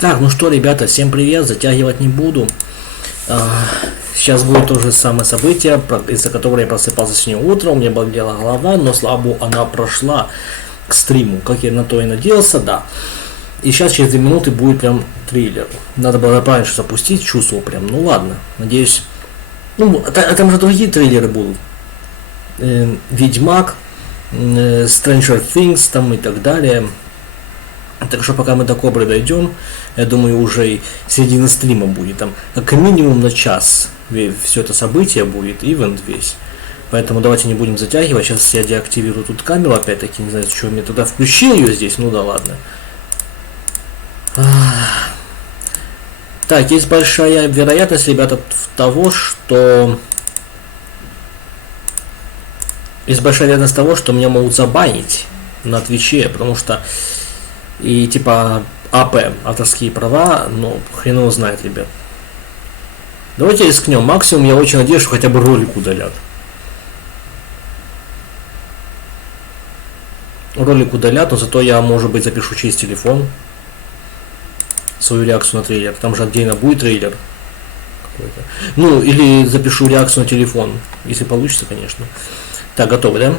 Так, ну что, ребята, всем привет, затягивать не буду. Сейчас будет то же самое событие, из-за которого я просыпался сегодня утром, у меня болела голова, но слава богу, она прошла к стриму, как я на то и надеялся, да. И сейчас через 2 минуты будет прям трейлер. Надо было раньше запустить, чувствовал прям, ну ладно, надеюсь. Ну, там же другие трейлеры будут. Ведьмак, Stranger Things там и так далее. Так что пока мы до Кобры дойдем, я думаю, уже и середина стрима будет. Там как минимум на час все это событие будет, ивент весь. Поэтому давайте не будем затягивать. Сейчас я деактивирую тут камеру, опять-таки, не знаю, что мне туда включил ее здесь, ну да ладно. Так, есть большая вероятность, ребята, того, что... Есть большая вероятность того, что меня могут забанить на Твиче, потому что... И типа АП, авторские права, ну, хрен его знает, ребят. Давайте рискнем. Максимум, я очень надеюсь, что хотя бы ролик удалят. Ролик удалят, но зато я, может быть, запишу через телефон свою реакцию на трейлер. Там же отдельно будет трейлер какой-то. Ну, или запишу реакцию на телефон, если получится, конечно. Так, готовы, да?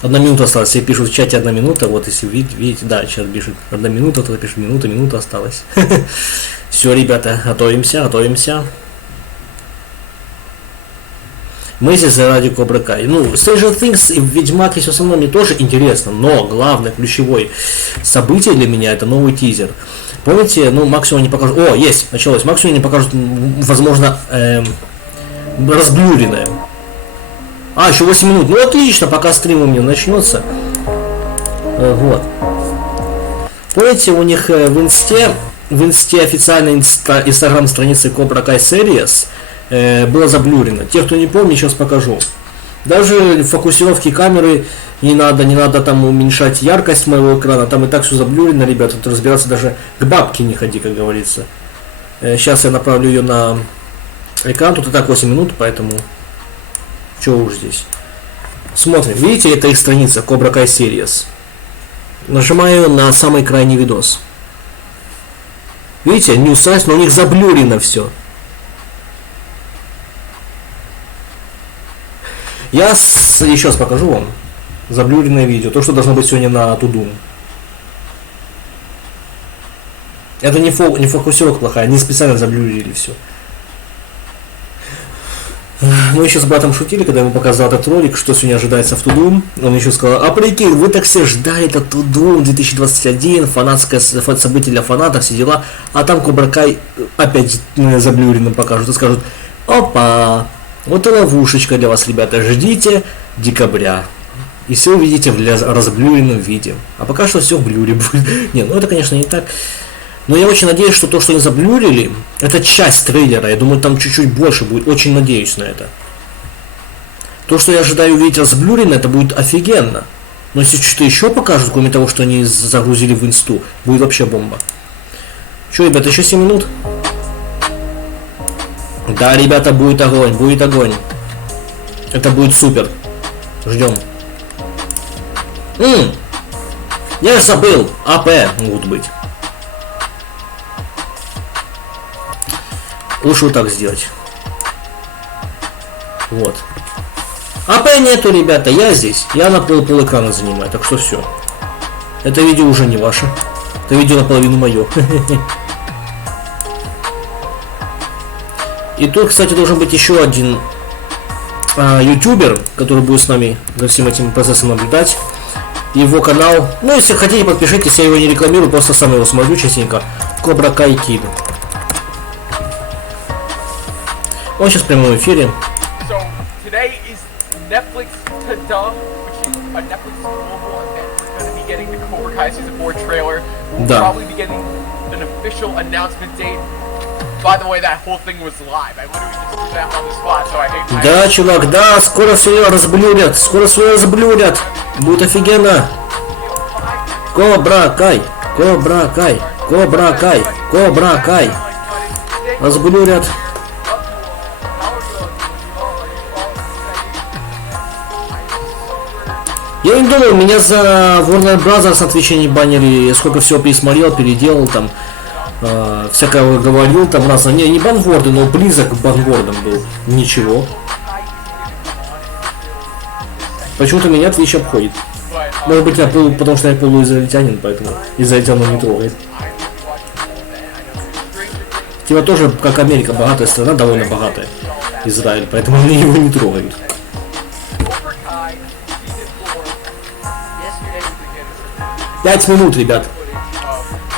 1 минута осталась, все пишут в чате 1 минута, вот если видите, да, сейчас пишут 1 минута, то пишут минута осталась. Все, ребята, готовимся. Мы здесь ради COBRAKAI. Ну, Stranger Things и Ведьмак и все со мной мне тоже интересно, но главное, ключевое событие для меня это новый тизер. Помните, ну, максимум не покажут, о, есть, началось, максимум не покажут, возможно, разблюренное. А, еще 8 минут. Ну отлично, пока стрим у меня начнется. Вот. Помните, у них в инсте официальной инстаграм-страницы COBRAKAI Series было заблюрено. Те, кто не помнит, сейчас покажу. Даже фокусировки камеры не надо там уменьшать яркость моего экрана. Там и так все заблюрено, ребята. Тут разбираться даже к бабке не ходи, как говорится. Сейчас я направлю ее на экран. Тут и так 8 минут, поэтому... Что уж здесь. Смотрим. Видите, это их страница COBRAKAI Series. Нажимаю на самый крайний видос. Видите, New Size, но у них заблюрено все. Я еще раз покажу вам заблюренное видео. То, что должно быть сегодня на Тудум. Это не фокусировка плохая, они специально заблюрили все. Мы еще с братом шутили, когда ему показал этот ролик, что сегодня ожидается в Тудум. Он еще сказал, а прикинь, вы так все ждали этот Тудум 2021, фанатское событие для фанатов, все дела. А там COBRAKAI опять заблюренным покажут и скажут, опа, вот и ловушечка для вас, ребята, ждите декабря. И все увидите в разблюренном виде. А пока что все в блюре будет. Не, ну это конечно не так. Но я очень надеюсь, что то, что они заблюрили, это часть трейлера. Я думаю, там чуть-чуть больше будет. Очень надеюсь на это. То, что я ожидаю увидеть разблюрено, это будет офигенно. Но если что-то еще покажут, кроме того, что они загрузили в инсту, будет вообще бомба. Че, ребята, еще 7 минут? Да, ребята, будет огонь, будет огонь. Это будет супер. Ждем. Я же забыл. АП могут быть. Лучше вот так сделать. Вот. АП нету, ребята, я здесь. Я на пол экрана занимаю, так что все. Это видео уже не ваше. Это видео наполовину мое. И тут, кстати, должен быть еще один ютубер, который будет с нами за всем этим процессом наблюдать. Его канал, ну если хотите, подпишитесь, я его не рекламирую, просто сам его смотрю частенько. COBRAKAI. Он сейчас в прямом эфире. Да. Да, чувак, да, скоро все разблюрят. Будет офигенно. COBRAKAI. Разблюрят. Я не думаю, меня за Warner Brothers на Твиче не банили, сколько всего пересмотрел, переделал там, всякого говорил там раз. Не банворды, но близок к банвордам был. Ничего. Почему-то меня Твич обходит. Может быть, потому что я полуизраильтянин, поэтому израильтян он не трогает. Типа тоже, как Америка, богатая страна, довольно богатая. Израиль, поэтому они его не трогают. 5 минут, ребят.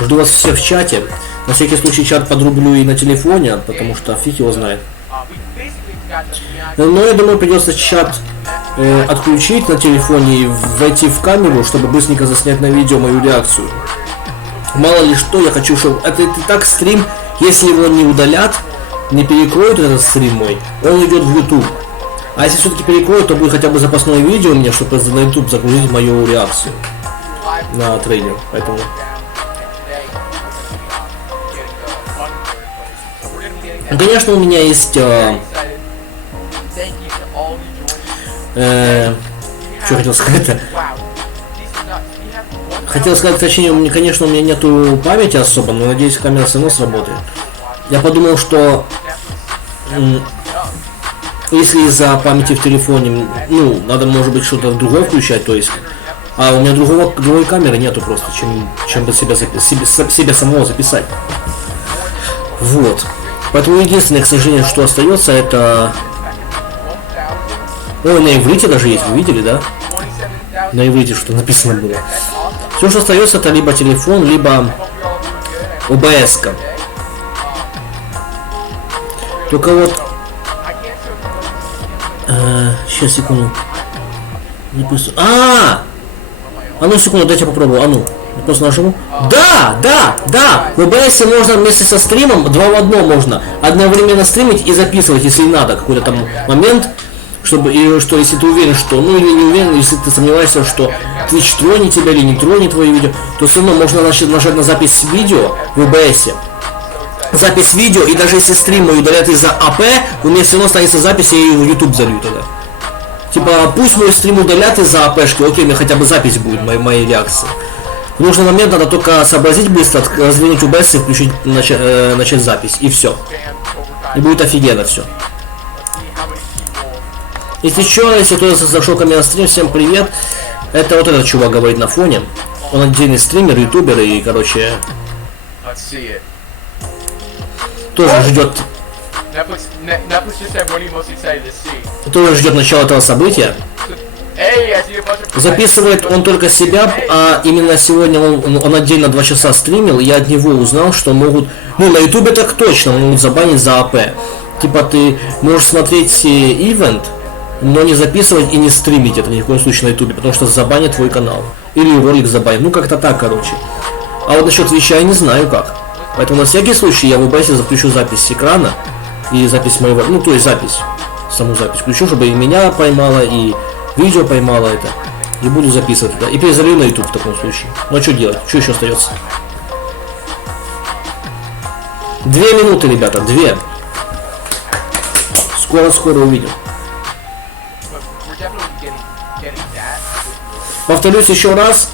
Жду вас всех в чате. На всякий случай чат подрублю и на телефоне, потому что фиг его знает. Но я думаю, придется чат отключить на телефоне и войти в камеру, чтобы быстренько заснять на видео мою реакцию. Мало ли что, я хочу, чтобы... Это и так стрим, если его не удалят, не перекроют этот стрим мой, он идет в YouTube. А если все-таки перекроют, то будет хотя бы запасное видео у меня, чтобы на YouTube загрузить мою реакцию на трейлер. Поэтому... Конечно, у меня есть... что хотел сказать-то? Хотел сказать, точнее, конечно, у меня нету памяти особо, но надеюсь, камера все равно сработает. Я подумал, что если из-за памяти в телефоне, ну, надо, может быть, что-то другое включать, то есть, а у меня другой камеры нету просто, чем бы себя самого записать. Вот. Поэтому единственное, к сожалению, что остается, это... Ой, на иврите даже есть, вы видели, да? На иврите что написано было. Все, что остается, это либо телефон, либо ОБС-ка. Только вот... сейчас, секунду. А ну, секунду, дайте попробую. А ну, я просто нажму. Да! В ОБС можно вместе со стримом, 2 в 1 можно. Одновременно стримить и записывать, если надо, какой-то там момент. Чтобы, и что, если ты уверен, что, ну или не уверен, если ты сомневаешься, что Twitch тронет тебя или не тронет твое видео, то все равно можно нажать на запись видео в ОБС. Запись видео, и даже если стрим мой удалят из-за АП, у меня все равно останется запись, и я ее в YouTube залью тогда. Типа, пусть мой стрим удалят из-за АПшки, окей, у меня хотя бы запись будет моей реакции. В нужный момент надо только сообразить быстро, развернуть ОБС и включить, начать запись, и все. И будет офигенно все. Если что, если кто-то зашел ко мне на стрим, всем привет. Это вот этот чувак говорит на фоне. Он отдельный стример, ютубер и, короче, тоже ждет. Тоже ждет начала этого события. Записывает он только себя, а именно сегодня он отдельно 2 часа стримил, и я от него узнал, что могут, ну на ютубе так точно, могут забанить за АП. Типа ты можешь смотреть ивент, но не записывать и не стримить это ни в коем случае на ютубе, потому что забанят твой канал. Или ролик забанят, ну как-то так, короче. А вот насчет Твича я не знаю как. Поэтому на всякий случай я в ОБС запущу запись с экрана и запись моего, ну то есть запись, саму запись включу, чтобы и меня поймало, и видео поймало это. И буду записывать это. И перезалью на YouTube в таком случае. Ну а что делать? Что еще остается? 2 минуты, ребята, 2. Скоро увидим. Повторюсь еще раз,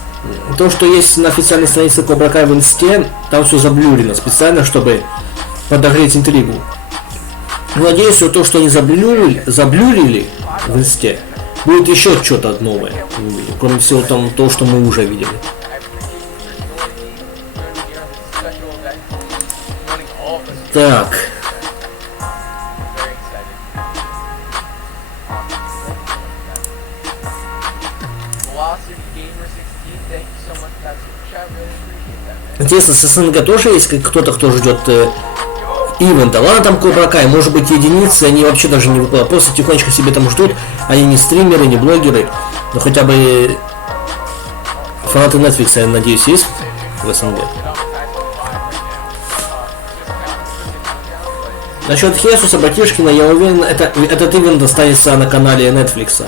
то, что есть на официальной странице COBRAKAI в инсте, там все заблюрено специально, чтобы подогреть интригу. Надеюсь, что то, что они заблюрили в инсте, будет еще что-то новое, кроме всего там, то, что мы уже видели. Так. Интересно, с СНГ тоже есть кто-то, кто ждет ивента? Ладно, там COBRAKAI, может быть единицы, они вообще даже не выкладывают, просто тихонечко себе там ждут, они не стримеры, не блогеры, но хотя бы фанаты Netflix, я надеюсь, есть в СНГ. Насчет Хесуса, Братишкина, я уверен, этот ивент останется на канале Netflix.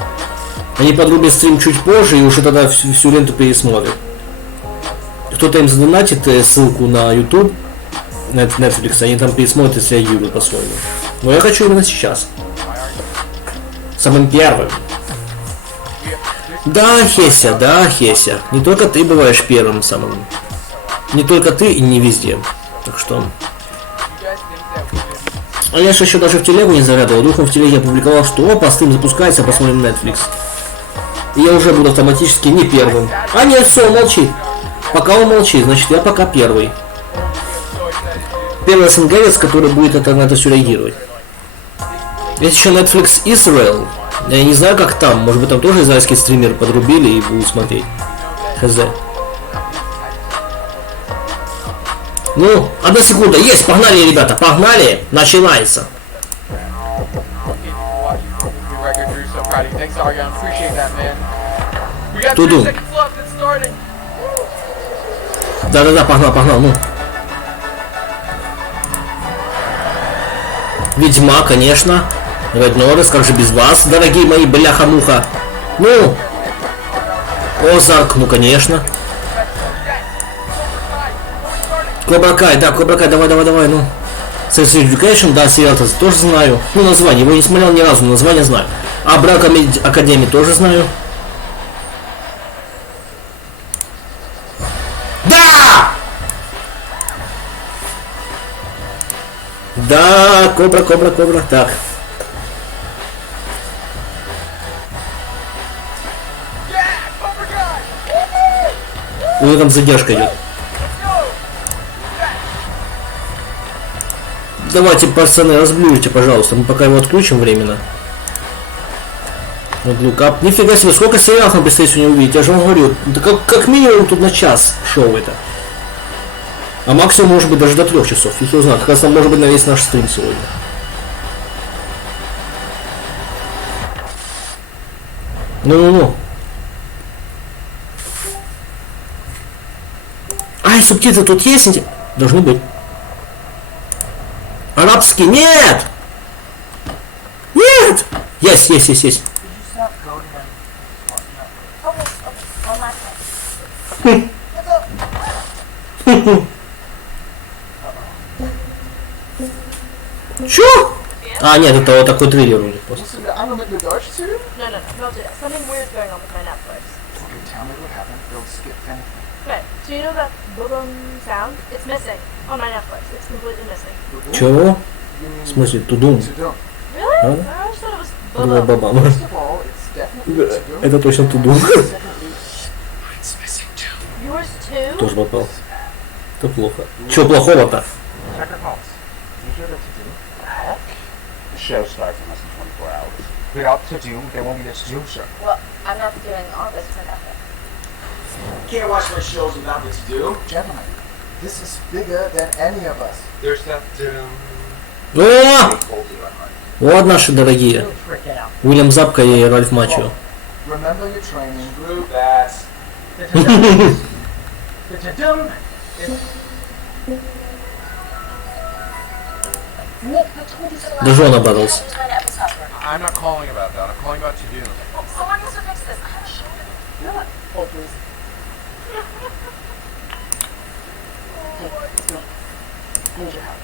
Они подрубят стрим чуть позже и уже тогда всю ленту пересмотрят. Кто-то им задонатит ссылку на YouTube, на Netflix, они там пересмотрят и среагируют по-своему. Но я хочу именно сейчас. Самым первым. Да, Хеся, да, Хеся. Не только ты бываешь первым самым. Не только ты и не везде. Так что... А я же еще даже в телегу не заглядывал. Вдруг в телеге опубликовал, что опа, стрим запускается, посмотрим Netflix. И я уже буду автоматически не первым. А нет, все, он молчит. Пока он молчит, значит я пока первый. Первый СНГовец, который будет на это все реагировать. Есть еще Netflix Israel. Я не знаю, как там. Может быть, там тоже израильские стримеры подрубили и будут смотреть. Хз. Ну, одна секунда. Есть, погнали, ребята, погнали. Начинается. Туду. Да-да-да, погнал, погнал, ну. Ведьма, конечно. Ред Норрис, как же без вас, дорогие мои, бляха-муха. Ну. Озарк, ну, конечно. COBRAKAI, да, COBRAKAI, давай, ну. Sex Education, да, сериал тоже знаю. Ну, название, его не смотрел ни разу, но название знаю. Umbrella Academy тоже знаю. Да! Да, Кобра, так. У него там задержка идет. Давайте, пацаны, разблюйте, пожалуйста. Мы пока его отключим временно. Вот лукап. Нифига себе, сколько сериалов нам предстоит сегодня увидеть. Я же вам говорю, да как минимум тут на час шоу это. А максимум может быть даже до 3 часов. Фиг его знает. Как раз там может быть на весь наш стрим сегодня. Ну. Ай, субтитры тут есть? Должны быть. Арабский, нет! Нет! Есть. Чё? А, нет, это вот такой трейлер уже просто. Чего? В смысле, тудум? А? Баба. Это точно тудум. Тоже попал. Это плохо. Чего плохого-то? Show starts in less than 24 hours. Without to do, there won't be this Zoom show. Well, I'm not doing all this for nothing. Can't watch my shows without the to-do. Gentlemen, this is bigger than any of us. There's that, О! Вот наши дорогие. Уильям Запка и Ральф Мачо. Remember your training group. That's the to-do. Даже он обрадовался. I'm not calling about that. I'm calling about to-do. Someone needs to fix this. I'm sure you're not. Oh, please. Hey, it's me. I need your help.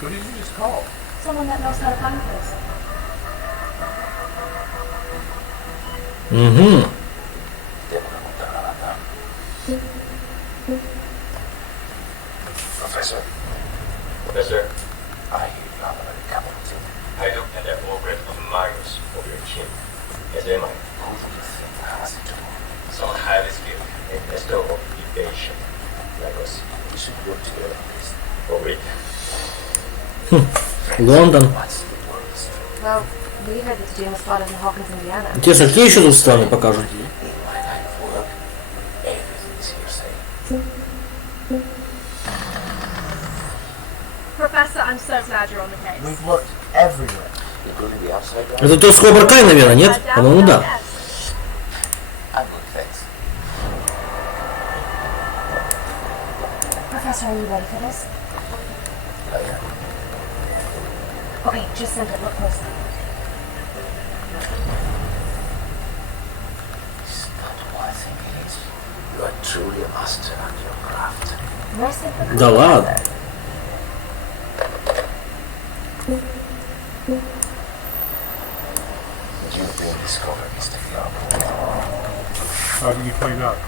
Who did you just call? Someone that knows how to find this. Угу. Professor. I hear you are the capital team. I looked at the orbit of Mars over your chin. As am I. Who do you think has it to do? Some highly skilled and master of evasion. Like us. We should work together on this. Over it. Лондон. What's the worst? Well, we heard this gym was spotted in Hawkins, Indiana. Интересно, какие еще тут страны покажут? In my line of work, everything is hearsay. Professor, I'm so glad you're on the case. We've looked everywhere, including the outside guys. Это то с COBRAKAI, наверное, нет? По-моему, да. I'm good, thanks. Professor, are you ready for this? I am. Okay, just send it. Look closely. It's not what I think it is. You are truly a master at your craft. Nice and quick. Да ладно. you think this Cobra is to be on? How do you find out?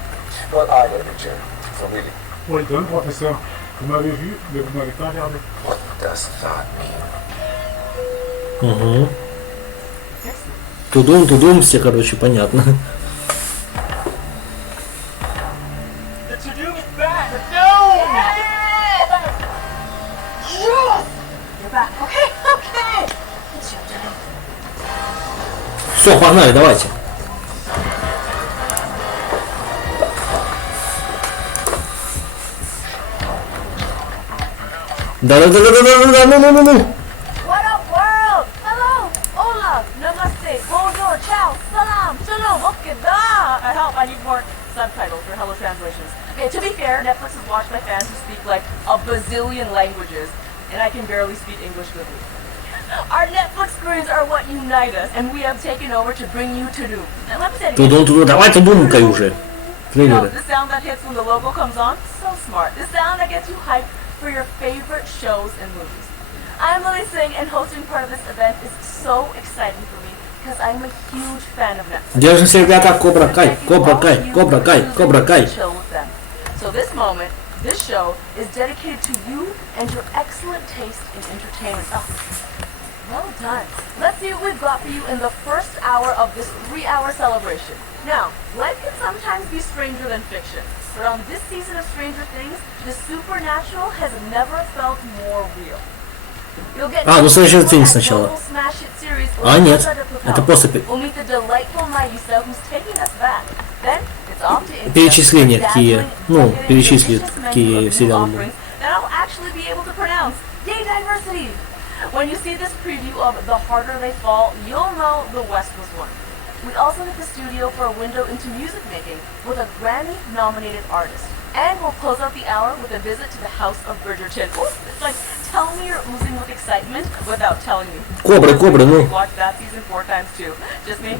Well, I know the jury. So really, Oui, donc, professeur, vous m'avez vu, mais vous m'avez pas regardé. what does that mean? Угу. Тудум, все, короче, понятно. The to-do is back! No! Yes! You're back. Okay, okay. It's your turn. Все, погнали, давайте. Да-да-да-да-да-да-да, ну. What up, world? Hello, hola, namaste, bonjour, ciao, salam, shalom, okay, da. Help, I need more subtitles or hello translations. Okay, to be fair, Netflix is watched by fans who speak like a bazillion languages, and I can barely speak English goodly. Our Netflix screens are what unite us, and we have taken over to bring you to do. And let me say it again. Тудум, давай тудум-кай уже. You know, Тренеры. the sound that hits when the logo comes on, so smart. The sound that gets you hyped for your favorite shows and movies. I'm Lily Singh, and hosting part of this event is so exciting for me because I'm a huge fan of Netflix. Держимся, ребята, COBRAKAI, COBRAKAI, COBRAKAI, COBRAKAI. Chill with them. So this moment, this show is dedicated to you and your excellent taste in entertainment. Oh, well done. Let's see what we've got for you in the first hour of this 3-hour celebration. Now, life can sometimes be stranger than fiction, but on this season of Stranger Things, the supernatural has never felt more real. You'll get А, ну Stranger Things that сначала. global smash hit series А, нет, Under the Propel. это после We'll meet the delightful Maisa who's taking us back. Then it's off to India. Перечисление какие, ну, Dazzling, перечислит, delicious какие menu of new сериалы будут. offerings that I'll actually be able to pronounce. Yay, diversity! When you see this preview of The Harder They Fall, you'll know the West was won. We also hit the studio for a window into music making with a Grammy-nominated artist. And we'll close out the hour with a visit to the House of Bridgerton. Ooh, it's like, tell me you're oozing with excitement without telling me. Кобра, ну. Watched that season 4 times too. Just me.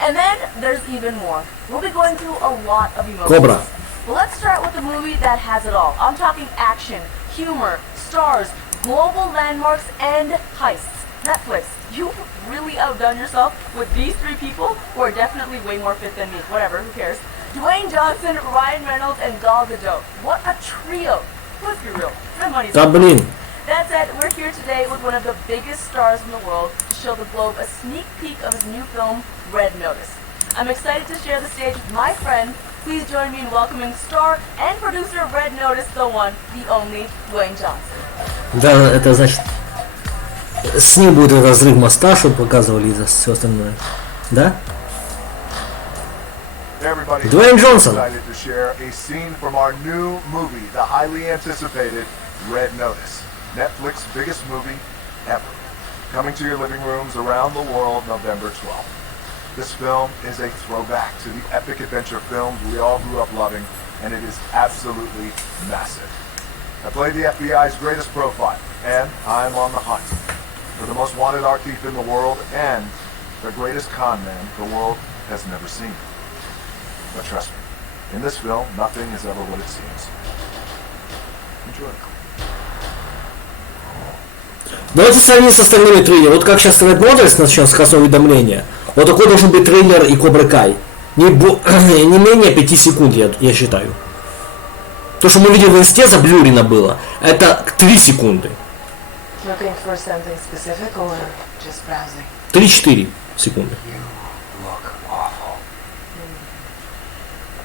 And then there's even more. We'll be going through a lot of emotions. Cobra. Well, let's start with the movie that has it all. I'm talking action, humor, stars, global landmarks, and heists. Netflix, you've really outdone yourself with these 3 people who are definitely way more fit than me. Whatever, who cares? Dwayne Johnson, Ryan Reynolds, and Gal Gadot. What a trio. Let's be real. My money's Да on. блин. That said, we're here today with one of the biggest stars in the world to show the globe a sneak peek of his new film, Red Notice. I'm excited to share the stage with my friend. Please join me in welcoming star and producer of Red Notice, the one, the only, Dwayne Johnson. Да, это значит, с ним будет разрыв моста, чтобы показывали и все остальное. Да? Everybody, Dwayne Johnson. excited to share a scene from our new movie, the highly anticipated Red Notice, Netflix's biggest movie ever. Coming to your living rooms around the world November 12th. This film is a throwback to the epic adventure films we all grew up loving, and it is absolutely massive. I play the FBI's greatest profile, and I'm on the hunt for the most wanted art thief in the world and the greatest con man the world has never seen. But trust me, in this film, nothing is ever what it seems. Enjoy. Давайте сравним с остальными трейлерами. Вот как сейчас Red Notice начнем с красного уведомления. Вот такой должен быть трейлер и COBRAKAI. Не менее 5 секунд, я считаю. То, что мы видели в инсте, заблюрено было. Это 3 секунды. Looking for something specific or just browsing? 3-4 секунды. Look awful.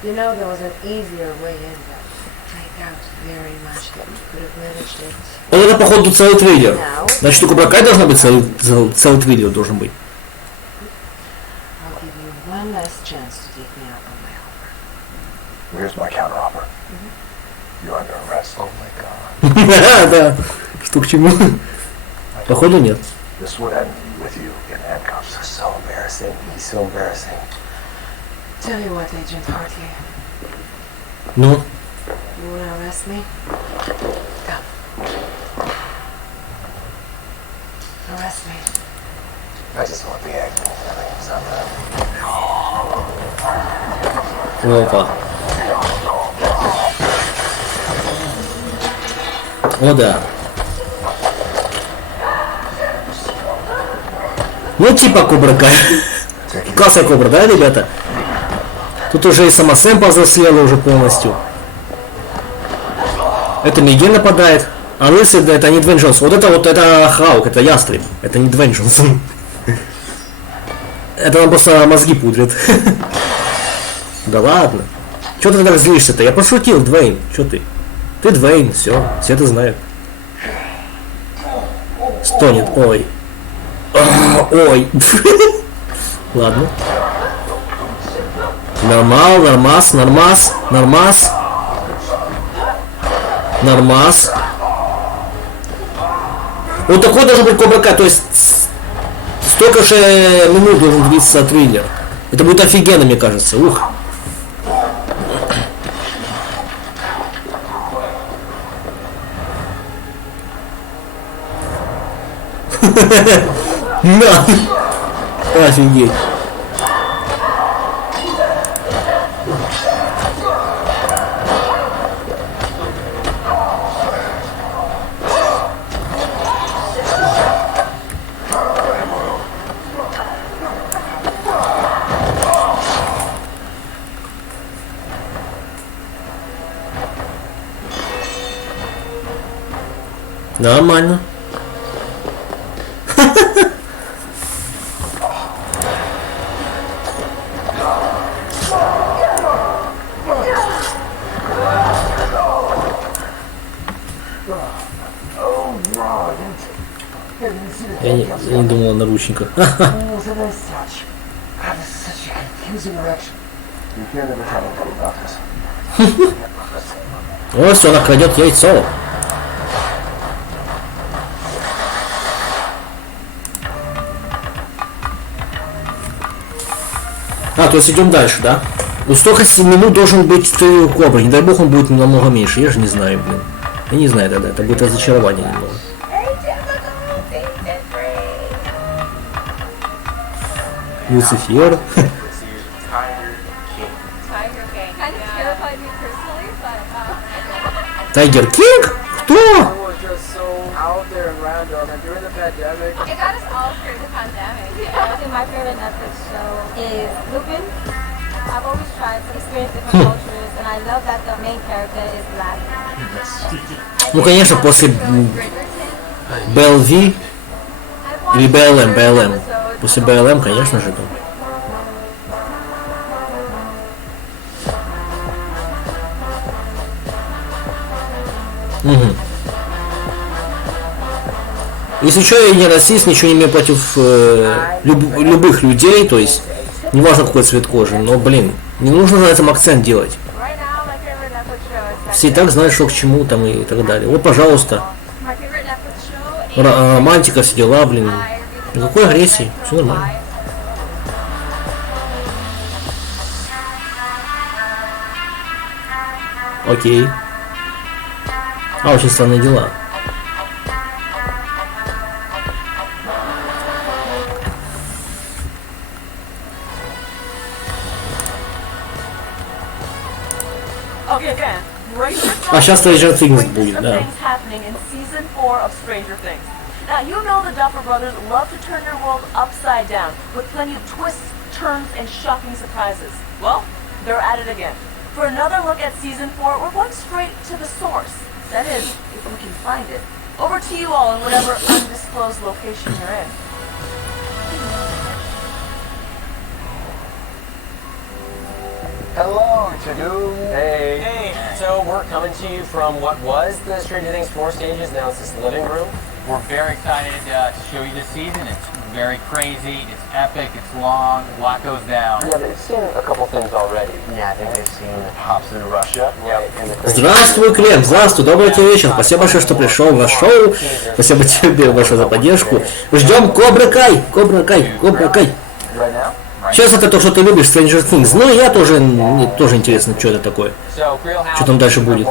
You know there was an easier way in though. I doubt very much that we could have managed it. Вот это, походу, целый трейлер. Значит, у COBRAKAI должна быть целый трейлер должен быть. I'll give you one last chance to take me out on my offer. Here's my counter offer. You're under arrest. Oh my god. Да. Что к чему? Походу нет. This would end with you in handcuffs. So embarrassing. He's so embarrassing. Tell you what, Agent Hartley. Ну? You wanna arrest me? Come. Arrest me. I just want the egg. Everything's on that. Опа. О да. Ну типа COBRAKAI. Классная Кобра, да, ребята? Тут уже и сама Сэм повзрослела уже полностью. Это Мигель нападает. А лысый, да, это не Дуэйн Джонсон. Вот это Хаук, это Ястреб. Это не Дуэйн Джонсон. Это нам просто мозги пудрит. Да ладно. Чё ты так злишься-то? Я пошутил, Дуэйн. Чё ты? Ты Дуэйн, все это знают. Стонет, ой. Ой. Ладно. Нормас. Вот такой должен быть COBRAKAI, то есть столько же минут должен длиться триллер. Это будет офигенно, мне кажется. Ух. На! Офигеть. Нормально. Я не думал о наручниках. О, все, она крадет яйцо. А, то есть идем дальше, да? Ну столько 7 минут должен быть ты Кобра. Не дай бог он будет намного меньше. Я же не знаю, блин. Я не знаю тогда. Это будет разочарование немного. Люцифер. Тайгер Кинг? Кто? It got us all through the pandemic. My favorite Netflix show is Lupin. I've always tried to experience different cultures, and I love that the main character is black. Ну, конечно, после BLV или BLM. После BLM, конечно же, да. Угу. Если что, я не расист, ничего не имею против любых людей, то есть неважно какой цвет кожи, но, блин, не нужно на этом акцент делать. Все и так знают, что к чему там и так далее. Вот, пожалуйста. Романтика, все дела, блин. Никакой агрессии, все нормально. Окей. А, очень странные дела. А сейчас Stranger Things будет, да. Now, you know the Duffer Brothers love to turn your world upside down with plenty of twists, turns, and shocking surprises. Well, they're at it again. For another look at Season 4, we're going straight to the source. That is, if we can find it. Over to you all in whatever undisclosed location you're in. Hello, Chadu. Hey. So we're coming to you from what was the Stranger Things 4 stages, now it's this living room. We're very excited to show you this season. It's very crazy, it's epic, it's long, a lot goes down. Yeah, they've seen a couple things already. Yeah, I think they've seen Hops in Russia. Здравствуй, Клем, здравствуй, добрый тебе вечер. Спасибо большое, что пришел на шоу. Спасибо тебе большое за поддержку. Ждем COBRAKAI. Сейчас это то, что ты любишь, Stranger Things. Но я тоже, мне тоже интересно, что это такое. Что там дальше будет.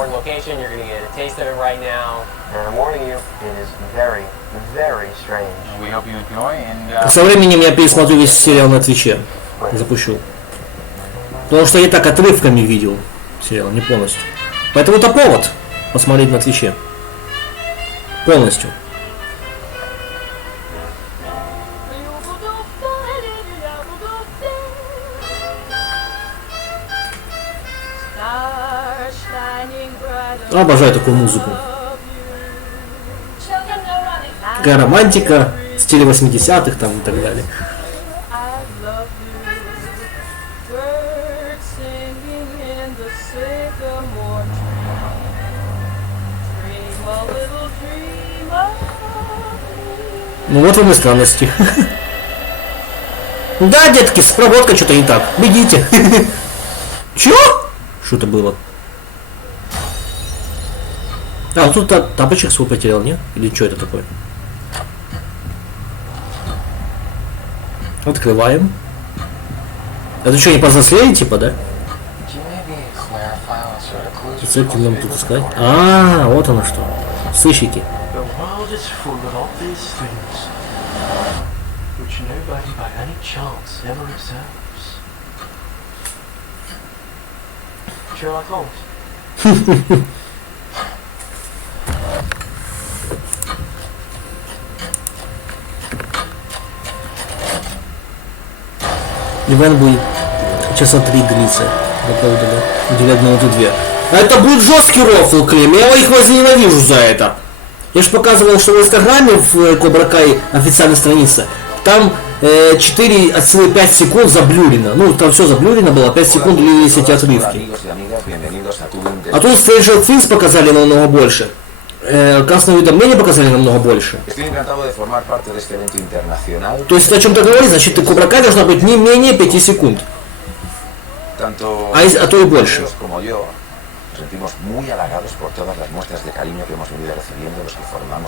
Со временем я пересмотрю весь сериал на Твиче. Запущу. Потому что я так отрывками видел сериал, не полностью. Поэтому это повод посмотреть на Твиче. Полностью. Обожаю такую музыку. Такая романтика в стиле 80-х там и так далее. Ну вот вам и странности. Да, детки, с проводкой что-то не так. Бегите. Чё? Что это было? А, вот тут тапочек свой потерял, нет? Или что это такое? Открываем. Это что, не повзрослели, типа, да? Рецепты нам тут искать. А, вот оно что. Сыщики. Иван будет часа 3 длиться. Уделять минуты 2. А это будет жесткий рофл, Клим. Я их возненавижу за это. Я же показывал, что в Инстаграме в COBRAKAI официальной странице там 4 отсылы 5 секунд заблюрено. Ну, там все заблюрено было, 5 секунд длились эти отрывки. А тут Stranger Things показали намного больше. Красное уведомление показали намного больше. То есть о чем-то говорит, значит COBRAKAI должна быть не менее 5 секунд. А то и больше.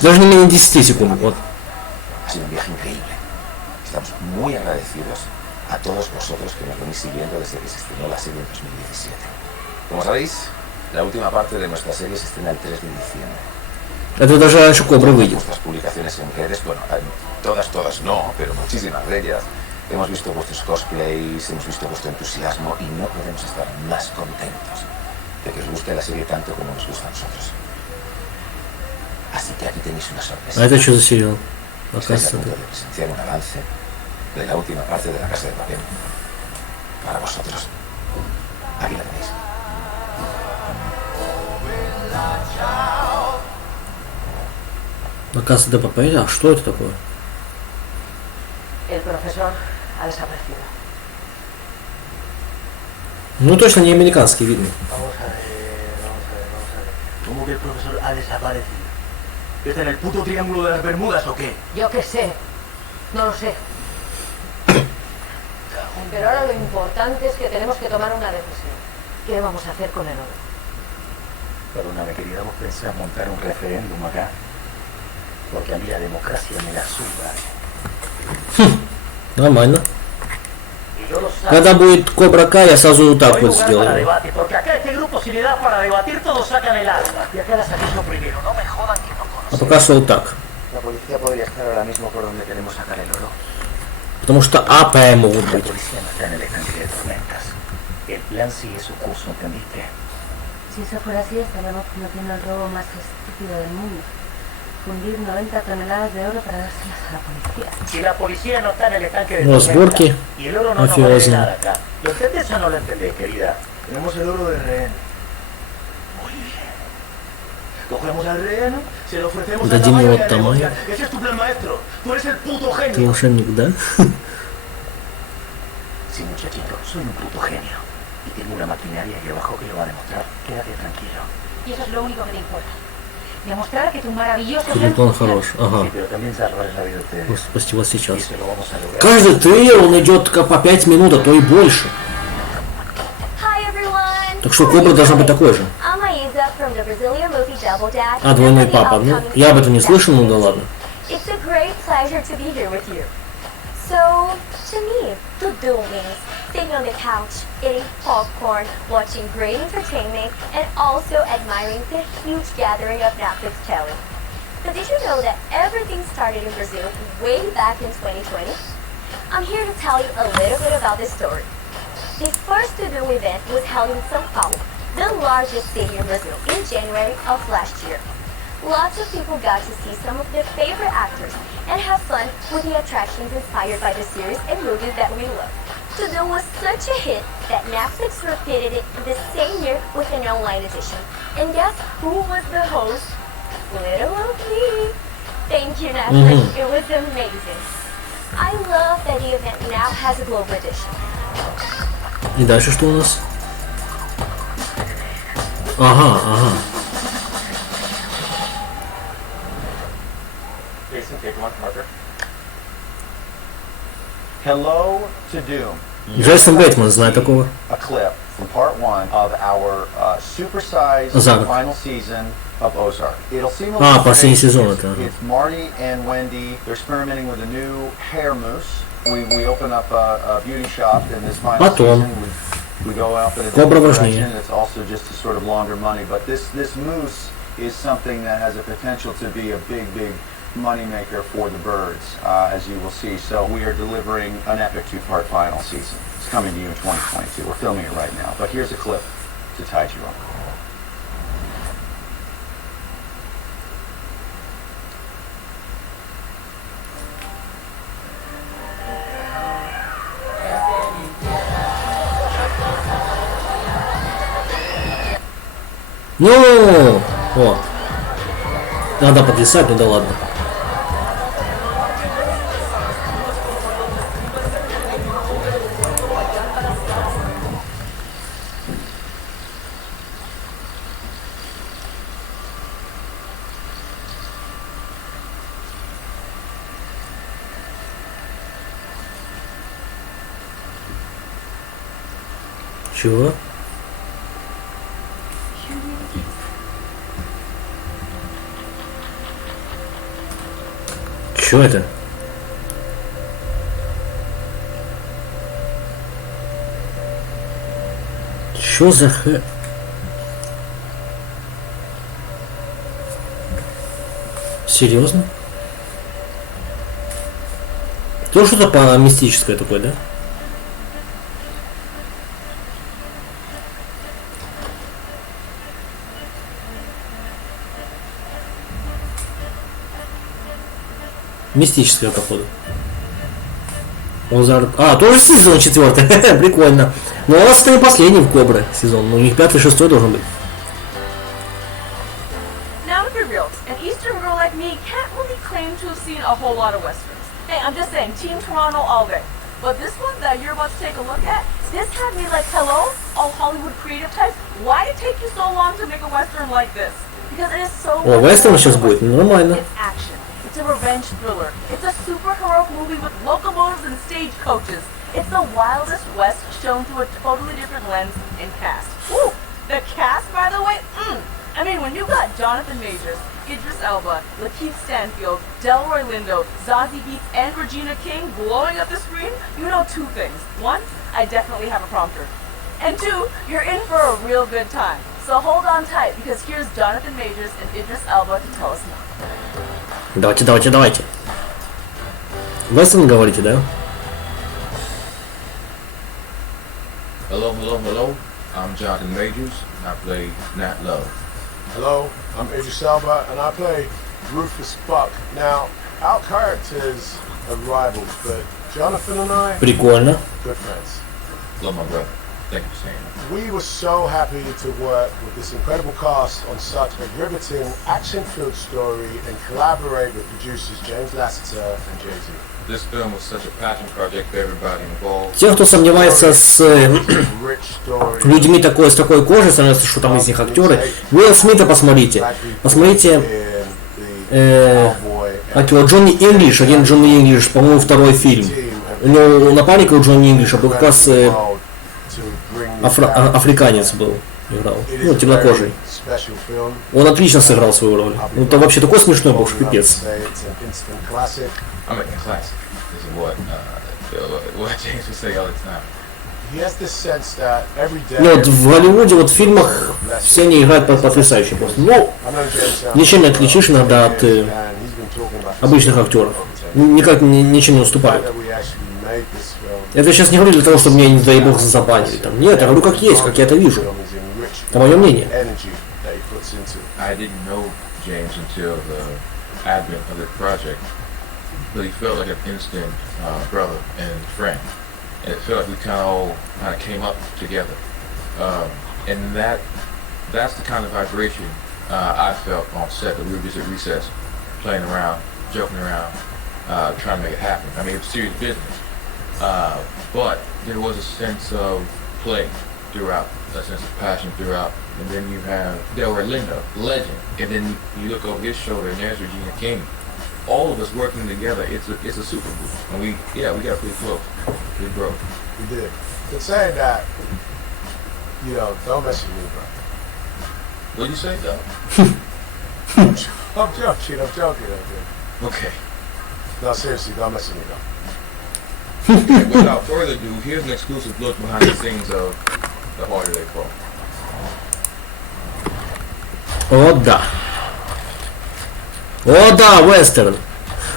Даже не менее 10 секунд. Вот. Estamos muy agradecidos a todos vosotros que nos venís siguiendo desde que se estrenó la serie en 2017. Como sabéis, la última parte de nuestra serie se estrena el 3 de diciembre. Это даже раньше Кобры выйдет. Nuestras publicaciones en redes, bueno, todas no, pero muchísimas de ellas. Hemos visto vuestros cosplays, hemos visto vuestro entusiasmo y no podemos estar más contentos de que os guste la serie tanto como nos gusta a nosotros. Así que aquí tenéis una sorpresa. А это что за сериал? Estáis a punto de presenciar un avance de la última parte de La Casa de Papel. Para vosotros. Aquí la tenéis. La Casa de Papel? А что это такое? El profesor ha desaparecido. Ну точно не американский, видно. Vamos a ver. ¿Cómo que el profesor ha desaparecido? ¿Está en el puto triángulo de las Bermudas o qué? Yo qué sé. No lo sé. Pero ahora lo importante es que tenemos que tomar una decisión. ¿Qué vamos a hacer con el oro? Perdóname, querida, vos pensás montar un referéndum acá. Porque a mí la democracia me la suda. Нормально. Когда будет COBRAKAI, я сразу вот так вот сделаю. А пока что вот так. Потому что АП могут быть. Si eso fuera así, estaríamos cometiendo el robo más estúpido del mundo. Fundir 90 toneladas de oro para dárselas a la policía. Si la policía no está en el estanque de Сборки y el oro no nos vale nada acá. ¿Lo entendés o no lo entendés, querida? Tenemos el oro de rehén. Muy bien. Cogemos al rehén, se lo ofrecemos a Дадим его Tamayo. Tamayo. Ese es tu plan maestro. Tú eres el puto genio. Ты мошенник, да? Sí, muchachito, soy un puto genio. Y tengo una maquinaria aquí abajo que lo va a demostrar. Quédate tranquilo. Y eso es lo único que te importa. Demostrar que tu maravilloso Телефон хорош. Ага. Sí, pero también salvarás la vida de ustedes. Спасти вас сейчас. Y eso lo vamos a lograr. Каждый трейлер он идет по 5 минут, а то и больше. Hi everyone. Так что Кобра должна быть такой же. I'm Aiza from the Brazilian movie Double Dash. А, двойной папа. Ну, я об этом не слышал, ну да ладно. It's a great pleasure to be here with you. So, to me, tudo means sitting on the couch, eating popcorn, watching great entertainment, and also admiring the huge gathering of Netflix talent. But did you know that everything started in Brazil way back in 2020? I'm here to tell you a little bit about this story. The first Tudo event was held in São Paulo, the largest city in Brazil, in January of last year. Lots of people got to see some of their favorite actors and have fun with the attractions inspired by the series and movies that we love. Tudo was such a hit that Netflix repeated it the same year with an online edition. And guess who was the host? Little old me. Thank you, Netflix. It was amazing. I love that the event now has a global edition. И дальше что у нас? Ага. Jason, take one marker. Hello to Doom. Джейсон Бейтман, знаю такого. A clip from part 1 of our supersized final season of Ozark. It'll seem a little последний strange. сезон это. It's Marty and Wendy. They're experimenting with a new hair mousse. We open up a beauty shop in this final season. We go out in a Кобра different важнее. direction. It's also just a sort of launder money. But this mousse is something that has a potential to be a big moneymaker for the birds, as you will see. So we are delivering an epic 2-part final season. It's coming to you in 2022. We're filming it right now. But here's a clip to tide you over. Ну, о, надо подвисать, ну да ладно. Чего? Что это? Что за х... Серьезно? То что-то по мистическое такое, да? Мистическое, походу. Тоже сезон 4. Прикольно. Но у нас это не последний в Кобре сезон. Ну, у них 5-й, 6-й должен быть. Now, to be real, an Eastern girl like me can't really claim to have seen a whole lot of westerns. Hey, I'm just saying, Team Toronto all day. But this one that you're about to take a look at, this had me like, hello, all Hollywood creative types. Why did it take you so long to make a western like this? Because it is so. О, вестерн сейчас будет, нормально. It's action. It's a revenge thriller. It's a super heroic movie with locomotives and stagecoaches. It's the wildest west shown through a totally different lens and cast. Ooh, the cast, by the way, I mean, when you got Jonathan Majors, Idris Elba, Lakeith Stanfield, Delroy Lindo, Zazie Beetz, and Regina King blowing up the screen, you know two things. One, I definitely have a prompter. And two, you're in for a real good time. So hold on tight, because here's Jonathan Majors and Idris Elba to tell us more. Давайте. Вестерн говорите, да? Hello. I'm Jonathan Majors, and I play Nat Love. Hello, I'm Idris Elba, and I play Rufus Buck. Now, our characters are rivals, but Jonathan and I, Прикольно. good friends. Love my brother. Thank you for saying that. We were so happy to work with this incredible cast on such a riveting, action-filled story and collaborate with producers James Lasseter and Jay-Z. This film was such a passion project for everybody involved. Те, кто сомневается с людьми с такой кожей, становится, что там из них актеры. Уилла Смита посмотрите. Посмотрите Джонни Инглиш, один Джонни Инглиш, по-моему, второй фильм. У него напарника у Джонни Инглиша был как раз африканец был, играл, ну, темнокожий. Он отлично сыграл свою роль. Ну, там вообще такой смешной был, что пипец. Ну, вот в Голливуде, вот в фильмах все они играют потрясающе просто. Ну, ничем не отличишь иногда от обычных актеров. Никак ничем не уступают. Это сейчас не говорю для того, чтобы меня, не дай бог, забанили. Там. Нет, я говорю как есть, как я это вижу. Это мое мнение. I didn't know James until the advent of the project, but he felt like an instant brother and friend. And it felt like we kind of came up together. And that that's the kind of vibration I felt on set. That we were just at recess, playing around, joking around, trying to make it happen. I mean, it was serious business, but there was a sense of play throughout, a sense of passion throughout. And then you have Delroy Lindo, legend, and then you look over his shoulder and there's Regina King. All of us working together, it's a super group. And we got pretty close. We broke. We did. But saying that, you know, don't mess with me, bro. What'd you say, though? I'm joking. Okay. No, seriously, don't mess with me, though. Okay, without further ado, here's an exclusive look behind the scenes of The Harder They Fall. О да, вестерн.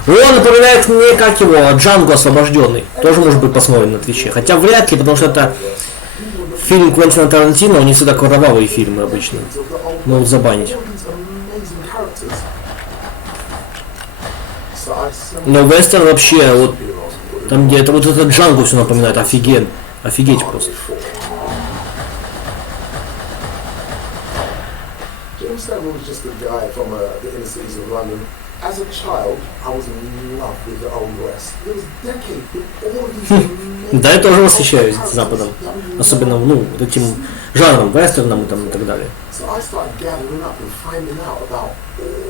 Он напоминает мне, как его, Джанго освобожденный. Тоже может быть посмотрен на Твиче. Хотя вряд ли, потому что это фильм Квентина Тарантино, не всегда кровавые фильмы обычно. Могут забанить. Но вестерн вообще, вот там где это вот этот Джанго все напоминает, офигеть просто. Was just a guy from the inner cities of London. As a child, I was in love with the Old West. There was decades with all these amazing... Да, я тоже восхищаюсь Западом. Особенно, ну, вот этим жанром, вестерном и там и так далее. So I started gathering up and finding out about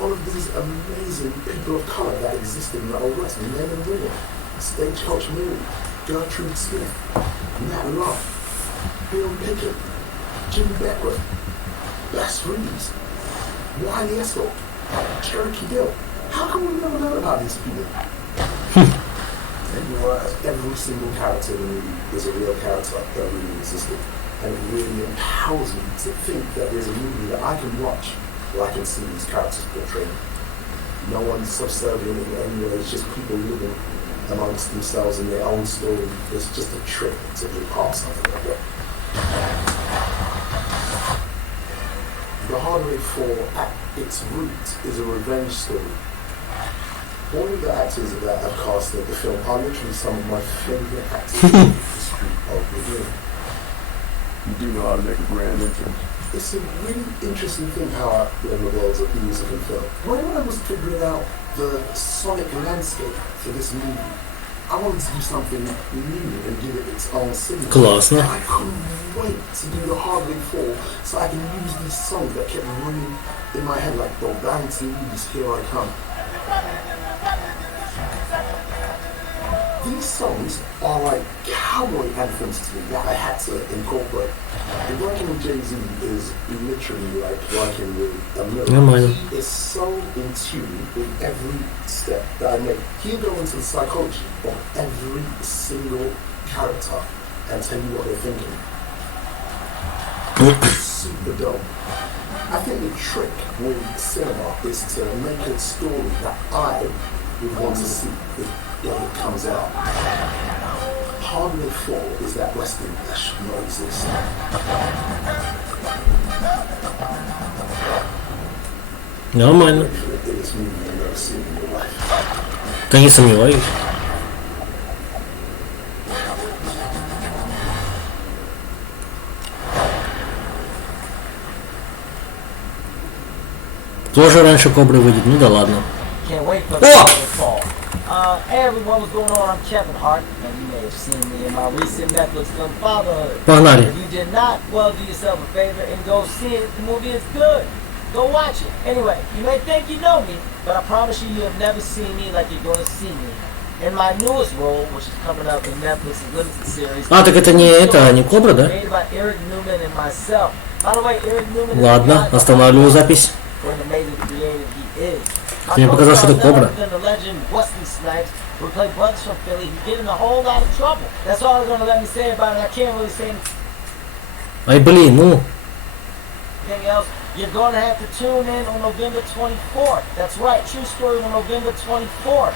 all of these amazing people of color that existed in the Old West. Men and women. Stagecoach Mary, Gertrude Smith, Nat Love, Bill Pickett, Jim Beckwith, Bass Reeves, Wiley Escort, Cherokee Bill. How come we never learn about these people? Every single character in the movie is a real character that really existed. And it really empowers me to think that there's a movie that I can watch where I can see these characters portrayed. No one's subservient in any way, it's just people living amongst themselves in their own story. It's just a trick to be a part of something like that. The Harder They Fall, at its root, is a revenge story. All of the actors that I've cast in the film are literally some of my favourite actors in the history of the game. You do know how to make a grand entrance. It's a really interesting thing how I learn the worlds of music and film. When I was figuring out the sonic landscape for this movie, I wanted to do something new and give it its own signature. Классно. I couldn't wait to do The Harder They Fall so I can use these songs that kept running in my head like Bob Barrington's Here I Come. These songs are like cowboy anthems to me that I had to incorporate. And working with Jay-Z is literally like working with a miracle. He is so in tune with every step that I make. He'll go into the psychology of every single character and tell you what they're thinking. Super dope. I think the trick with cinema is to make a story that I would want to see when it comes out. Harder They Fall is that western that should not exist. Нормально. Да не сомневаюсь. Тоже раньше Кобры выйдет, ну да ладно. Hey everyone, what's going on? I'm Kevin Hart, and you may have seen me in my recent Netflix film Fatherhood. Погнали. If you did not, well, do yourself a favor and go see it. The movie is good. Go watch it. Anyway, you may think you know me, but I promise you, you have never seen me like you're going to see me in my newest role, which is coming up in Netflix limited series. А, так это не Кобра, да? Made by Eric Newman and myself. By the way, Eric Newman. Ладно, останавливаю запись. What an amazing creative he is. Мне показалось, что это Кобра. We play brothers from Philly. He get in a whole lot of trouble. That's all they're gonna let me say about it. I can't really say Ай, блин, ну. anything else. You're gonna have to tune in on November 24th. That's right, true story on November 24th.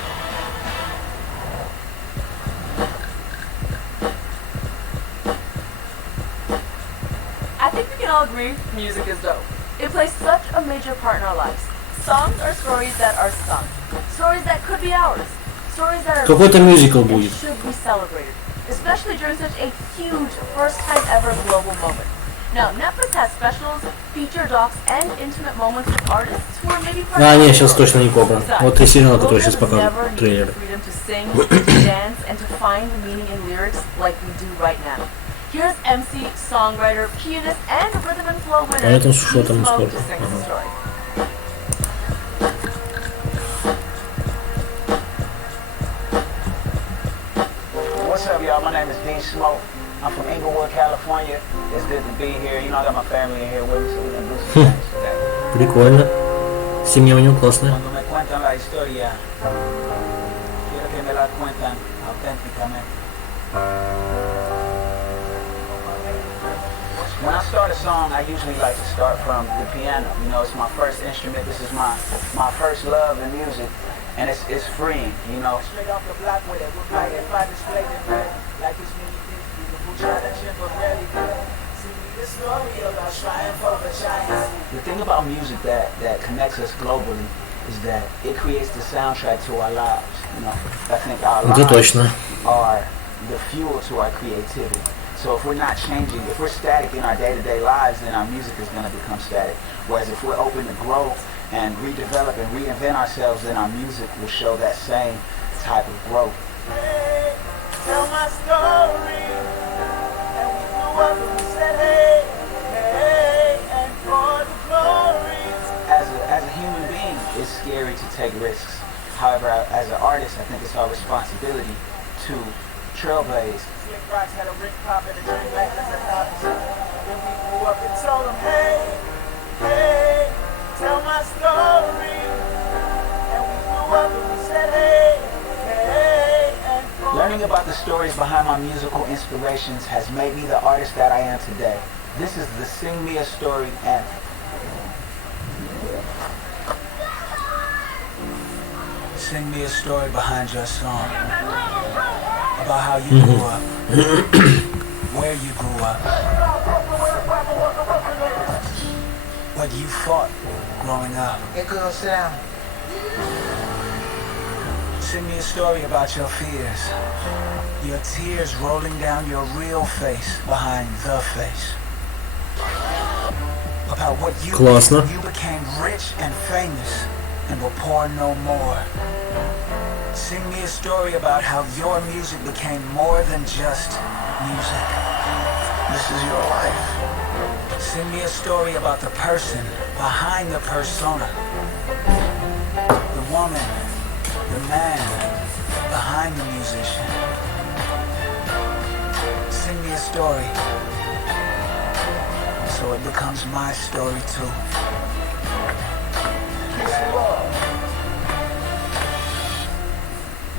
I think we can all agree music is dope. It plays such a major part in our lives. Songs are stories that are sung. Stories that could be ours. Stories that are Какой-то мюзикл будет. should be celebrated, especially during such a huge, first time ever global moment. Now, Netflix has specials, feature docs, and intimate moments with artists who are maybe А, нет, сейчас точно не Кобра. Вот три сериала, которые сейчас показывают трейлеры. freedom to sing, to dance, and to find meaning in lyrics like we do right now. Here's MC, songwriter, pianist, and rhythm and flow winner, А это что там Smoke сколько? to sing the story. What's up, y'all? My name is D Smoke. I'm from Inglewood, California. It's good to be here. You know, I got my family in here with me, so we're gonna do some things today. Прикольно. Семья у него классная. Cuando me cuentan la historia, quiero que me la cuentan auténticamente. When I start a song, I usually like to start from the piano. You know, it's my first instrument. This is my first love in music, and it's freeing. You know. Straight off the block with it, we're fighting by display in red, like it's me. The thing about music that connects us globally is that it creates the soundtrack to our lives. You know, I think our lives are the fuel to our creativity. So if we're not changing, if we're static in our day-to-day lives, then our music is going to become static. Whereas if we're open to grow and redevelop and reinvent ourselves, then our music will show that same type of growth. Hey, tell my story. As a human being, it's scary to take risks. However, as an artist, I think it's our responsibility to trailblaze. Hey, tell my story. And we grew up and we said, hey, learning about the stories behind my musical inspirations has made me the artist that I am today. This is the Sing Me a Story anthem. Sing me a story behind your song. About how you grew up. Where you grew up. What you fought growing up. Hey, girl, sit down. Sing me a story about your fears. Your tears rolling down your real face behind the face. About what you did. You became rich and famous and were poor no more. Sing me a story about how your music became more than just music. This is your life. Sing me a story about the person behind the persona. The woman, the man behind the musician. Sing me a story so it becomes my story too.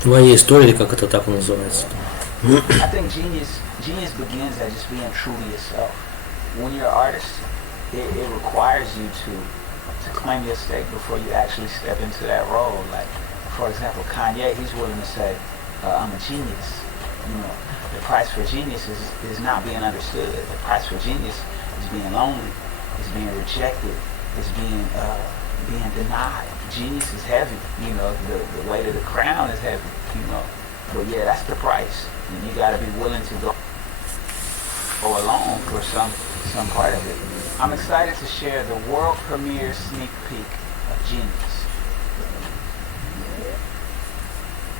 Твоя история, как это так называется? I think genius begins at just being truly yourself. When you're an artist, it requires you to claim your stake before you actually step into that role. Like, for example, Kanye, he's willing to say, I'm a genius. You know, the price for genius is not being understood. The price for genius is being lonely, is being rejected, is being denied. Genius is heavy, you know, the weight of the crown is heavy, you know. But yeah, that's the price. And you gotta be willing to go alone for some part of it. I'm excited to share the world premiere sneak peek of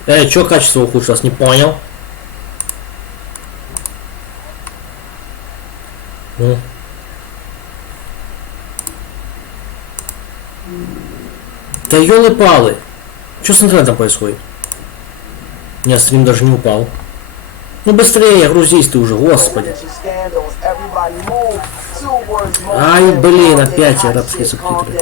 Genius. Чё качество ухудшилось? Не понял. Да ёлы-палы! Что с интернетом происходит? У меня стрим даже не упал. Ну быстрее, грузись ты уже, господи. Ай, блин, опять арабские субтитры.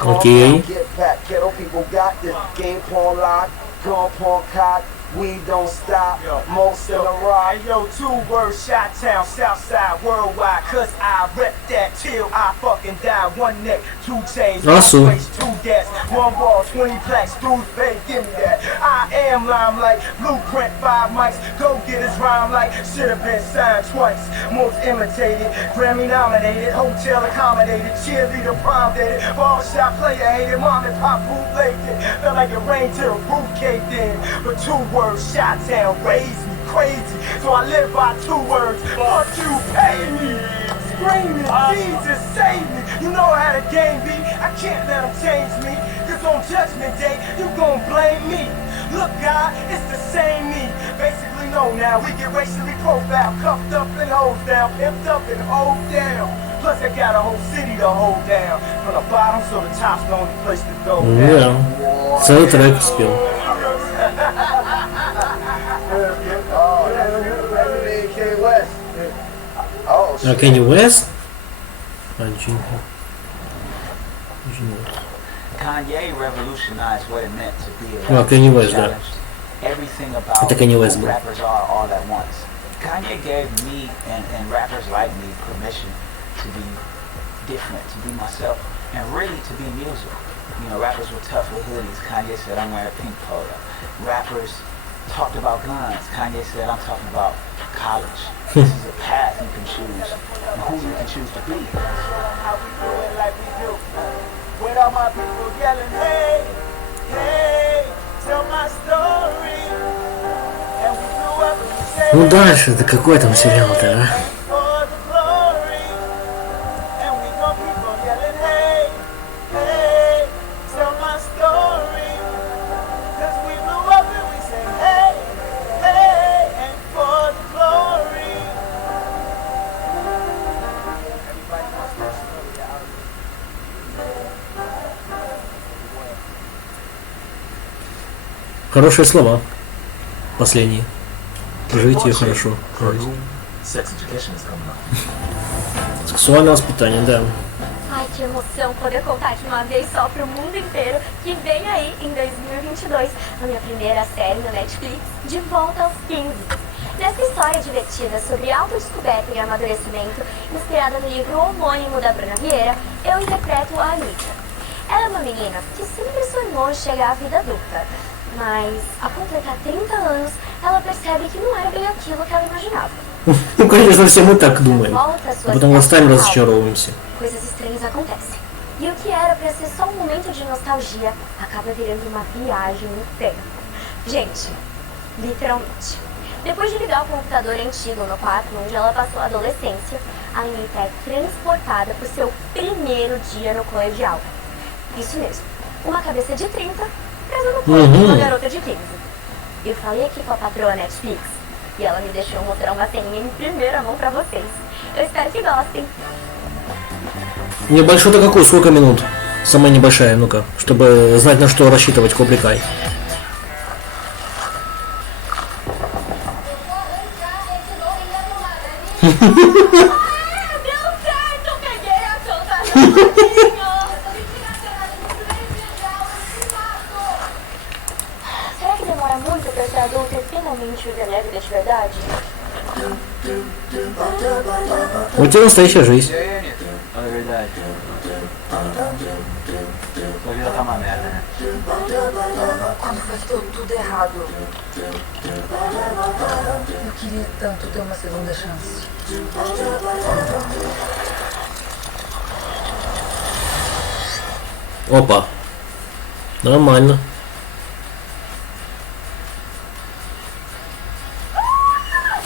Окей. Game pawn lock, gun pawn cock, we don't stop, most in the rock. Hey yo, 2 words, shot town, south side, worldwide, cause I rep that till I fucking die. 1 neck, 2 chains, 1 waist, 2 gas, 1 ball, 20 plaques, through the face, give me that. I damn limelight. Blueprint 5 mics, go get his rhyme like should've been signed twice. Most imitated, Grammy nominated, hotel accommodated, cheerleader prom dated, barbershop player hated, mom and pop bootlegged it. Felt like it rained till the roof caved in. But 2 words, Chi-Town raised me crazy. So I live by 2 words, fuck you, pay me. Screaming, Jesus save me. You know how the game be, I can't let them change me. Cause on judgment day, you gon' blame me. Look God, it's the same me. Basically know now, we get racially profiled, cuffed up and hosed down, pimped up and hold down. Plus I got a whole city to hold down. From the bottom so the top's the only place to go down. Целый трек спел. А Кенни Уэст? Kanye revolutionized what it meant to be a Ну, Кенни Уэст, да. Everything about Это Кенни Уэст who был. rappers are all at once. Kanye gave me and rappers like me permission to be different, to be myself, and really to be music. You know, rappers were tough with hoodies. Kanye said, I'm wearing pink polo. Rappers talked about guns. Kanye said, I'm talking about college. This is a path you can choose, and who you can choose to be. How we do it like we do. With all my people yelling, hey, hey, tell my story. And we blew up and we say, Ну дальше, да какой там сериал-то, а? for the glory. And we gon' keep on yelling, hey, hey, tell my story. Cause we blew up and we say, hey, hey, and for the glory. Everybody wants their story out. Хорошие слова. Последние. Живите хорошо. Sexuальное воспитание, да. Ai, que emoção poder contar de uma vez só pro mundo inteiro que vem aí em 2022 a minha primeira série no Netflix, De Volta aos 15. Nessa história divertida sobre autodescoberta e amadurecimento, inspirada no livro homônimo da Bruna Vieira, eu interpreto a Anitta. Ela é uma menina que sempre sonhou chegar à vida adulta, mas ao completar 30 anos, ela percebe que não era bem aquilo que ela imaginava. Ну, конечно, все мы так думаем. А потом настаем разочаровываемся. Coisas estranhas acontecem. E o que era pra ser só um momento de nostalgia acaba virando uma viagem no tempo. Gente, literalmente. Depois de ligar o computador antigo no quarto onde ela passou a adolescência, a Anitta é transportada pro seu primeiro dia no colegial. Isso mesmo, uma cabeça de 30 presa no corpo de uma garota de 15. Eu falei aqui com a patroa Netflix e ela me deixou mostrar uma ceninha em primeira mão pra vocês. Eu espero que gostem. Небольшой-то какой? Сколько минут? Самая небольшая, ну-ка, чтобы знать, на что рассчитывать COBRAKAI. Será que demora muito pra ser adulto e finalmente viver minha vida de verdade? Вот тебе настоящая жизнь. Fala a verdade. Sua vida tá uma merda, né? Quando faz tudo errado. Eu queria tanto ter uma segunda chance. Опа. Нормально.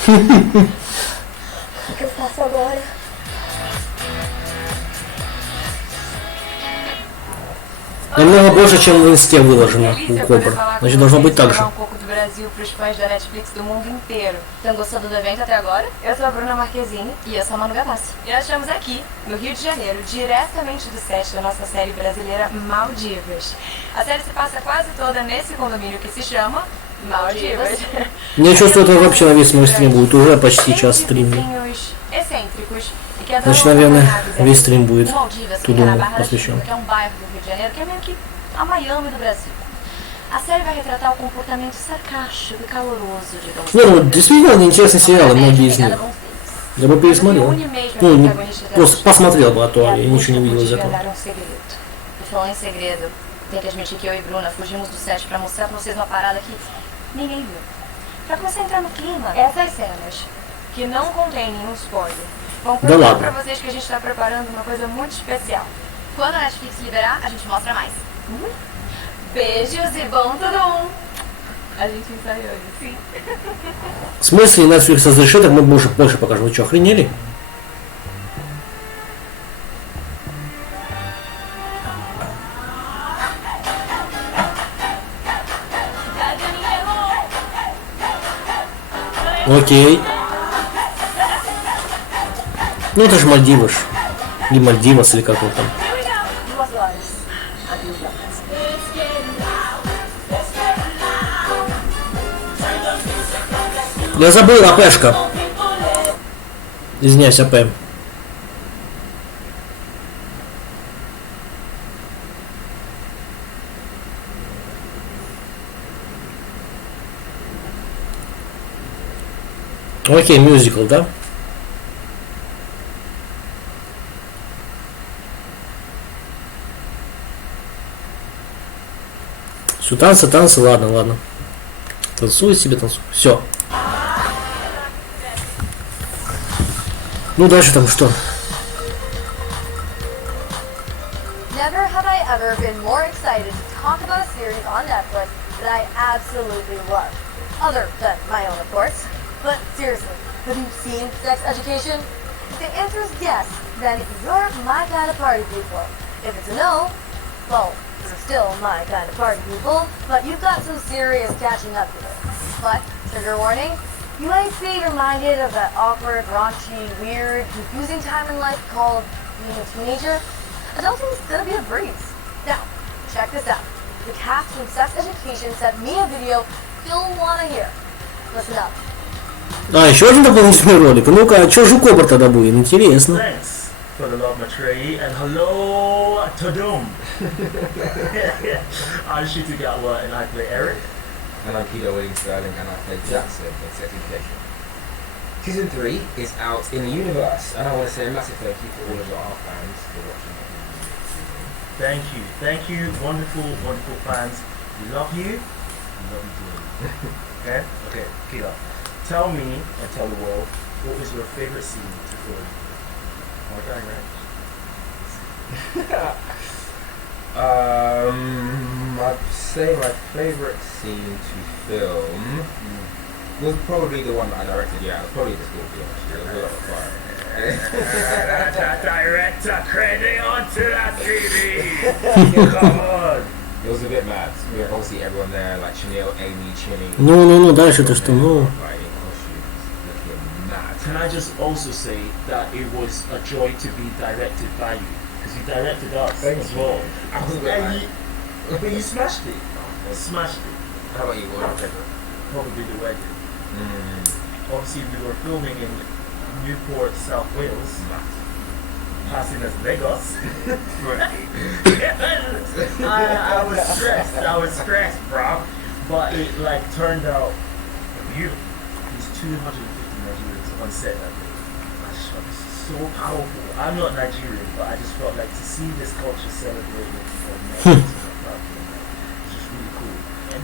O que eu faço agora? Намного больше, чем в инсте выложено у Кобра. Значит, должно быть так же. Um pouco do Brasil para os fãs da Netflix do mundo inteiro. Estão gostando do evento até agora? Eu sou a Bruna Marquezine e eu sou a Manu Gavassi. E nós estamos aqui, no Rio de Janeiro, diretamente do set da nossa série brasileira Maldivas. A série se passa quase toda nesse condomínio que se chama Maldivas. Я чувствую, это вообще на весь мой стрим будет. Уже почти час стрима. Excêntricos. Значит, наверное, весь стрим будет туда посвящен. Que é um bairro do Rio de Janeiro, que é meio que a Miami do Brasil. A série vai retratar o comportamento sarcástico e caloroso de Dom. Не, ну действительно интересный сериал, многие из них. Я бы пересмотрел. Ну, не, просто посмотрел бы, а то я ничего не видел из этого. E falando em segredo, tem que admitir que eu e Bruna fugimos do set pra mostrar pra vocês uma parada que Ninguém viu. Pra começar a entrar no clima, essas cenas, que não contém nenhum spoiler, vão provar pra vocês que a gente tá preparando uma coisa muito especial. Quando a Netflix liberar, a gente mostra mais. Beijos e bom tudum! A gente ensaiou isso, sim. В смысле, Netflix разрешит, так мы больше покажем. Вы что, охренели? Окей. Ну это же Мальдивыш. Или Мальдивас, или как он там. Я забыл АПшка. Извиняюсь, АП. Окей, мюзикл, да? Все, танцы, ладно. Танцуй себе, танцуй. Все. Ну дальше там что? Never have I ever been more excited to talk about a series on Netflix that I absolutely love. Other than my own, of course. But seriously, have you seen Sex Education? If the answer is yes, then you're my kind of party people. If it's a no, well, you're still my kind of party people, but you've got some serious catching up to do. But, trigger warning, you might be reminded of that awkward, raunchy, weird, confusing time in life called being a teenager. Adulting's gonna be a breeze. Now, check this out. The cast from Sex Education sent me a video you'll wanna hear. Listen up. А, еще один дополнительный ролик. Ну-ка, а что же Кобра тогда будет? Интересно. Thanks for the love, Matrei, and hello to Doom. I'm Shooty Gatwa and I play Eric. And I'm Peter William Sterling and I play Jackson in Sex Education. Season 3 is out in the universe and I want to say a massive thank you to all of our fans for watching. Thank you, wonderful fans. We love you. We love you dearly. Okay, Peter. Tell me and tell the world, what was your favorite scene to film? Oh my God, right? I'd say my favourite scene to film was probably the one that I directed, yeah, it was probably the school film actually, it was a lot of fun. Director credit onto that TV! Come on! It was a bit mad. We had obviously everyone there, like Chanel, Amy, Chinny. Ну, дальше то что, ну. Can I just also say that it was a joy to be directed by you? Because you directed us as well. But you smashed it. Smashed it. How about you? What was your favorite? Probably the wedding. Obviously we were filming in Newport, South Wales. Passing as Lagos. I was stressed, bro. But it like turned out beautiful. There's 250 Nigerians on set that day. I just felt so powerful. I'm not Nigerian, but I just felt like to see this culture celebrated. It's just really cool.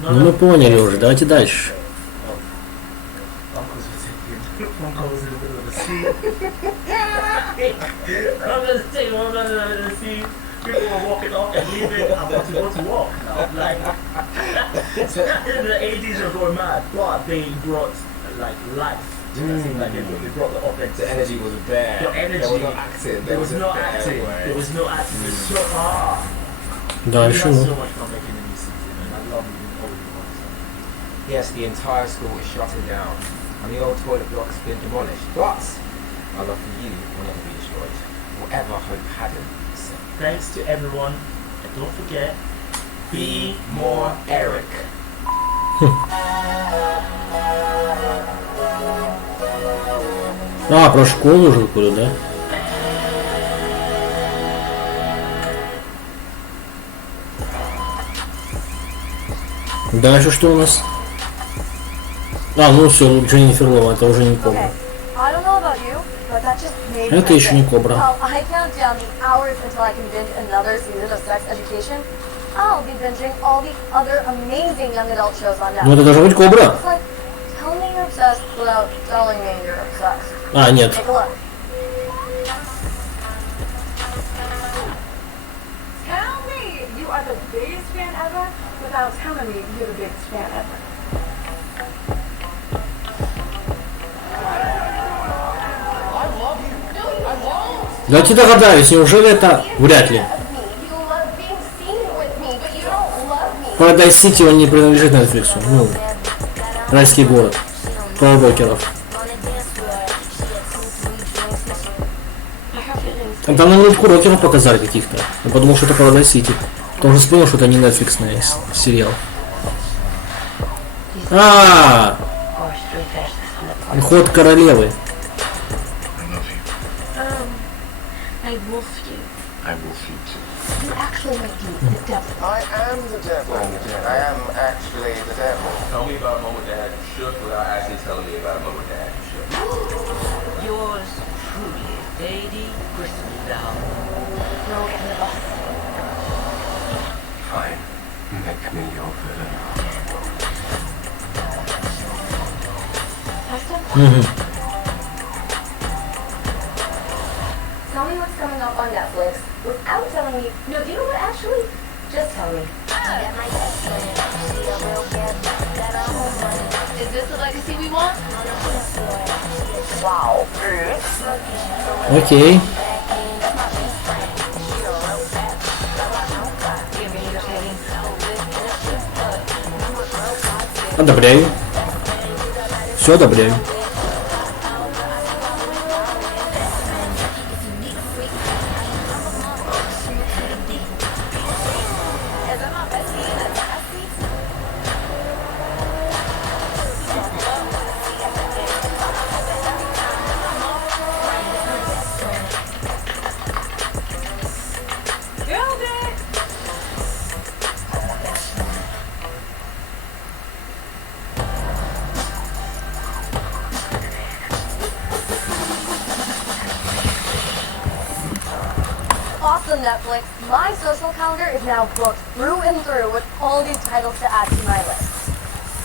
Ну мы поняли уже, давайте дальше. Uncles were taking phone calls in the middle of the scene. I'm just taking one in the middle of the scene. People were walking off and leaving. I'm about to go to walk now. Like, the ADs are going mad, but they brought like life. Like they brought the authentic. The energy was there. The energy. There was no acting. There was no acting. There was no acting. It was so hard. Дальше, We had ну. so much fun making the new season, and I love it all the ones. Yes, the entire school is shutting down, and the old toilet block has been demolished. But our love for you will never be destroyed. Whatever hope hadn't. Thanks to everyone, and don't forget, be more Eric. А, про школу уже куда, да? Дальше что у нас? А, ну все, Дженнифер Лова, это уже не Кобра. Это еще не Кобра. I'll be binging all the other amazing young adult shows on Ну Netflix. это должна быть Кобра. It's like, tell me you're obsessed without telling me you're obsessed. А, нет. Take a look. Tell me you are the biggest fan ever without telling me you're the biggest fan ever. Давайте догадаюсь, неужели это... Вряд ли. Paradise City, он не принадлежит Netflix. Ну, райский город. Полубокеров. Там на минутку рокеров показали каких-то. Я подумал, что это Paradise City. Потом уже вспомнил, что это не Netflix сериал. Ход королевы. I wolf you. I will see too. You actually might be the devil. I am the devil. I am actually the devil. Tell me about a moment that had you shook without actually telling me about a moment that had you shook. Yours truly, Lady Bristledown. Fine. Make me your villain. Tell me what's coming up on Netflix without telling me. No, do you know what? Actually, just tell me. Is this the legacy we want? Wow. Окей. Одобряю. Все одобряю. Awesome, Netflix. My social calendar is now booked through and through with all these titles to add to my list.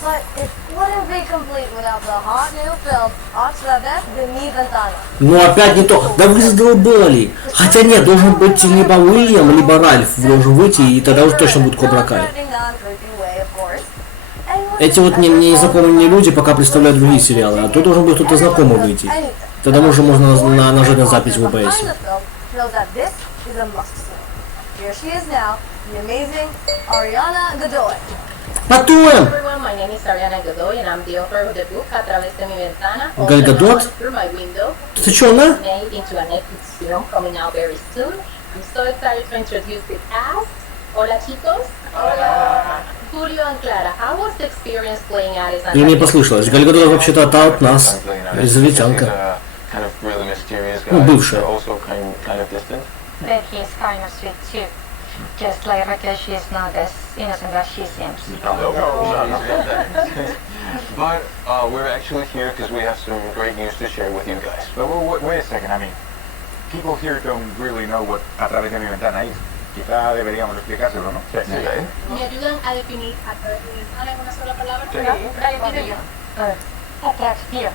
But it wouldn't be complete without the hot new film «От Свобод до Нивентана». Ну опять не то. Да вы задолбали. Хотя нет, должен быть либо Уильям, либо Ральф должен выйти, и тогда уже точно будет COBRAKAI. Эти вот незнакомые люди пока представляют другие сериалы, а тут должен быть кто-то знакомый выйти. Тогда уже можно нажать на запись в ОБС. Is a must-see. Here she is now, the amazing Ariana Godoy. Потом! Everyone, my name is Ariana Godoy and I'm the author of the book A través de mi ventana. Gal Gadot? Through my window. Ты чё, она? Made into a Netflix film coming out very soon. I'm so excited to introduce the cast. Hola chicos. Hola. Julio and Clara, how was the experience playing Alice and И мне послышалось. Галь Гадот вообще-то от нас. Израильтянка. Ну, бывшая. But he's kind of sweet too. Just like Raquel, she is not as innocent as she seems. But we're actually here because we have some great news to share with you guys. But wait a second, I mean, people here don't really know what A través de mi ventana is. Quizá deberíamos explicárselo, ¿no? Sí. ¿Me ayudan a definir A través de mi ventana en una sola palabra? Sí. Dale, pido yo. Atractiva.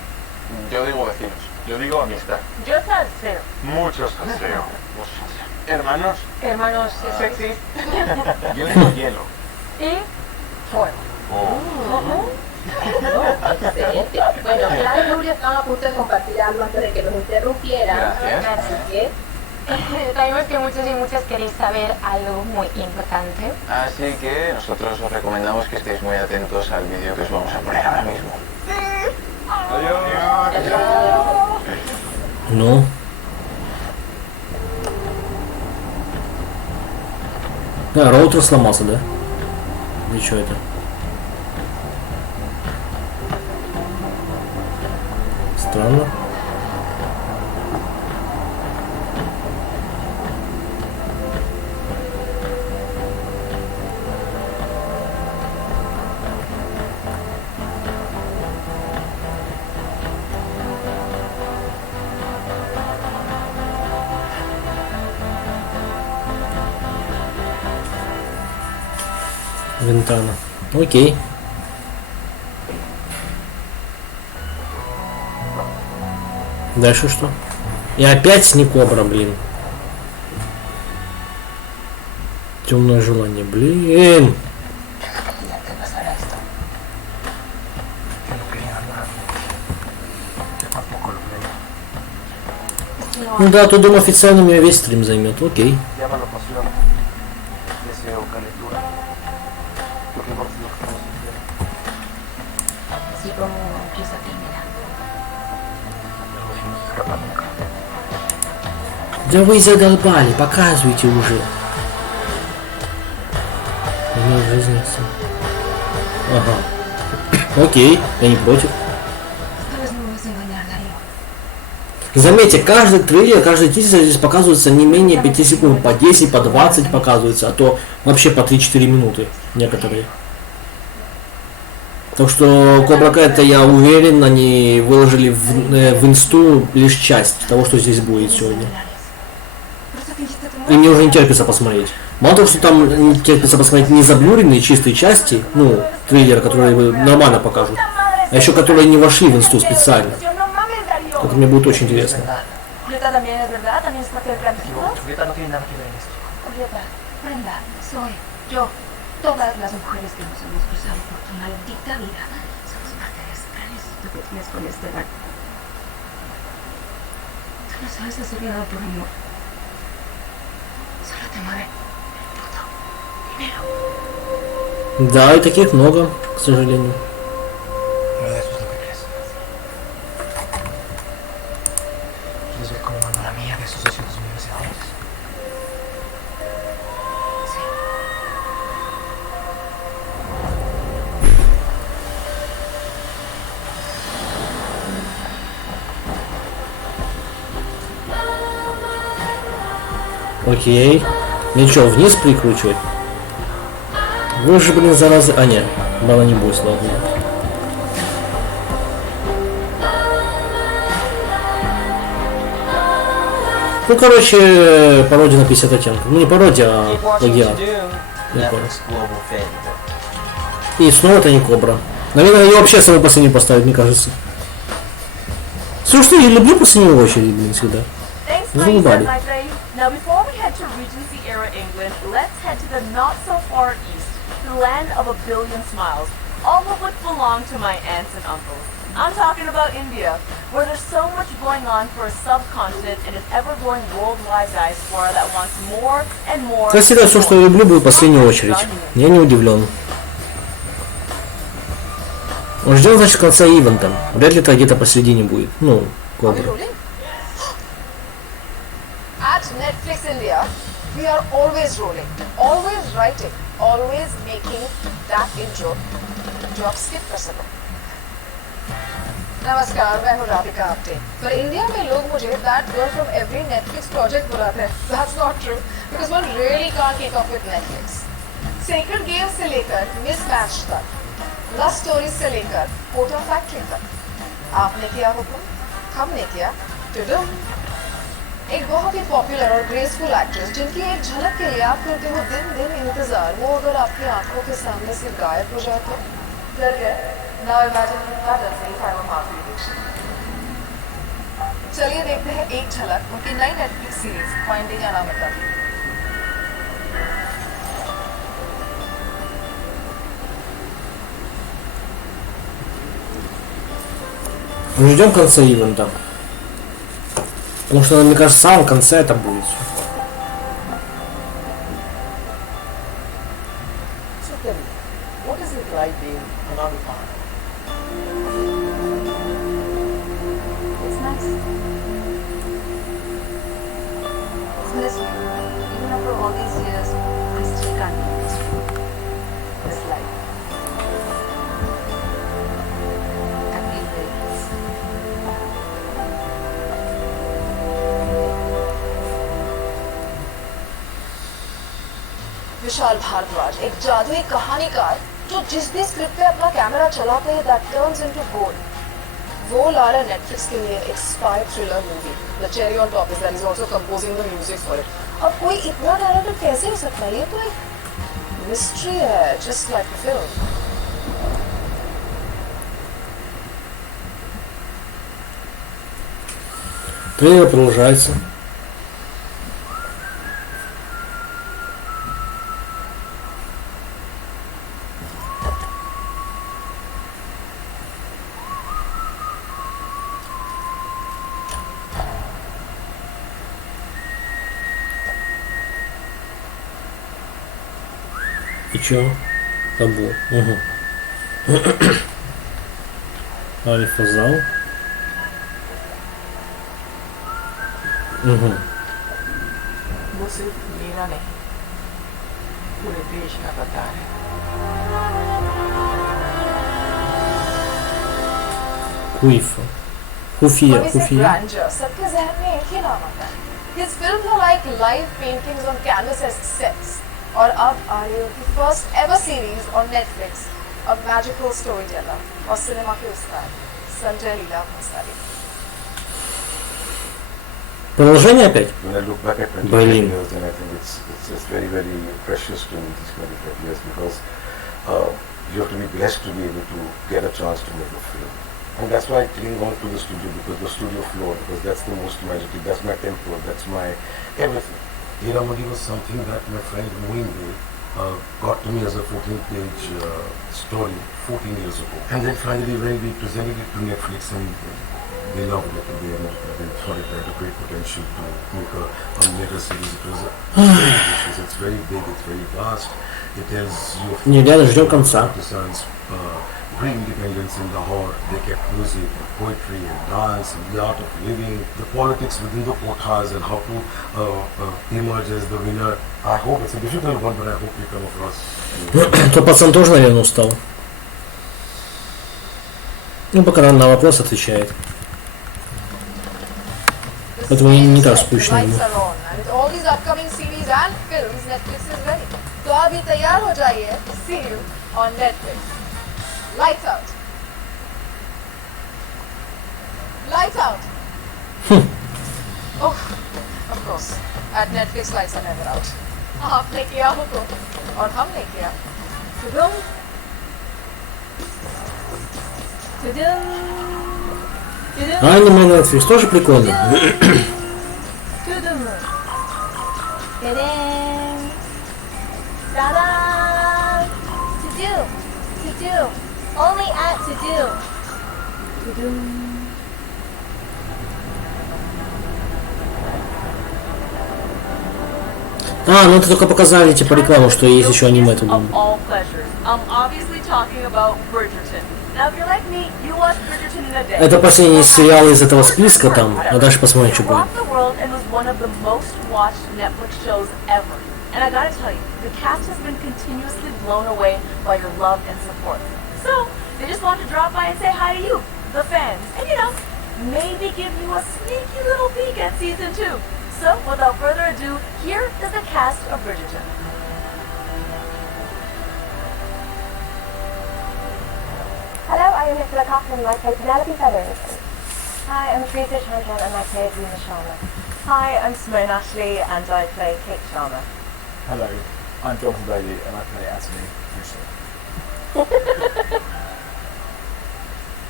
Yo digo vecinos. Yo digo amistad. Yo salseo. Muchos salseo. Hermanos. Hermanos sexy. Yo digo hielo. Y fuego. Excelente. Bueno, Clara y Julio estaban a punto de compartir algo antes de que nos interrumpieran. Gracias. Así que... Sabemos que muchos y muchas queréis saber algo muy importante. Así que nosotros os recomendamos que estéis muy atentos al vídeo que os vamos a poner ahora mismo. Ну. Да, роутер сломался, да? Или что это? Странно. Винтана. Окей. Дальше что? И опять не Кобра, блин. Темное желание, блин. Ну да, тут, думаю, официально меня весь стрим займет. Окей. Да вы задолбали, показывайте уже. Мне разница. Ага. Окей, я не против. Заметьте, каждый трейлер, каждый тизер здесь показывается не менее 5 секунд, по 10, по 20 показывается, а то вообще по 3-4 минуты некоторые. Так что COBRAKAI-то, я уверен, они выложили в инсту лишь часть того, что здесь будет сегодня. И мне уже не терпится посмотреть. Мало того, что там не терпится посмотреть не заблюренные чистые части, ну, трейлеры, которые нормально покажут, а еще которые не вошли в инсту специально. Это мне будет очень интересно. Julieta también es verdad, también es parte del plan de equipo. Julieta no tiene nada que ver en esto. Julieta, Brenda, soy yo. Todas las mujeres que nos hemos cruzado por tu maldita vida somos parte de ese plan que tienes con este barco. Tú no sabes hacer nada por amor. Solo te mueve puto dinero. Да, и таких много, к сожалению. Окей. Мне что, вниз прикручивать? Вы же, блин, заразы... А, нет. Бала не будет, слава богу. Ну, короче, пародия на 50 оттенков. Ну, не пародия, а плагиат. И снова это не Кобра. Наверное, я вообще самый последний поставить, мне кажется. Слушай, я люблю последнюю очередь, блин, всегда. Задолбали. Now before we head to Regency era England, let's head to the not so far east, the land of a billion smiles, all of which belong to my aunts and uncles. I'm talking about India, where there's so much going on for a subcontinent and an ever-growing worldwide diaspora that wants more and more. Как всегда, все, что я люблю, будет в последнюю очередь. Я не удивлен. Он ждет, значит, конца ивента. Вряд ли это где-то посередине будет. Ну, Кобра. At Netflix India, we are always rolling, always writing, always making that intro जो आप skip कर सको. नमस्कार, मैं हूँ राधिका आप्टे. पर India में लोग मुझे that girl from every Netflix project बुलाते हैं. That's not true, because one really can't keep up with Netflix. Sacred Games से लेकर Mismatch तक, Love Stories से लेकर Photo Factory तक, आपने किया हुक्म, हमने किया टुडुम. एक बहुत ही पॉपुलर और ग्रेसफुल एक्ट्रेस जिनकी एक झलक के लिए आप करते हो दिन दिन इंतजार, वो अगर आपकी आंखों के सामने से गायब हो जाए तो डर गए. Now imagine that doesn't if I'm a Madhuri Dixit. चलिए देखते हैं एक झलक उनकी नई नेटफ्लिक्स सीरीज फाइंडिंग अनामिका की. Мы ждем конца ивента. Потому что, мне кажется, в самом конце это будет. So tell me, what is it like being an American? It's nice. It's blissful. Even after all these years, I still can't believe it's true. This life. I feel very blessed. Vishal Bhardwaj एक जादुई कहानीकार जो जिस भी script पे अपना camera चलाते हैं that turns into gold. वो ला रहा नेटफ्लिक्स के लिए एक spy thriller movie. The cherry on top is that he's also composing the music for it. अब कोई इतना टैलेंटेड कैसे हो सकता है? ये तो एक mystery here, just like the film. Трейлер продолжается. И чё? Табу. Угу. Альфа-зал. Угу. वो सिर्फ मेरा नहीं पूरे देश का पता है Хуифа. Хуфия, When we say Хуфия. grandeur, सबके ज़हन में एक ही नाम आता है. His films are like live paintings on canvas as sets. और अब आ रही है the first ever series on Netflix, a magical storyteller और सिनेमा के उस्ताद Sanjay Leela Bhansali. Продолжение опять? When I look back at 25 Блин. years, then I think it's very, very precious to me, these 25 years, because you have to be blessed to be able to get a chance to make a film. And that's why I cling on to the studio, because the studio floor, because that's the most magical, that's my temple, that's my everything. Hiramani was something that my friend Moinde got to me as a 14-page story 14 years ago. And then finally when we presented it to Netflix, and they loved it, they thought it had a great potential to make a mega series. It was very ambitious, it's very big, it's very vast. It tells you of Не, реально ждем конца. artisans, great independence in Lahore. They kept music and poetry and dance and the art of living, the politics within the kothas and how to emerge as the winner. I hope it's a difficult one, but I hope we come across. То пацан тоже, наверное, устал. Ну, пока на вопрос отвечает. Поэтому не так скучно ему. Lights are on, and with all these upcoming series and films, Netflix is ready. तो अभी तैयार हो जाइए. See you on Netflix. Lights out. Lights out. Oh, of course. At Netflix, lights are never out. आपने किया हुक्म और हमने किया. Tudum. Tudum. Tudum. Аниме Netflix тоже прикольно. Tudum. Tudum. Ta-da! To do. Only at to do. А, ну это только показали типа рекламу, что есть еще аниме тут. Of all pleasures. I'm obviously talking about Bridgerton. Now, if you're like me, you watch Bridgerton in a day. Это последний сериал из этого списка там, а дальше посмотрим, что будет. Rocked the world and was one of the most watched Netflix shows ever. And I gotta tell you, the cast has been continuously blown away by your love and support. So, they just wanted to drop by and say hi to you, the fans, and you know, maybe give you a sneaky little peek at season 2. So, without further ado, here is the cast of Bridgerton. Hello, I am Nicola Coughlin and I play Penelope Featherington. Hi, I'm Teresa Chantal and I play Rina Sharma. Hi, I'm Simone Ashley and I play Kate Sharma. Hello, I'm Jonathan Bailey and I play Anthony Russo.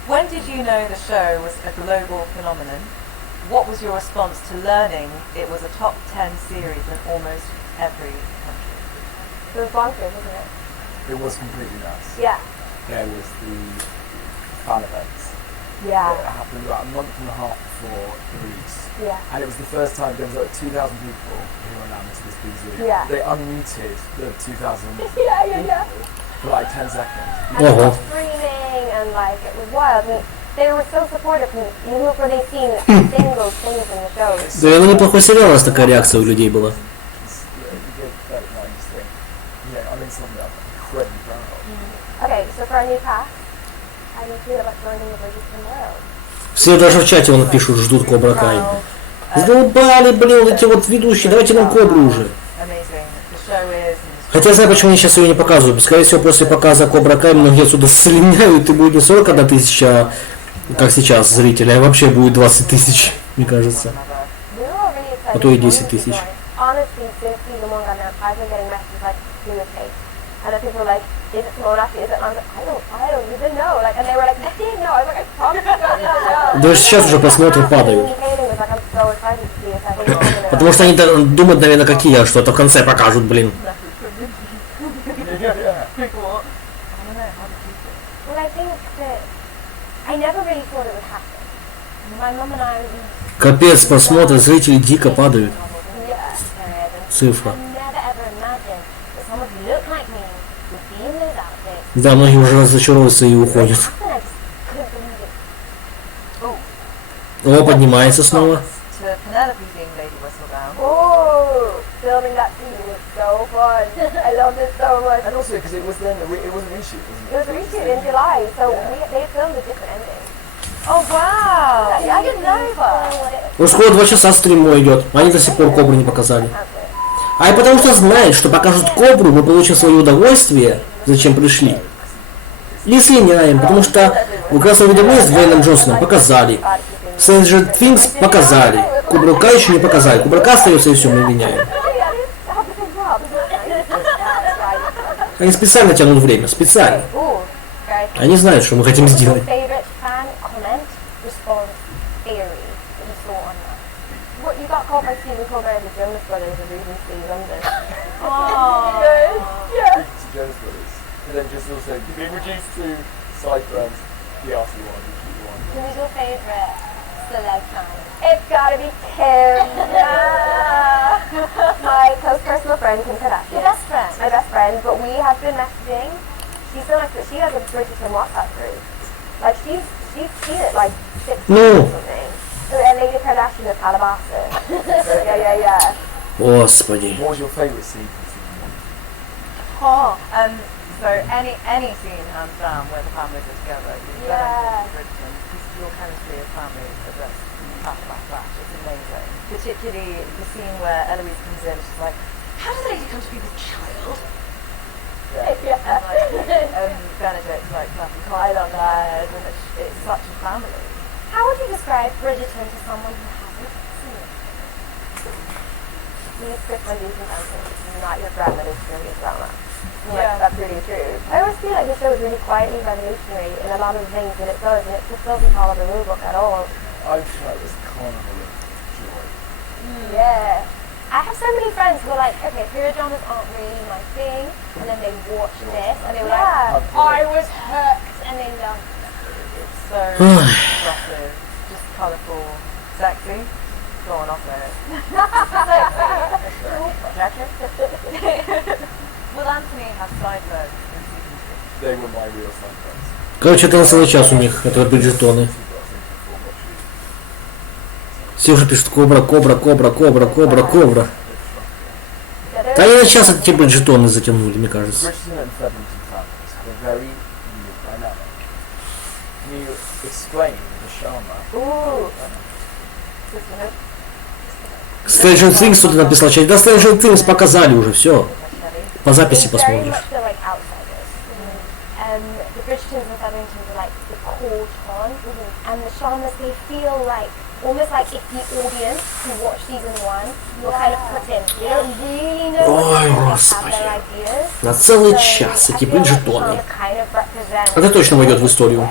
When did you know the show was a global phenomenon? What was your response to learning it was a top 10 series in almost every country? It was bonkers, wasn't it? It was completely nuts. Yeah. There was the fan events. Yeah. It happened about a month and a half before the release. Yeah. And it was the first time there was like 2,000 people who were allowed into this big zoo. Yeah. They unmuted the 2,000 Yeah. for like 10 seconds. And they were screaming and like, it was wild. And they were so supportive, even before they seen single things in the show. Да, ну неплохой сериал, раз такая реакция у людей была. Okay, so for our new cast, how do you feel about joining the Bridgerton world? Все даже в чате вон пишут, ждут COBRAKAI. Задолбали, блин, вот эти вот ведущие, давайте нам Кобру уже. Хотя я знаю, почему они сейчас ее не показывают. Скорее всего, после показа COBRAKAI многие отсюда слиняют, и будет не 41 тысяча, как сейчас, зрителей, а вообще будет 20 тысяч, мне кажется. А то и 10 тысяч. And then people were like, is it small enough? Is it? And I was like, I don't even know. Like, and they were like, I didn't know. I was like, I promise you don't know. Даже сейчас уже просмотры падают. I'm so excited to see it. Потому что они думают, наверное, какие, что это в конце покажут, блин. Well, I think that I never really thought it would happen. My mom and I were Капец, просмотры, зрители дико падают. Цифра. Да, многие уже разочаровываются и уходят. О, поднимается снова. Filming that scene was so fun. I loved it so much. And also because it was then, it was a reshoot, wasn't it? It was a reshoot in July, so they filmed a different ending. Oh wow! I didn't know that. Ну, скоро 2 часа стрима идет. Они до сих пор Кобру не показали. А и потому что знают, что покажут Кобру, мы получим свое удовольствие, зачем пришли. И слиняем, потому что «Красное уведомление» с Дуэйном Джонсоном показали. Stranger Things показали. COBRAKAI еще не показали. COBRAKAI остается и все, мы меняем. Они специально тянут время, специально. Они знают, что мы хотим сделать. Cobra seeing Cobra and the Jonas Brothers are recently in London. Oh. Yeah. Jonas Brothers. And then just also being reduced to side brands, the RC one, the Q one. Who's your favourite celeb fan? It's gotta be Kim. My close personal friend, Kim Kardashian. Your best friend? My best friend, but we have been messaging. She's so nice, but she has a Bridgerton WhatsApp group. Like she's seen it like 6 times or something. And Lady Kardashian is Calabasas. Yeah. Господи. What was your favourite scene from season 1? Oh, so any scene hands down where the families are together. Yeah. Your chemistry as family is just flash. It's amazing. Particularly the scene where Eloise comes in, she's like, how does a lady come to be with child? Yeah. And Benedict's like, I love that. And it's such a family. How would you describe Bridgerton to someone who hasn't seen it? These scripts are using dancing, not your grandmother's serious drama. Yeah, that's really true. I always feel like this show is really quietly revolutionary in a lot of things, and it just doesn't follow the rule book at all. I felt it was carnival of joy. Yeah. I have so many friends who are like, okay, period dramas aren't really my thing, and then they watch this, and they were like, I was hurt, and they love it. So aggressive, just colourful, sexy, going off there. Will Anthony have side birds in season 2? They were my real side birds. Короче, это на целый час у них, это Бриджертоны. Все уже пишут Кобра. Да и на час эти Бриджертоны затянули, мне кажется. Can you explain the genre? Stranger Things кто-то написал чай. Да, Stranger Things показали уже, все. По записи посмотришь. The Bridgertons and Featheringtons are like the core tone, and the Shamas, they feel like almost like if the audience who watched season 1 were kind of put in. They don't really know what they have their ideas. На целый час эти Бриджертоны. Это точно войдет в историю.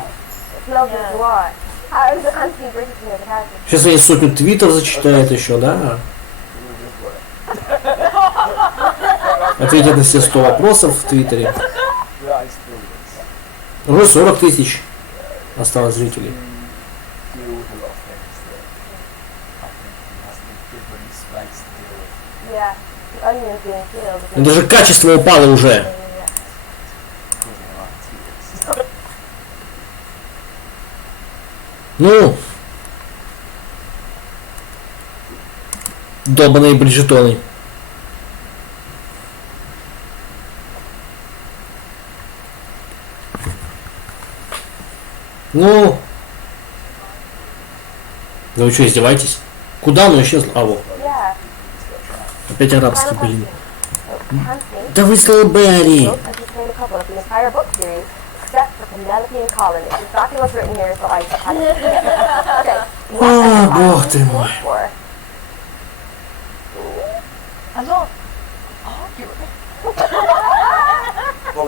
Сейчас они сотню твитов зачитают еще, да? Ответят на все 100 вопросов в твиттере. Уже 40 тысяч осталось зрителей. И даже качество упало уже. Ну, долбаные Бриджертоны. Ну, да вы что, издеваетесь? Куда оно исчезло? А вот. Опять арабский, блин. Да вы слабели. О, бог ты мой.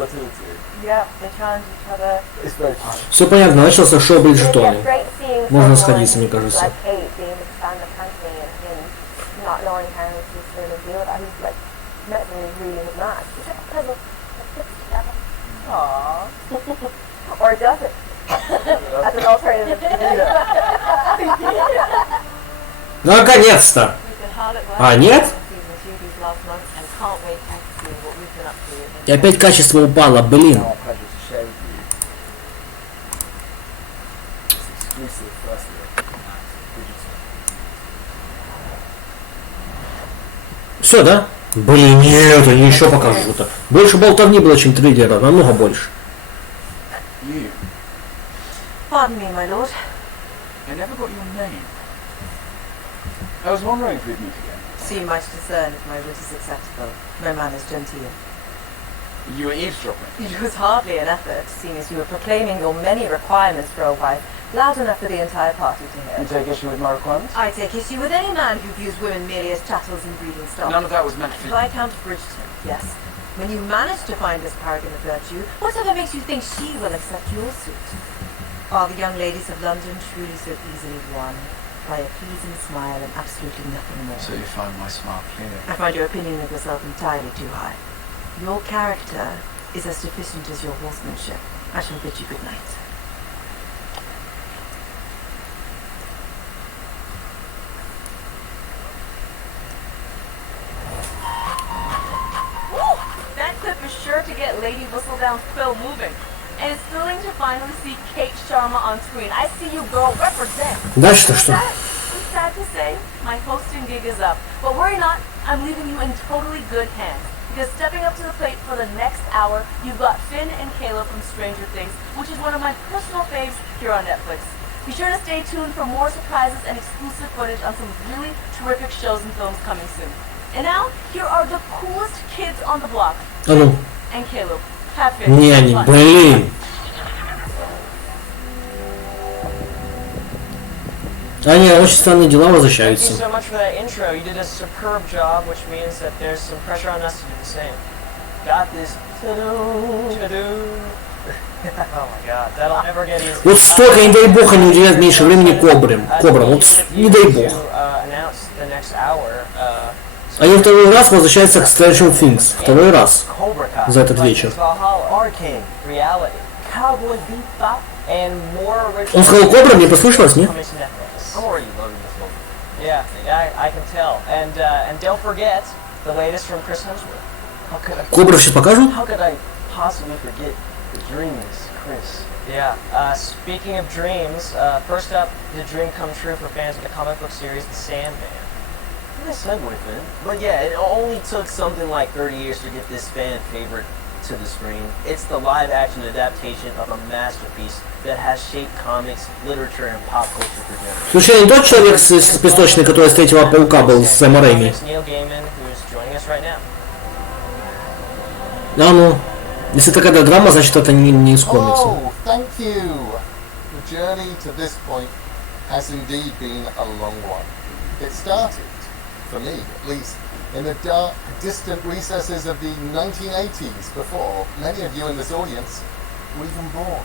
volatility. Yeah, they challenge each other. It's very passionate. Все понятно, начался шоу Бриджитони. It's great seeing Можно someone сходиться, мне кажется. like Kate being able to stand up confidently and not knowing how to sort of deal with that. He's like mentally reading his math. It's like a puzzle that fits together. Aww. Or does it? As an alternative. Наконец-то! А, нет? И опять качество упало, блин. Все, да? Блин, нет, они еще покажут-то. Больше болтовни было, чем триллера, намного больше. Pardon me, my lord. I never got your name. I was wondering if we'd meet again. See much discern if my wit is acceptable. My manners genteel. You were eavesdropping. It was hardly an effort, seeing as you were proclaiming your many requirements for a wife, loud enough for the entire party to hear. You take issue with my requirements? I take issue with any man who views women merely as chattels and breeding stock. None of that was meant for you. Viscount Bridgeton, yes. When you manage to find this paragon of virtue, whatever makes you think she will accept your suit? Are the young ladies of London truly so easily won by a pleasing smile and absolutely nothing more? So you find my smile clear? I find your opinion of yourself entirely too high. Your character is as sufficient as your horsemanship. I shall bid you good night. That clip is sure to get Lady Whistledown's quill moving. And it's thrilling to finally see Kate Sharma on screen. I see you, girl. Represent. Дальше-то что? It's sad to say, my hosting gig is up. But worry not, I'm leaving you in totally good hands. Because stepping up to the plate for the next hour, you've got Finn and Kayla from Stranger Things, which is one of my personal faves here on Netflix. Be sure to stay tuned for more surprises and exclusive footage on some really terrific shows and films coming soon. And now, here are the coolest kids on the block. Алло. And Caleb. Have Finn. Не, они, блин. Они очень странные дела возвращаются. Thank you so much for that intro. You did a superb job, which means that there's some pressure on us to do the same. Got this. To-do. Oh my god, that'll never get easy. Вот столько, не дай бог, они уделяют меньше времени Кобрам. Вот не дай бог. Они второй раз возвращаются к Stranger Things. Второй раз. За этот вечер. Он сказал Кобра, мне послышалось, нет? Yeah, I can tell. And don't forget the latest from Chris Hemsworth. Кобра сейчас покажут? How could I possibly forget the dreams, Chris? Yeah. Speaking of dreams, first up, the dream come true for fans of the comic book series The Sandman. Nice segue, Finn. But yeah, it only took something like 30 years to get this fan favorite to the screen. It's the live-action adaptation of a masterpiece that has shaped comics, literature, and pop culture for generations. Слушай, не тот человек с песочной, который с Третьего Паука был, с Сэма Рэйми? А ну, если это когда драма, значит это не из комикса. Oh, thank you. The journey to this point has indeed been a long one. It started, for me at least, in the dark, distant recesses of the 1980s, before many of you in this audience were even born.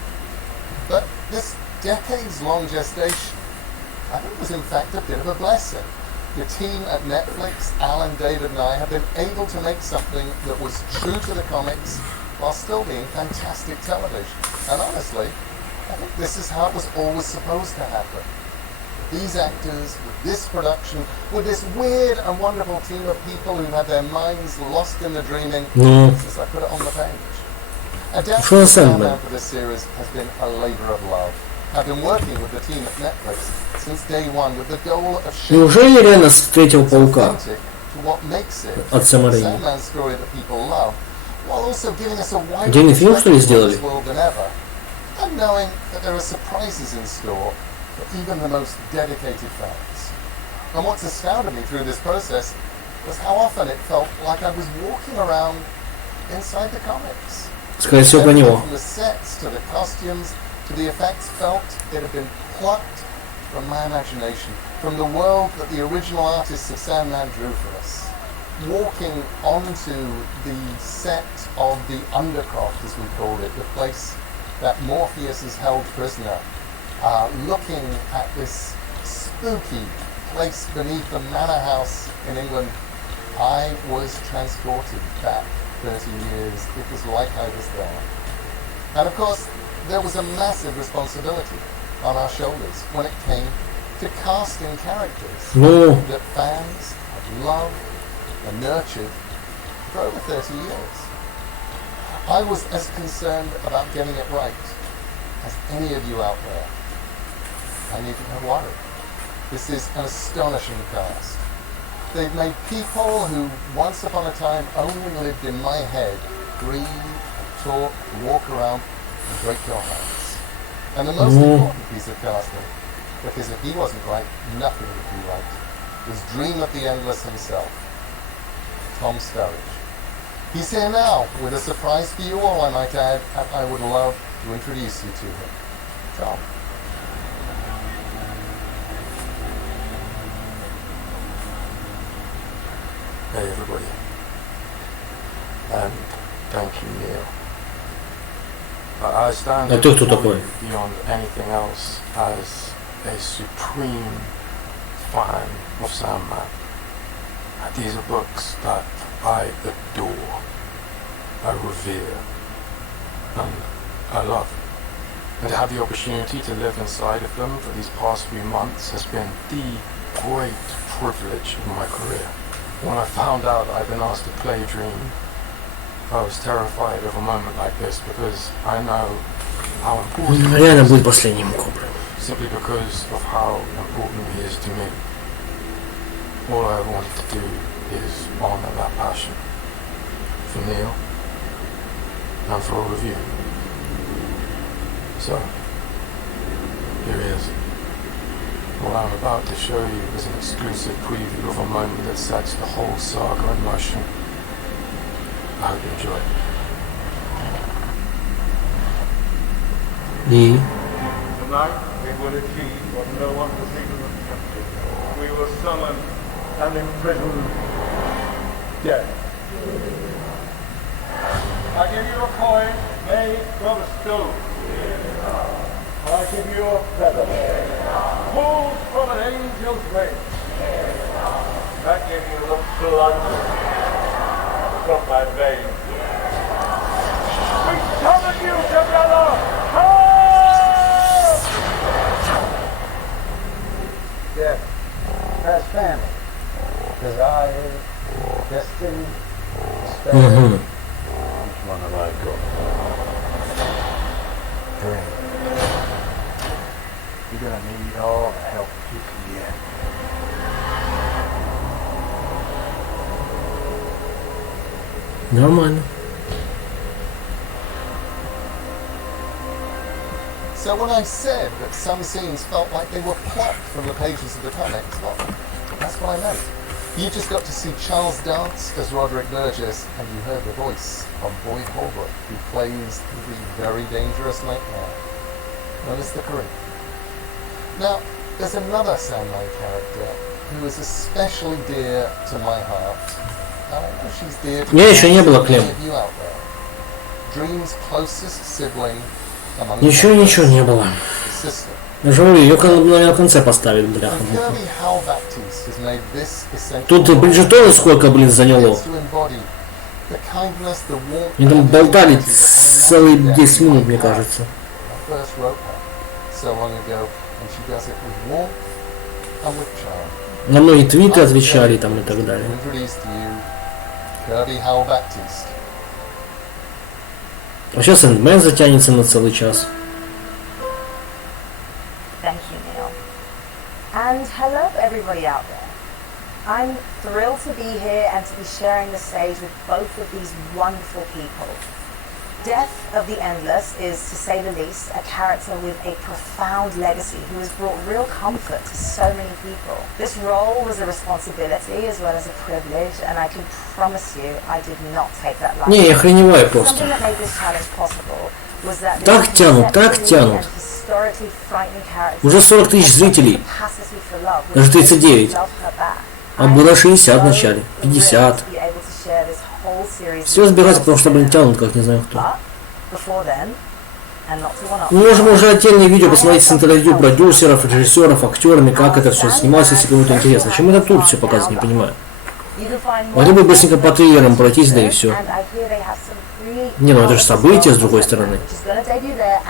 But this decades-long gestation, I think, was in fact a bit of a blessing. The team at Netflix, Alan, David and I, have been able to make something that was true to the comics while still being fantastic television. And honestly, I think this is how it was always supposed to happen. These actors, with this production, with this weird and wonderful team of people who had their minds lost in the dreaming since I put it on the page. Adapting the Sandman for this series has been a labour of love. I've been working with the team at Netflix since day one with the goal of shaping Неужели реально с Третьего Паука to what makes it от Сэма Рэйми? Sandman story that people love, while also giving us a wider Отдельный фильм, что ли, сделали? world than ever, and knowing that there are surprises in store for even the most dedicated fans. And what's astounded me through this process was how often it felt like I was walking around inside the comics. Скорее всего, про него. From the sets to the costumes to the effects felt it had been plucked from my imagination, from the world that the original artists of Sandman drew for us. walking onto the set of the Undercroft, as we called it, the place that Morpheus is held prisoner, looking at this spooky place beneath the manor house in England, I was transported back 30 years. It was like I was there. And of course, there was a massive responsibility on our shoulders when it came to casting characters that fans have loved and nurtured for over 30 years. I was as concerned about getting it right as any of you out there. I needn't have worried. This is an astonishing cast. They've made people who once upon a time only lived in my head breathe, talk, walk around, and break your hearts. And the most important piece of casting, because if he wasn't right, nothing would be right, was Dream of the Endless himself, Tom Sturridge. He's here now with a surprise for you all, I might add, and I would love to introduce you to him. Tom. Hey everybody, and thank you, Neil. I stand beyond anything else as a supreme fan of Sandman. These are books that I adore, I revere, and I love. And to have the opportunity to live inside of them for these past few months has been the great privilege of my career. When I found out I'd been asked to play Dream, I was terrified of a moment like this because I know how important Реально будет последним Коброй. simply because of how important he is to me. All I wanted to do is honor that passion for Neil and for all of you. So, here he is. What I'm about to show you is an exclusive preview of a moment that sets the whole saga in motion. I hope you enjoy it. Tonight we will achieve what no one has even attempted. We will summon and imprison death. I give you a coin made from a stone. I give you a feather pulled from an angel's wing. I give you the blood from my veins. We summon you together! Death has family, desire, destiny, despair. Which one have I got? Dream. You're gonna need all the help you can get. Нормально. So when I said that some scenes felt like they were plucked from the pages of the comics, well, that's what I meant. You just got to see Charles dance as Roderick Burgess, and you heard the voice of Boyd Holbrook, who plays the very dangerous Nightmare, known as the Creep. Now, there's another Sandman character who is especially dear to my heart. I know she's dear to many of you out there. Dream's closest sibling among Ничего не было. sister. Я же говорю, ее, наверное, в конце поставить, бляха. Kirby Hal Baptiste has made this essential. Тут Бриджитона сколько, блин, заняло. The kindness, the warmth, Они там болтали целые 10 минут, мне кажется. I first wrote her so long ago, and she does it with warmth and with charm. На многие твиты отвечали там и так далее. Introduce to you Kirby Hal Baptiste. А сейчас Сэндмен затянется на целый час. Thank you, Neil. And hello, everybody out there. I'm thrilled to be here and to be sharing the stage with both of these wonderful people. Death of the Endless is, to say the least, a character with a profound legacy who has brought real comfort to so many people. This role was a responsibility as well as a privilege, and I can promise you I did not take that lightly. Не, я охреневаю просто. Something that made this challenge possible was that Так тянут, так тянут. Уже 40 тысяч зрителей. Даже 39. А было 60 в начале, 50. Все сбегать, потому что, блин, тянут, как не знаю кто. Мы можем уже отдельные видео посмотреть с интервью продюсеров, режиссеров, актерами, как это все снималось, если кому-то интересно. Зачем это тут все показывать, не понимаю. Могли бы быстренько по трейлерам пройтись, да и все. Не, ну это же событие с другой стороны.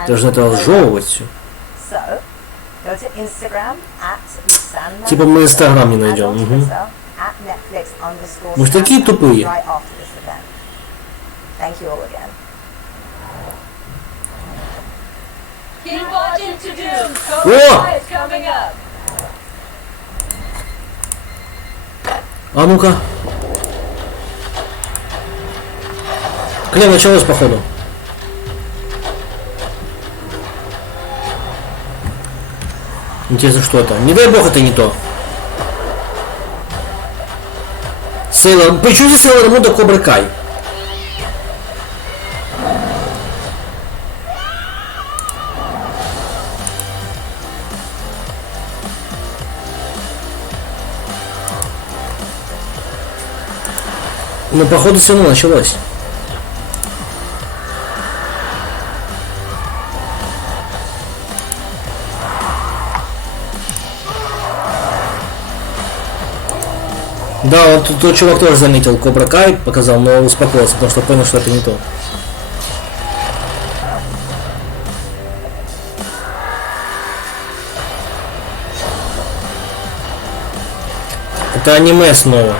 Должны это разжевывать все. Типа мы Инстаграм не найдем. Угу. Мы же такие тупые. О! А ну-ка. Клем началось, походу. Интересно, что это? Не дай бог, это не то. Сейлор... Почему здесь Сейлор Мун да COBRAKAI? Но походу все равно началось. Да, вот тот чувак тоже заметил COBRAKAI, показал, но успокоился, потому что понял, что это не то. Это аниме снова.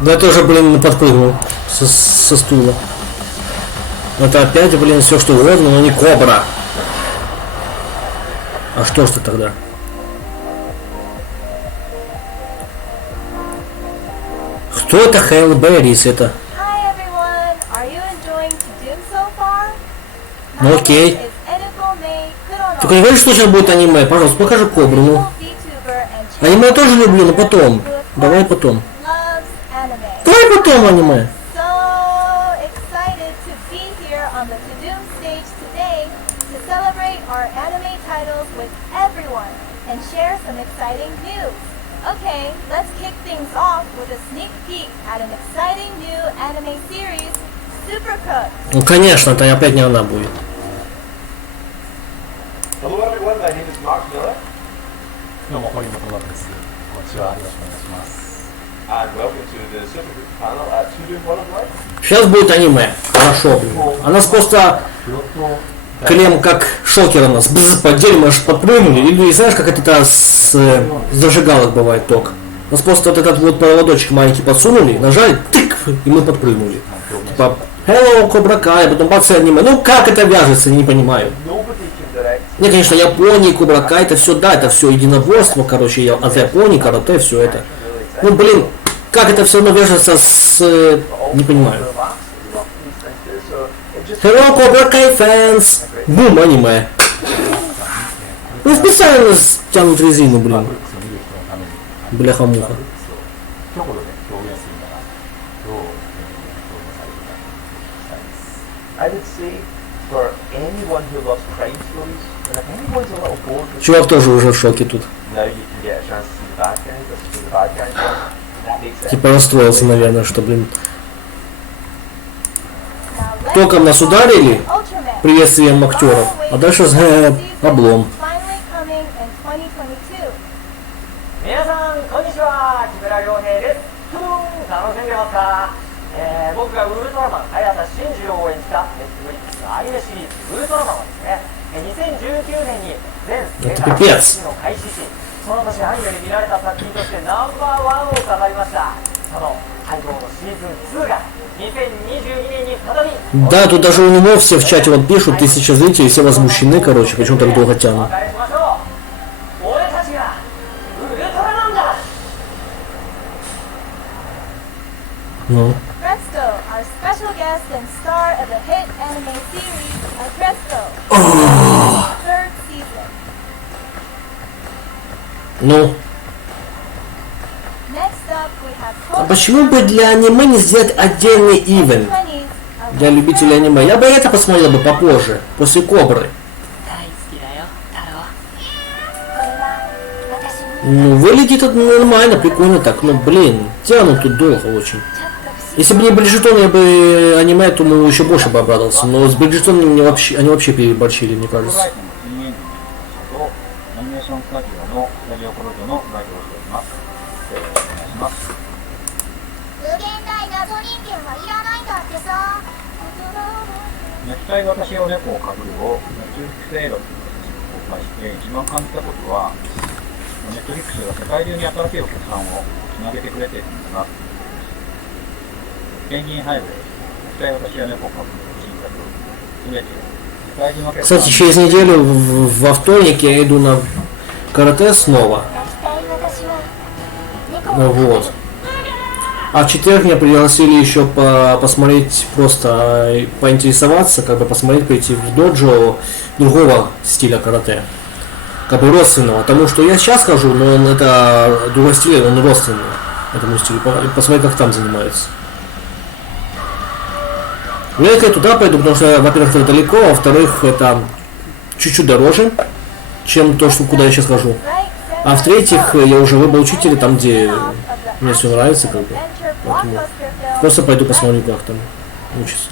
Да я тоже, блин, подпрыгнул со стула. Это опять, блин, все что угодно, но не Кобра. А что ж ты тогда? Кто это Хейлберрис? Это? Ну окей. Только не говори, что сейчас будет аниме. Пожалуйста, покажи Кобру. Ну. Аниме я тоже люблю, но потом. Давай потом. Давай потом аниме. Okay, let's kick things off with a sneak peek at an exciting new anime series, COBRAKAI. Ну конечно, это опять не она будет. Hello everyone, my name is Mark Miller. And welcome to the COBRAKAI panel at Studio One of Life. Сейчас будет аниме. Хорошо, блин. А нас просто Клем как шокер у нас. Бзз, поделим, аж подпрыгнули. Или знаешь, как это с зажигалок бывает ток. Нас просто вот этот вот проводочек маленький подсунули, нажали, тык, и мы подпрыгнули. Типа, hello, COBRAKAI, потом бац, аниме. Ну как это вяжется, не понимаю. Не, конечно, Япония, COBRAKAI, это все, да, это все единоборство, короче, от Японии, карате, все это. Ну блин, как это все равно вяжется с... не понимаю. Hello, COBRAKAI fans! Бум, аниме. Ну специально тянут резину, блин. Бляха-муха. Чувак тоже уже в шоке тут. Типа расстроился, наверное, что, блин. Током нас ударили приветствием актеров, а дальше облом. Это пипец. Да, тут даже у него все в чате вот пишут, 1000 зрителей, все возмущены, короче, почему так долго тянут. Ну. Ну. А почему бы для аниме не сделать отдельный ивент? Для любителей аниме. Я бы это посмотрел бы попозже, после Кобры. Ну, выглядит это нормально, прикольно так. Ну, блин, тянут тут долго очень. Если бы не Бриджитон, я бы аниме, то мы еще больше бы обрадовался. Но с Бриджитоном они вообще переборщили, мне кажется. Кстати, через неделю во вторник я иду на карате снова. Вот. А в четверг меня пригласили еще посмотреть, просто поинтересоваться, как бы посмотреть, прийти в доджо другого стиля карате. Как бы родственного. Тому, что я сейчас хожу, но он это другой стиль, он родственный этому стилю. Посмотреть, как там занимаются. Вряд ли я туда пойду, потому что, во-первых, это далеко, а во-вторых, это чуть-чуть дороже, чем то, что куда я сейчас хожу. А в-третьих, я уже выбрал учителя там, где мне все нравится, как бы. Поэтому просто пойду посмотрю, как там учится.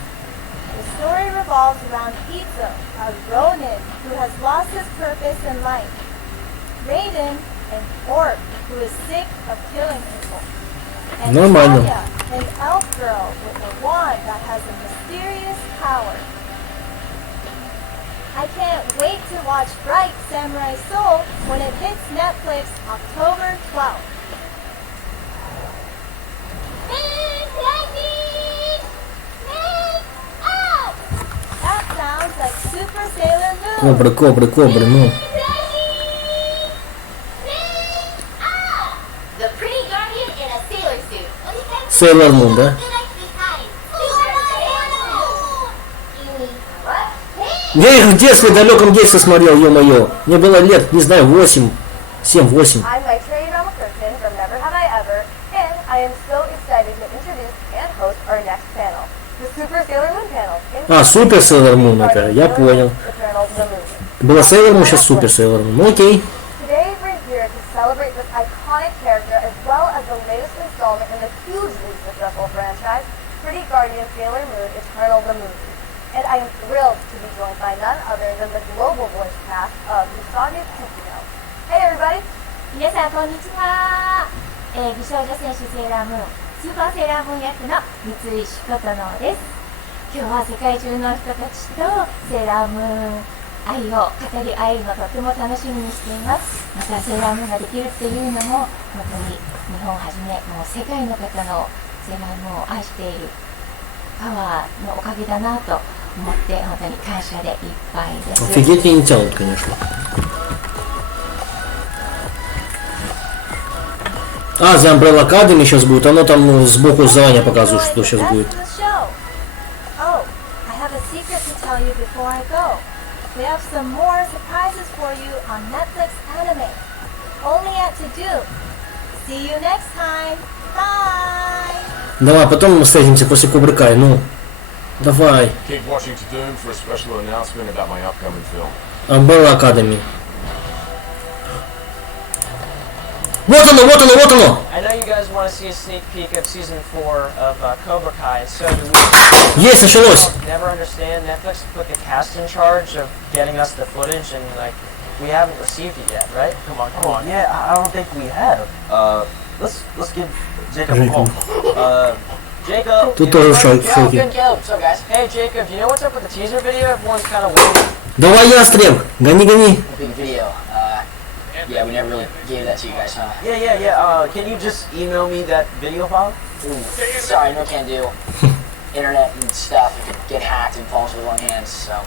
Нормально. I can't wait to watch Bright Samurai Soul when it hits Netflix October 12th. That sounds like Super Sailor Moon. Кобра, ну. The pretty guardian in a sailor suit. Sailor Moon, да? Я их в детстве, в далеком детстве смотрел, ё-моё. Мне было лет, не знаю, 8, 7-8. А, Супер Сейлор Мун это, я понял. Было Сейлор Мун, сейчас Супер Сейлор Мун. Ну окей. And I am thrilled to be joined by none other than the global voice cast of Usagi Tsukino. Hey everybody! 皆さんこんにちは。美少女戦士セーラームーン、スーパーセーラームーン役の三井志琴乃です。今日は世界中の人たちとセーラームーン愛を語り合いのとても楽しみにしています。またセーラームーンができるっていうのも本当に日本をはじめもう世界の方のセーラームーンを愛しているパワーのおかげだなと。Офигеть, не тянут, конечно. А, The Umbrella Academy сейчас будет. Оно там сбоку заранее показывает, что сейчас будет. Давай, потом мы встретимся после COBRAKAI, ну. Давай. Umbrella Academy. Вот оно! I know you guys want to see a sneak peek of season 4 of COBRAKAI, and so do we. Есть, началось. Never understand Netflix put the cast in charge of getting us the footage, and like we haven't received it yet, right? Come on. Yeah, I don't think we have. Let's give Jacob a call. Jacob. Тут тоже в шоке. What's up, guys? Hey, Jacob, do you know what's up with the teaser video? Everyone's kind of waiting. Давай, ястреб, гони. Big video. Yeah, we never really gave that to you guys, huh? Yeah. Can you just email me that video file? Ooh, sorry, no can do. Internet and stuff, it could get hacked and fall into the wrong hands, so.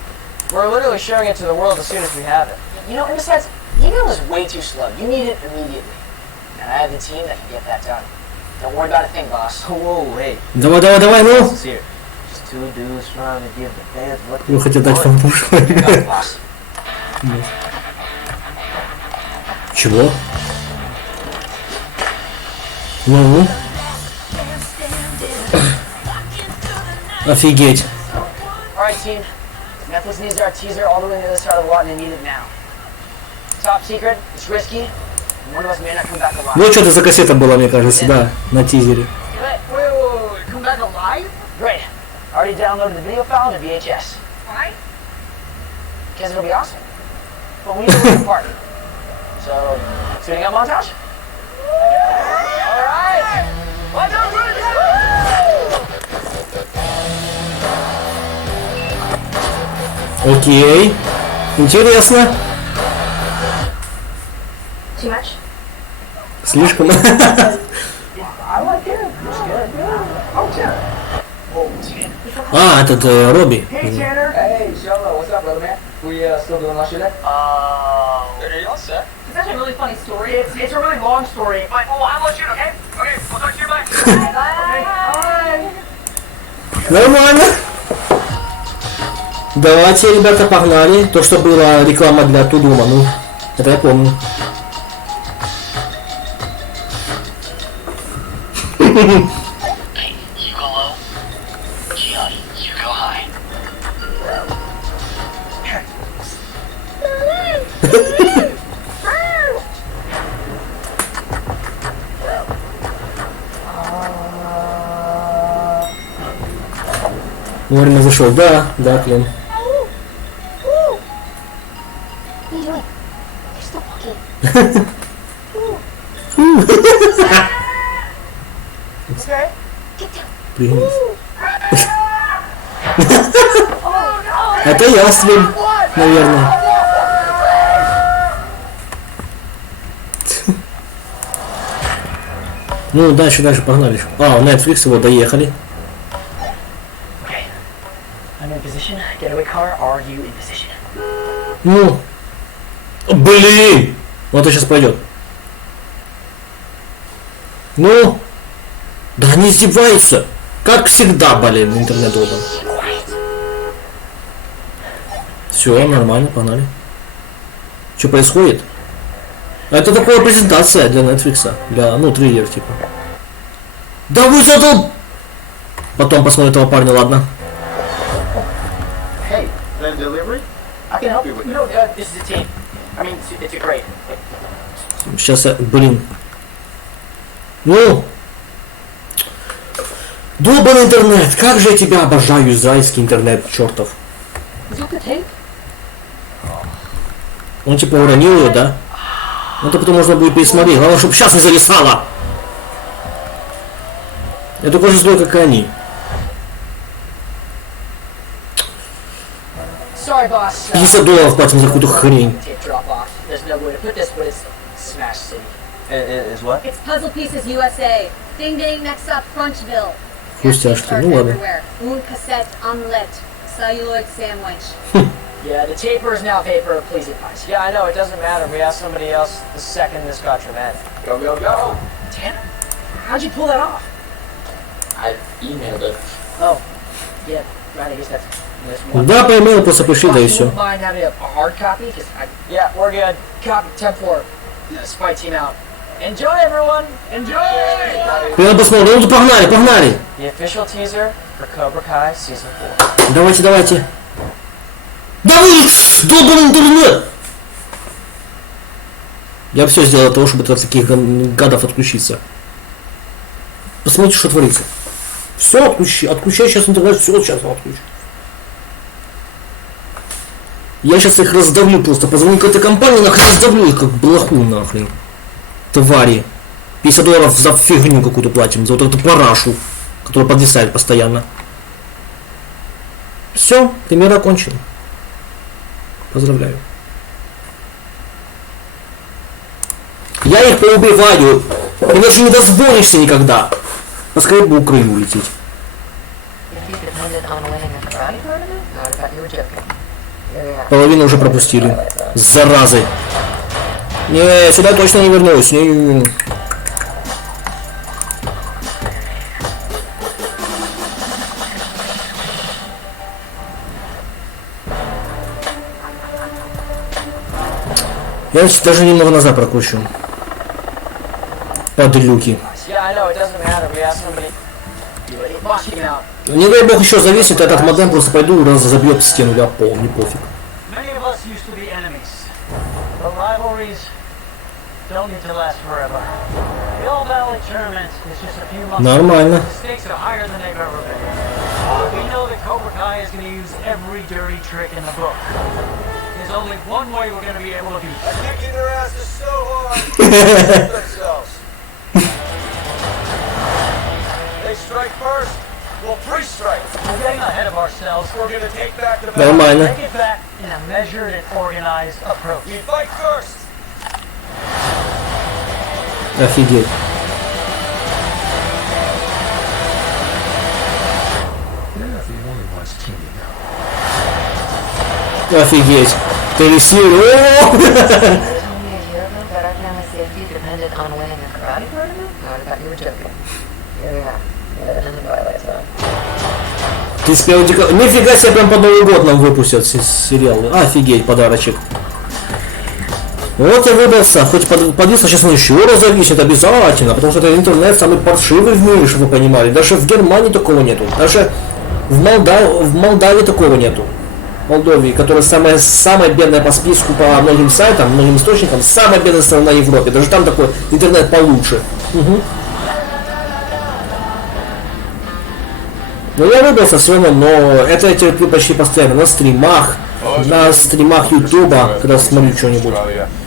We're literally sharing it to the world as soon as we have it. You know, and besides, email is way too slow. You need it immediately. And I have the team that can get that done. Don't worry about a thing, boss. Whoa, hey. Давай, ну. Just two dudes trying to give the fans what they Вы хотите дать вам пуш? Чего? Ну. Офигеть. Alright, team. Netflix needs our teaser all the way to the other side of the lot and they need it now. Top secret, it's risky, and one of us may not come back alive. Вот что-то за кассета была, мне кажется, да, на тизере. Wait, come back alive? Great. Already downloaded the video file to VHS. Why? Because it'll be awesome. But we need to work apart. So, shooting up montage? Alright! Watch out, Окей. Интересно. Too much? Слишком. I like it. It's good. Oh, Tanner. Oh, Tanner. А, этот Робби. Hey, Tanner. Hey, Sholo. What's up, brother, man? We still doing last year then? Are y'all set? It's actually a really funny story. It's a really long story, but I'll let you know, okay? Okay, we'll talk to you bye. Bye. Нормально. Давайте, ребята, погнали. То, что была реклама для Тудума, ну, это я помню. Вовремя зашел, да, Клин. Пригнись. Это ястреб, наверное. Ну, дальше, погнали. А, Netflix его доехали. Ну, блин, вот это сейчас пойдет. Ну, да не издеваются. Как всегда, блин, интернет долбан. Все, нормально, погнали. Что происходит? Это такая презентация для Netflix, для, ну, трейлер типа. Да вы задол... Потом посмотрим этого парня, ладно. I can help you with it. No, this is a team. I mean, it's a great. Сейчас, блин. Ну. Долбаный интернет. Как же я тебя обожаю, израильский интернет, чертов. Он типа уронил ее, да? Ну, то потом можно будет пересмотреть. Главное, чтобы сейчас не зависало. Я такой же злой, как и они. $50 платим за какую-то хрень. It's Puzzle Pieces USA. Ding ding, next up, Crunchville. Хрустяшки, ну ладно. Un cassette omelette. Celluloid sandwich. Yeah, the taper is now vapor, please advise. Yeah, I know, it doesn't matter. We asked somebody else the second this got dramatic. Go, go, go! Tanner? How'd you pull that off? I emailed it. Oh, yeah, right, I guess that's... Да, по имейлу просто пришли, да и все. Yeah, we're good. Copy 10-4. Spy team out. Enjoy, everyone! Enjoy! Я посмотрим, ну погнали, погнали! The official teaser for COBRAKAI Season 4. Давайте, давайте. Да вы, долбанный интернет! Я все сделал для того, чтобы от таких гадов отключиться. Посмотрите, что творится. Все, отключай сейчас интернет, все сейчас отключу. Я сейчас их раздавлю просто. Позвоню к этой компании, нахрен раздавлю их, как блоху нахрен. Твари. $50 за фигню какую-то платим, за вот эту парашу, которая подвисает постоянно. Все, пример окончен. Поздравляю. Я их поубиваю. Иначе не дозвонишься никогда. Поскорее бы в Украину улететь. Половину уже пропустили. Заразы. Не, сюда точно не вернусь. Не. Я даже немного назад прокручу. Подлюки. Не дай бог еще зависит, этот модем просто пойду и разобьет стену для пола, не пофиг. Нормально. We know that COBRAKAI is going to use every dirty trick in the book. There's only one way we're going to be able to beat them. I'm kicking their asses so hard. Themselves. They strike first. We'll pre-strike. We're getting ahead of ourselves. We're going to take back the battle. Take it back in a measured and organized approach. We fight first. Офигеть. Офигеть. Нифига себе, прям под Новый год нам выпустят сериал. Офигеть, подарочек. Вот я выбрался, хоть подвисло, сейчас он еще раз зависит обязательно, потому что это интернет самый паршивый в мире, чтобы вы понимали. Даже в Германии такого нету, даже в Молдавии такого нету. Молдовии, которая самая бедная по списку, по многим сайтам, многим источникам, самая бедная страна в Европе. Даже там такой интернет получше. Угу. Но я выбрался все равно, но это я терплю почти постоянно на стримах Ютуба, когда смотрю что-нибудь.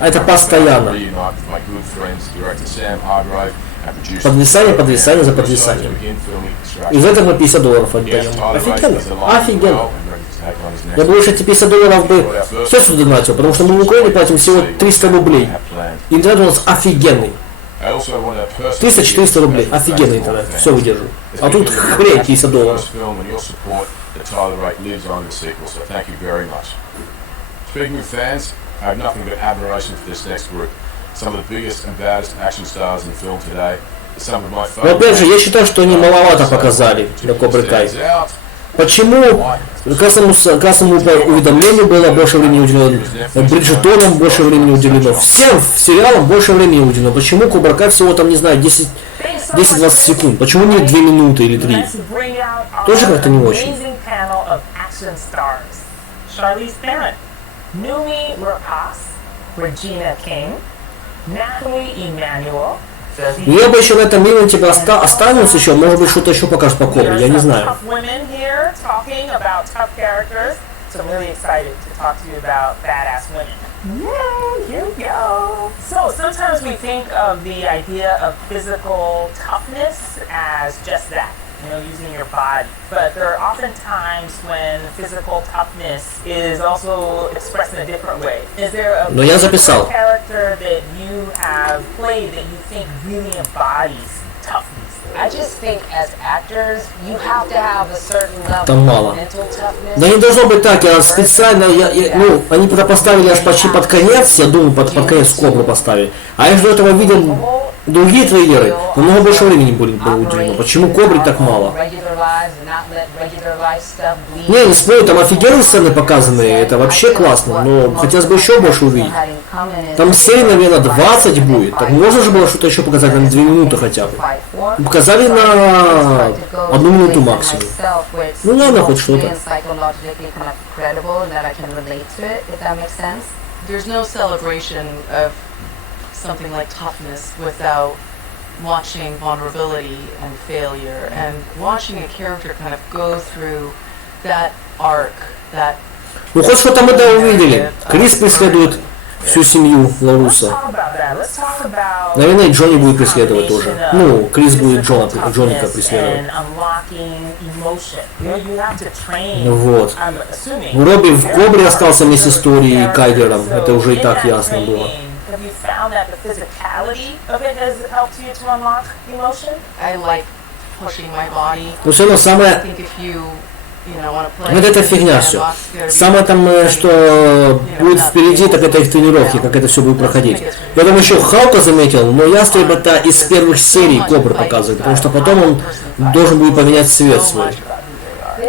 А это постоянно. Подвисание за подвисанием. Из этого мы $50 отдаем. Офигенно. Офигенно. Я бы лучше эти $50 бы все сюда донатил, потому что мы в Украине платим всего 300 рублей. Интернет у нас офигенный. 300-400 рублей. Офигенный интернет. Все выдерживаю. А тут хрень $50. Но опять же, я считаю, что они маловато показали для COBRAKAI. Почему красному уведомлению было больше времени уделено, Бриджитонам больше времени уделено, всем сериалам больше времени уделено? Почему COBRAKAI всего там, не знаю, 10-20 секунд? Почему не 2 минуты или 3? Тоже как-то не очень. Я бы еще на этом моменте останусь еще, может быть, что-то еще покажет по Кобре, я не знаю. So I'm really excited to talk to you about badass women. Yay, here we go. So sometimes we think of the idea of physical toughness as just that, you know, using your body. But there are often times when physical toughness is also expressed in a different way. Is there a physical character that you have played that you think really embodies toughness? I just think as actors, you have to have a certain level of mental toughness. Да не должно быть так, я специально, они туда поставили аж почти под конец, я думаю, под конец Кобру поставили. А я же до этого видел другие трейлеры, намного больше времени было уделено. Почему Кобре так мало? Не спорю, там офигенные сцены показаны, это вообще классно, но хотелось бы еще больше увидеть. Там серий, наверное, 20 будет, так можно же было что-то еще показать на 2 минуты хотя бы. Показали на 1 минуту максимум. Ну ладно, хоть что-то. Something like toughness without watching vulnerability and failure and watching a character kind of go through that arc, that... Ну хоть что-то мы увидели. Крис преследует всю семью Ларуса. Наверное, и Джонни будет преследовать тоже. Ну, Крис будет Джонника преследовать. Вот. Робби в Кобре остался вместе с Тори и Кайдером. Это уже и так ясно было. Have you found that the physicality of it has helped you to unlock emotion? I like pushing my body. Ну все равно самое... Вот это фигня все. Самое там, что будет впереди, так это их тренировки, как это все будет проходить. Я там еще Халка заметил, но ястреба-то из первых серий Кобры показывает, потому что потом он должен будет поменять цвет свой.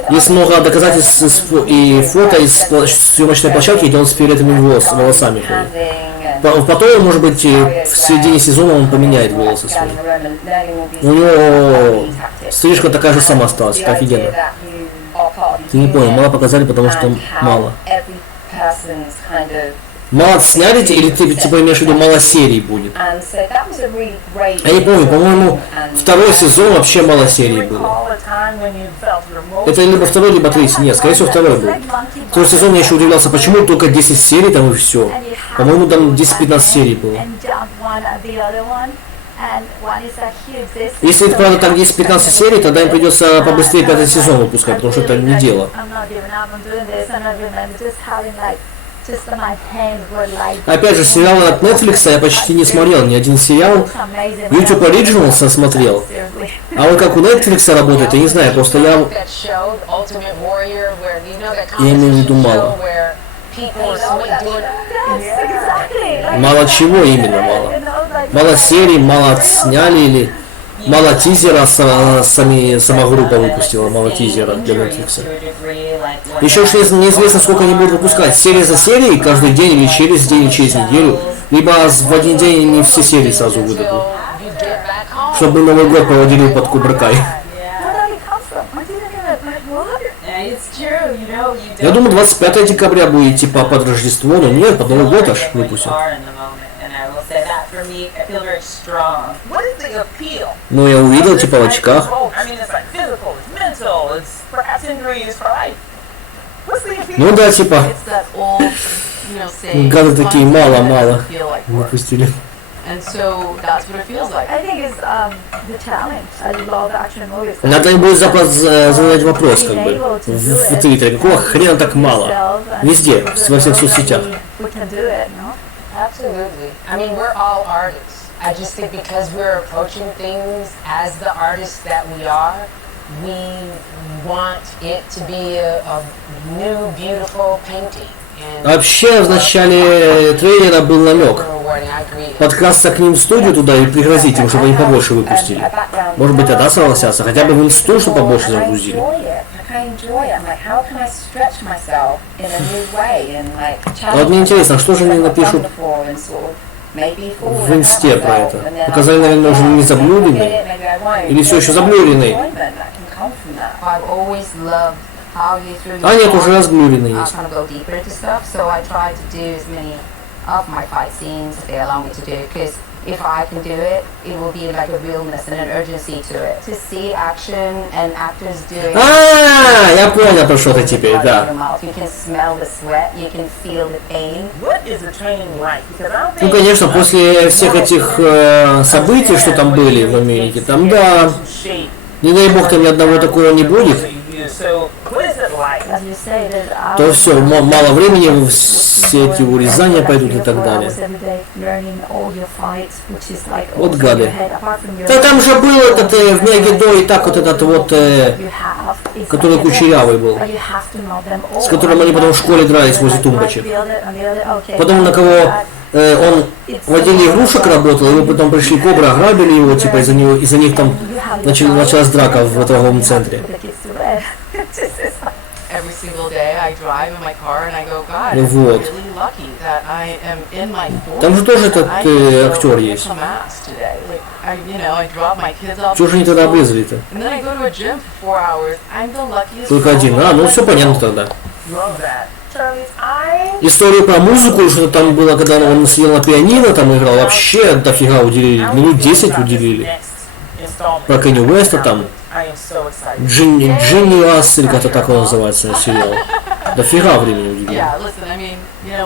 Есть много доказательств и фото из съемочной площадки, где он с фиолетовыми волосами ходит. Потом, может быть, в середине сезона он поменяет волосы свои. У него Стрижка такая же самая осталась, это офигенно. Ты не понял, мало показали, потому что мало. Мало сняли, или ты типа имеешь в виду мало серий будет? Я не помню, по-моему, второй сезон вообще мало серий было. Это либо второй, либо третий. Нет, скорее всего второй был. Второй сезон я еще удивлялся, почему только 10 серий там и все. По-моему, там 10-15 серий было. Если это правда так 10-15 серий, тогда им придется побыстрее 5-й сезон выпускать, потому что это не дело. Опять же, сериалы от Netflix я почти не смотрел, ни один сериал. YouTube Originals смотрел. А он как у Netflix работает, я не знаю, просто я имею в виду мало. Мало чего именно мало. Мало серий, мало сняли или мало тизера, сама группа выпустила, мало тизера для Netflix. Еще ж неизвестно, сколько они будут выпускать. Серия за серией, каждый день или через день, или через неделю. Либо в один день не все серии сразу выдадут. Чтобы Новый год проводили под COBRAKAI. Я думаю, 25 декабря будет типа под Рождество, но нет, под Новый год аж выпустят. Ну, я увидел, типа, в очках. Ну да, типа, гады такие мало выпустили. Надо им будет задать вопрос, как бы, в Твиттере, какого хрена так мало? Везде, во всех соцсетях. Absolutely. I mean, we're all artists. I just think because we're approaching things as the artists that we are, we want it to be a new, beautiful painting. Вообще, в начале трейлера был намек подкрасться к ним в студию туда и пригрозить им, чтобы они побольше выпустили. Может быть, тогда согласятся, хотя бы в инсту, чтобы побольше загрузили. Вот мне интересно, что же они напишут в инсте про это? Показали, наверное, уже не заблюренный? Или все еще заблюренный? А нет, уже разблюренный есть. If I can do it, it will be like a realness and an urgency to it. To see action and actors doing. Я понял, про что ты теперь, да. You can smell the sweat, you can feel the pain. What is the training like? Ну, конечно, после всех этих событий, что там были в Америке, там, да, не дай бог, там ни одного такого не будет. То все, мало времени, все эти урезания пойдут и так далее. Вот гады. Да там же был этот в Мегидо и так вот этот вот, который кучерявый был, с которым они потом в школе дрались возле тумбочек. Потом на кого он в отделе игрушек работал, и потом пришли Кобра, ограбили его, типа из-за них там началась драка в торговом центре. Вот. Там же тоже этот актер есть. Чего же они тогда обрезали-то? Только один. Ну все понятно тогда. Историю про музыку, что там было, когда он сидел на пианино, там играл, вообще дофига уделили, минут 10 уделили. Про Кенни Уэста там, Genius, или как-то так он называется, сериал. Дофига времени уделили.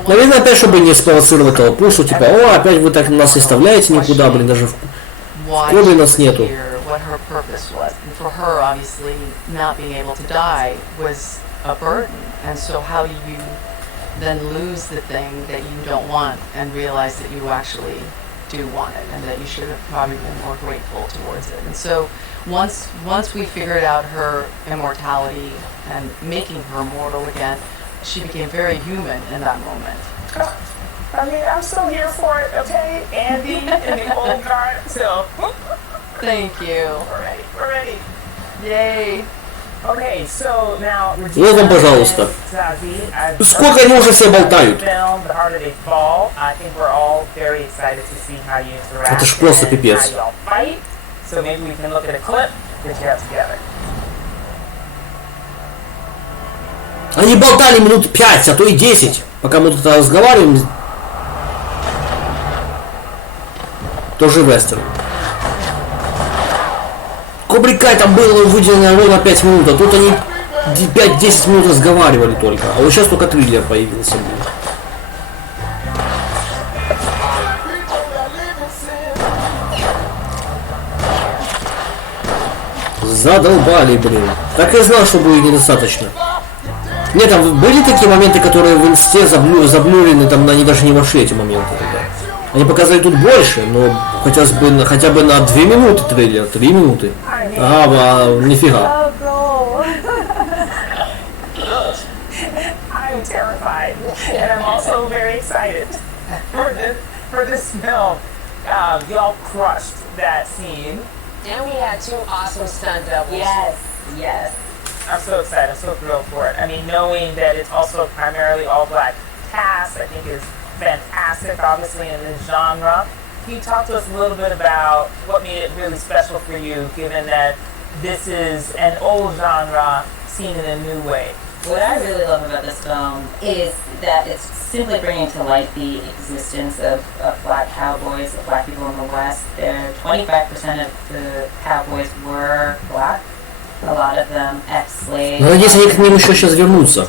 Наверное, опять, чтобы не спровоцировать толпу, что типа, опять вы так нас не оставляете никуда, блин, даже в Кобре нас нету. A burden, and so how do you then lose the thing that you don't want and realize that you actually do want it and that you should have probably been more grateful towards it. And so once we figured out her immortality and making her immortal again, she became very human in that moment. I mean, I'm still here for it, okay? Andy and the old guard, so. Thank you. We're ready. Yay. Okay, so now, вот вам, пожалуйста. Сколько они уже все болтают? Это ж просто пипец. that you have together. Они болтали минут 5, а то и 10, пока мы тут разговариваем. Тоже вестерн. COBRAKAI там было выделено ровно 5 минут, а тут они 5-10 минут разговаривали только. А вот сейчас только триллер появился. Задолбали, блин. Так и знал, что будет недостаточно. Нет, там были такие моменты, которые в инсте заблюрены, там они даже не вошли, эти моменты. Да. Они показали тут больше, но хотелось бы хотя бы на 2 минуты трейлер, 3 минуты. Ага, нифига. I'm terrified, and I'm also very excited for this film. Y'all crushed that scene. And we had 2 awesome stunt doubles. Yes. I'm so excited. I'm so thrilled for it. I mean, knowing that it's also primarily all black cast, I think is fantastic, obviously, in this genre. Can you talk to us a little bit about what made it really special for you, given that this is an old genre seen in a new way? What I really love about this film is that it's simply bringing to light the existence of black cowboys, of black people in the West. 25% of the cowboys were black. A lot of them ex-slaves. Но надеюсь, они к ним еще сейчас вернутся.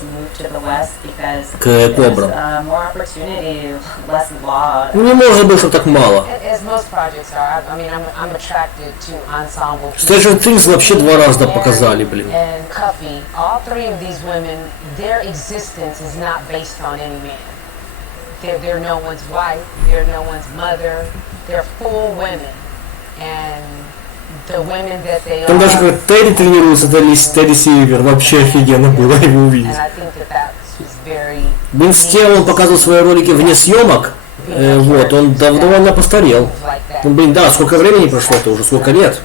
К Кобра. Ну не может быть, что так мало. Stranger Things вообще 2 раза показали, блин. They're no one's wife, they're no one's mother, they're full women. And the women that they Там даже как Терри тренируется, Терри Сильвер, вообще офигенно было его увидеть. В инсте он показывал свои ролики вне съемок, вот, он довольно постарел. Ну, блин, да, сколько времени прошло-то уже, сколько лет.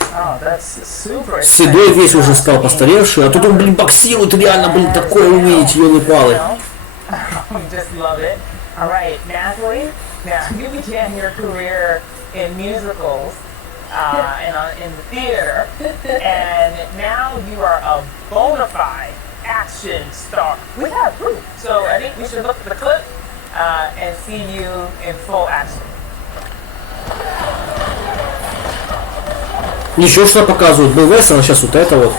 Седой весь уже стал постаревший, а тут он, блин, боксирует, реально, блин, такое умеет, ёлы-палы. Alright, Natalie, now you began your career in musicals and in the theater, and now you are a bona fide action star. We have proof. So I think we should look at the clip and see you in full action. Еще что показывают, был весело, а сейчас вот это вот.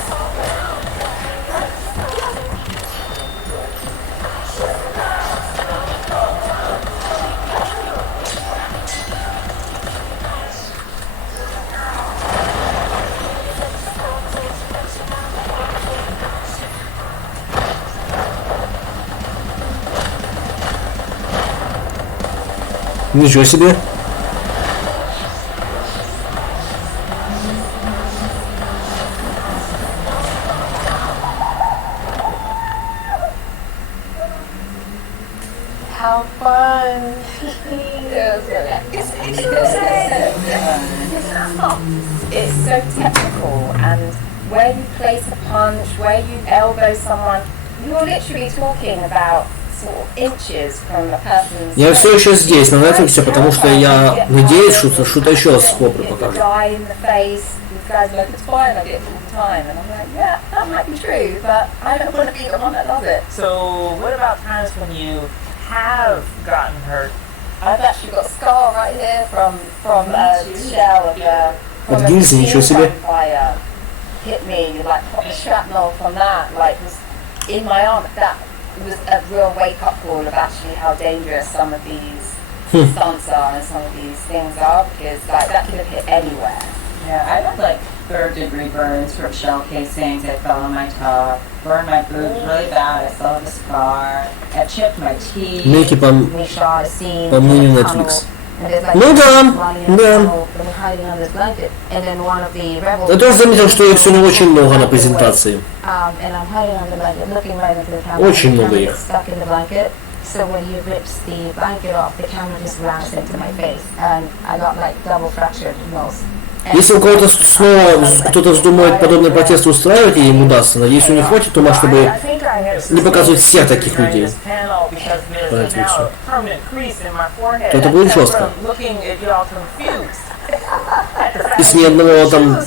Ничего себе. How fun. It's so technical, and where you place a punch, where you elbow someone, you're literally talking about Я все еще здесь, на Netflix, потому что я надеюсь, что что-то еще с Коброй покажут. So, what about times when you have gotten hurt? I've actually got a scar right here from a shell of От гильзы, ничего себе. Hit me, like shrapnel from that, like was in my arm. That was a real wake-up call of actually how dangerous some of these stunts are and some of these things are, because like that could have hit anywhere. Yeah, I had like 3rd-degree burns from shell casings that fell on my top, burned my boobs really bad, I still have a scar, I chipped my teeth, we shot a scene in the Netflix. Ну да, да. Я тоже заметил, что их сегодня очень много на презентации. Очень много их. So when he rips the blanket off, the camera just lashed into my face, and I got like double fractured nose. Если у кого-то снова кто-то вздумает подобный протест устраивать, и им удастся, надеюсь, у них хватит ума, чтобы не показывать всех таких людей по Netflix, то это будет жестко. Если ни одного там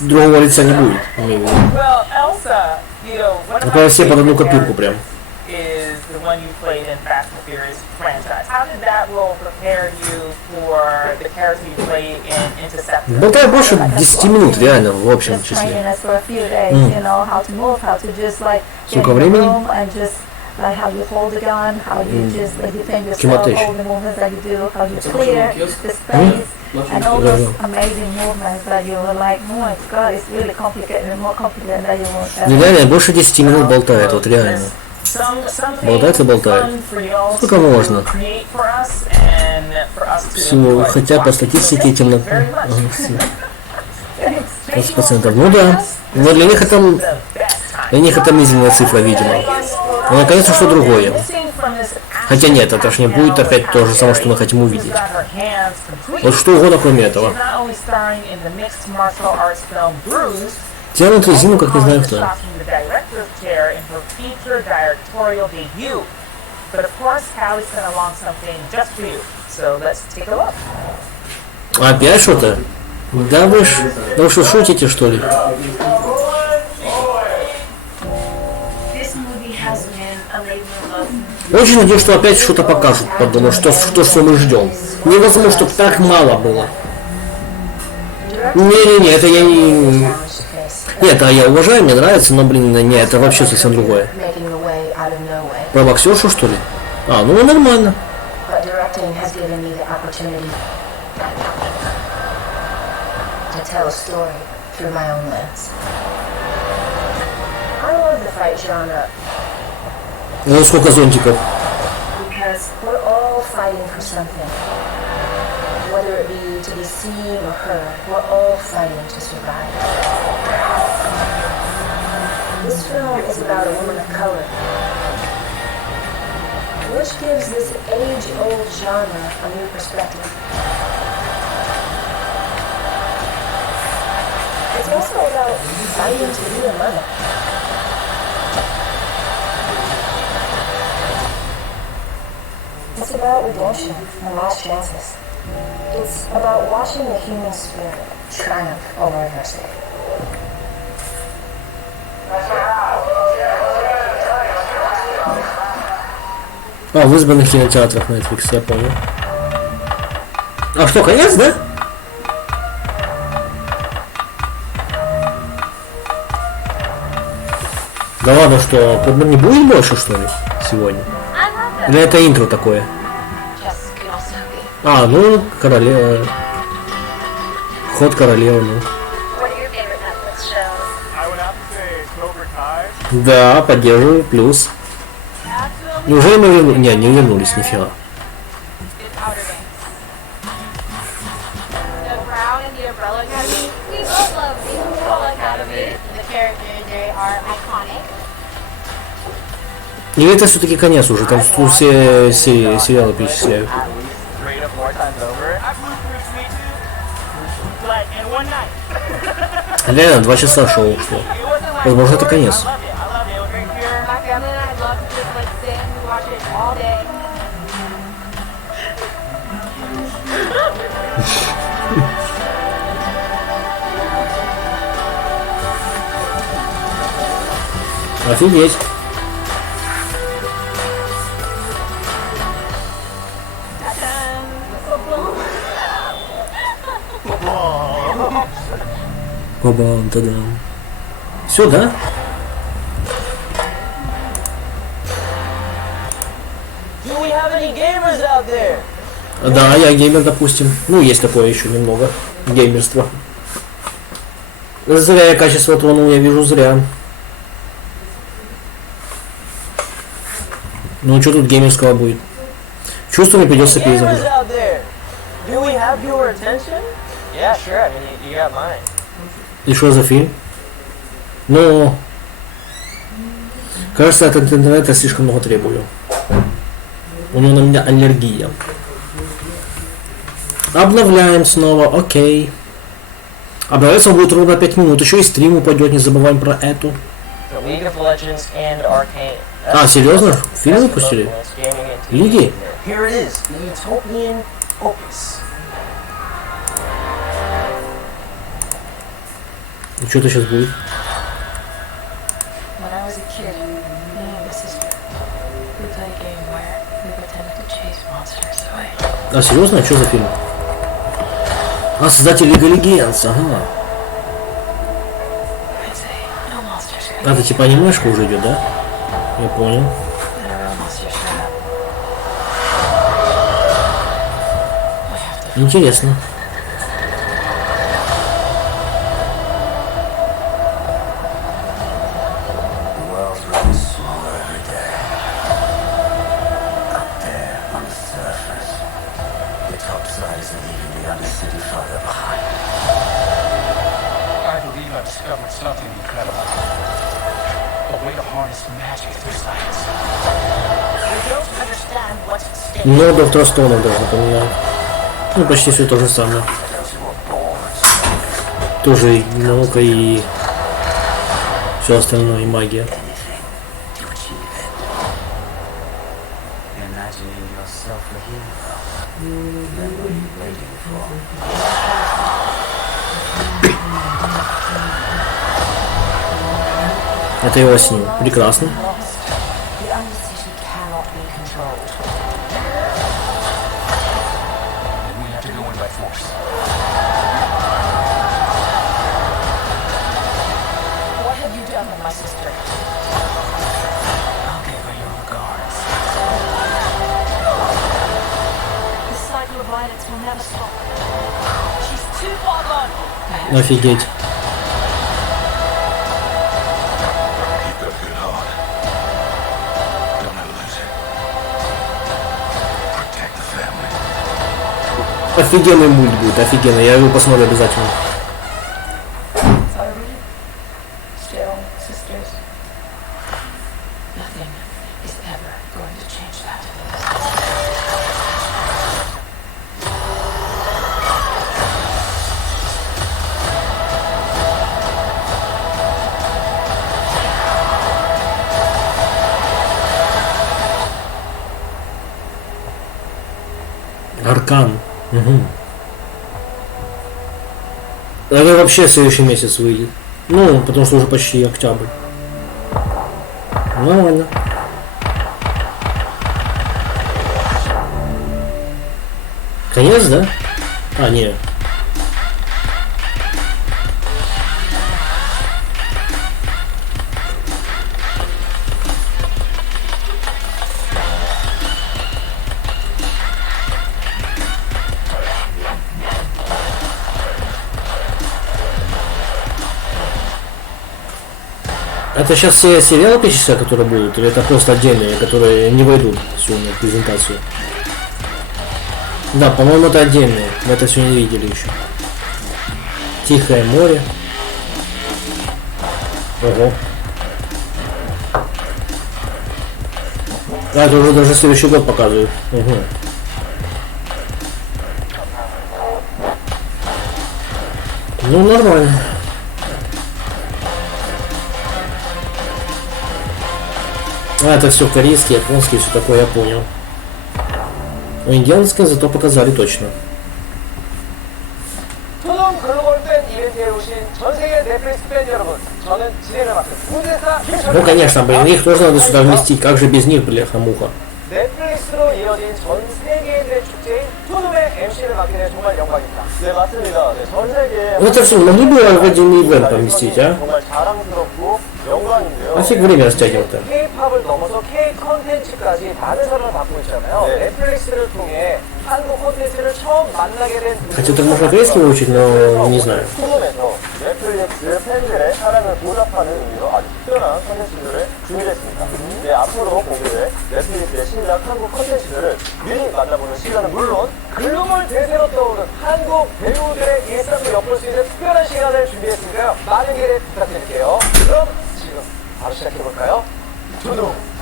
другого лица не будет. Например, все под одну копирку прям. Болтаю больше 10 минут, реально, в общем числе. Сколько времени? Like how you hold the gun, how you just like defend yourself, Тематыч. all the movements that you do, how you clear the space, and all those amazing movements that you were like, oh my god, it's really complicated and more complicated than you will ever. Реально, больше 10 минут болтает, вот реально. Болтает и болтает. Сколько можно? Всего, хотя по статистике темно... 20%. Ну да. Но для них это мизерная цифра, видимо. Но наконец-то что другое. Хотя нет, это ж не будет опять то же самое, что мы хотим увидеть. Вот что угодно, кроме этого. Тянут резину, как не знаю кто. Опять что-то? Да вы что, шутите, что ли? Очень надеюсь, что опять что-то покажут, потому что мы ждем. Невозможно, чтобы так мало было. Не, это я не... Нет, я уважаю, мне нравится, но, блин, не, это вообще совсем другое. Про боксершу, что ли? А, ну нормально. Ну сколько зонтиков? Whether it be to be seen or heard, we're all fighting to survive. This film is about a woman of color, which gives this age-old genre a new perspective. It's also about fighting to be a mother. It's about redemption and lost chances. It's about watching the human spirit triumph over adversity. В избранных кинотеатрах Netflix, я понял. А что, конец, да? Да ладно, что, Кобра не будет больше, что ли, сегодня? Или это интро такое? А, ну, королева. Ход королевы, ну. Да, поддерживаю, плюс. Неужели мы вернулись? Не, не вернулись, нифига. Или это все-таки конец уже, там все сериалы перечисляют. Реально, 2 часа шоу ушло. Возможно, это конец. Офигеть. Бабам, та-дам. Все, да? Да, я геймер, допустим. Ну, есть такое еще немного. Геймерство. Зря я качество тронул, я вижу, зря. Ну, что тут геймерского будет? Чувствую, мне придется перезагрузить. И что за фильм? Ну, кажется, от интернета слишком много требую. У него на меня аллергия. Обновляем снова, окей. Обновляться он будет ровно 5 минут. Еще и стрим упадет, не забываем про эту. А, серьезно? Фильм выпустили? Что-то сейчас будет. When I was a kid, me and my sister, we played a game where we pretended to chase monsters away. А серьезно? А что за фильм? А, создатель Лига Легендс, ага. А, это типа анимешка уже идет, да? Я понял. Интересно. Но доктор Стоуна даже напоминает. Ну, почти все то же самое. Тоже и наука, и все остальное, и магия. Это его с ним. Прекрасно. Офигеть. Офигенный мульт будет, офигенно. Я его посмотрю обязательно. Аркан. Угу. Это вообще следующий месяц выйдет. Ну, потому что уже почти октябрь. Нормально. Конец, да? А, нет. Это сейчас все сериалы перечисляют, которые будут, или это просто отдельные, которые не войдут в всю презентацию? Да, по-моему, это отдельные. Мы это все не видели еще. Тихое море. Ого. А, это уже даже следующий год показывают. Угу. Ну, нормально. А, это все корейский, японский, все такое, я понял. Но индианское зато показали точно. Ну, конечно, блин, их тоже надо сюда вместить. Как же без них, бляха-муха. 넷플릭스로 이어진 전 세계인들의 축제인 토돔의 MC를 맡게 돼 정말 영광입니다. 네, 맞습니다. 네, 전 세계에 Ну это все, могли бы в один ивент поместить, а? 정말 자랑스럽고 영광인데요. А фиг время растягивать-то. K-팝을 넘어서 K-컨텐츠까지 다른 사람을 맡고 있잖아요. 네. 넷플릭스를 통해 한국 콘텐츠를 처음 만나게 된 Хотя это можно корейский выучить, но не знаю. 토돔에서 넷플릭스 팬들의 사랑을 보답하는 의미로 아주 특별한 콘텐츠들을 준비했습니다. 네, 앞으로 공개될 넷플릭스의 신작 한국 콘텐츠들을 미리 만나보는 시간은 물론 글로벌 대세로 떠오른 한국 배우들의 일상도 엿볼 수 있는 특별한 시간을 준비했으니까요. 많은 기대 부탁드릴게요. 그럼 지금 바로 시작해볼까요? 토돔!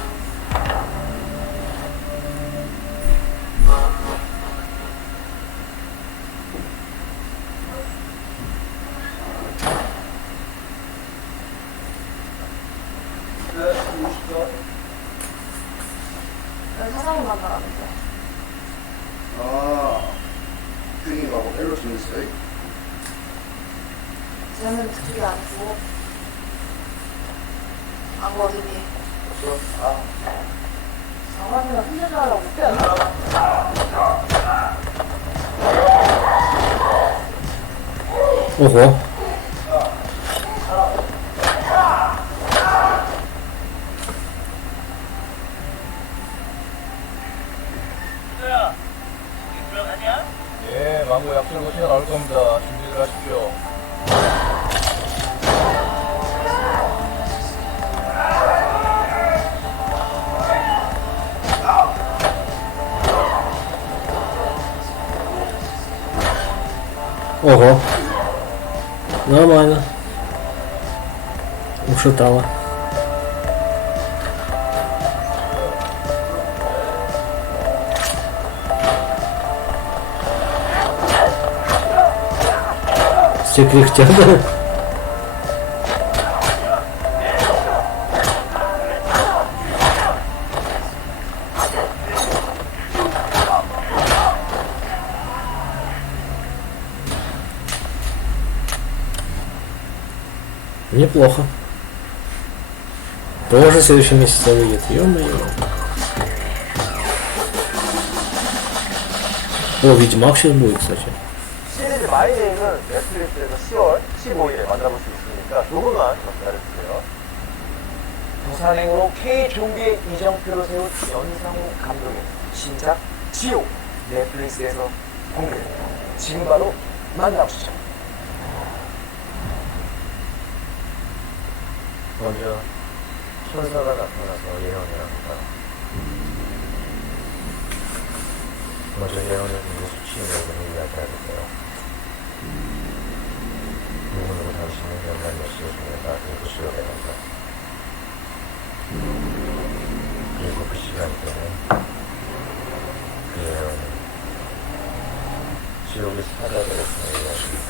사장님 만나라는데. 아, 그림하고 벨로 주는 스타일? 저는 듣지도 않았고 안 거든요. 상황이랑 혼자 하라고 그때 안 오호. 예, 망고 약속 곧 나올 겁니다. 준비를 하십시오. Ого. Нормально. Ушатало. Все кряхтят. Неплохо. Тоже в следующем месяце выйдет. Ё-моё. О, Ведьмак сейчас будет, кстати. 시리즈 마이네임은 넷플릭스에서 10월 15일에 만나볼 수 있으니까 조금만 기다려주세요. 부산행으로 K 종계 이정표를 세운 연상호 감독의 신작 지옥 넷플릭스에서 공개됩니다. 지금 바로 만나보시죠. 먼저 천사가 나타나서 예언을 합니다. 먼저 예언을 듣는 수치인에게 이야기하겠어요. 누구누구 당신은 연간 몇 시에 중에가 이곳으로 내간다. 그리고 그 시간 때는 그 예언은 지옥의 사자들의 손에 이어집니다.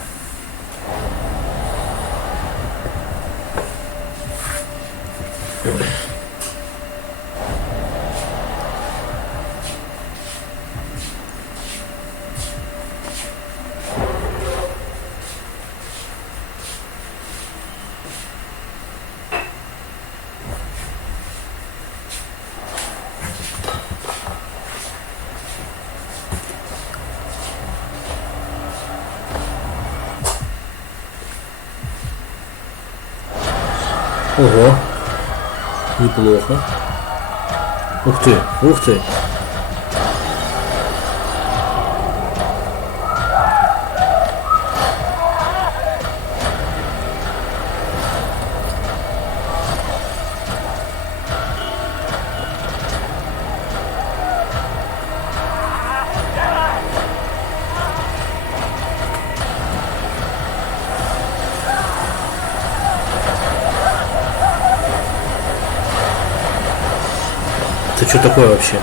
Ого. Неплохо. Ух ты, ух ты. Это что такое вообще?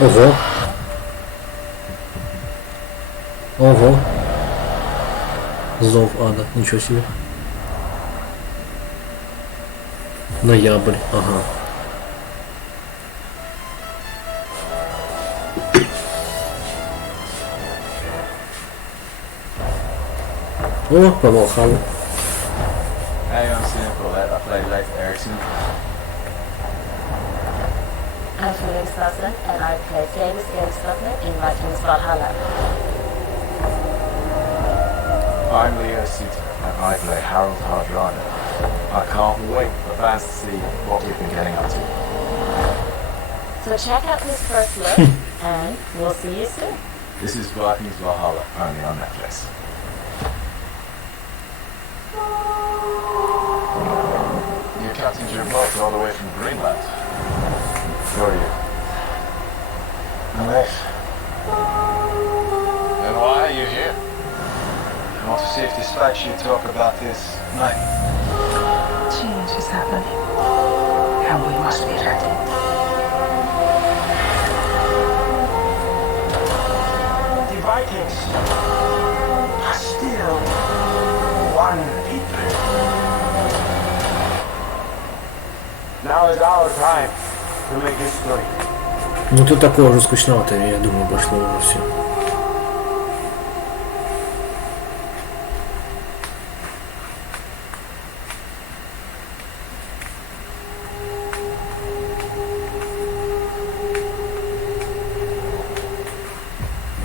Ого. Ого. Зов ада. Ничего себе. Ноябрь. Ага. О, помолхал. Hey, I'm Sam Paulette. I play Leif Erikson. I'm Felix Sutton, and I play Davis Eriksson in Vikings Valhalla. I'm Leo Suter, and I play Harold Hardrada. I can't wait for fans to see what we've been getting up to. So check out this first look, and we'll see you soon. This is Vikings Valhalla, only on Netflix. You captained your boat all the way from Greenland. Who are you? I'm Leif. And why are you here? I want to see if this fact you talk about is mine. Change is happening, and we must be ready. The Vikings are still one people. Now is our time to make history. Ну тут такое уже скучновато, я думаю, пошло уже все.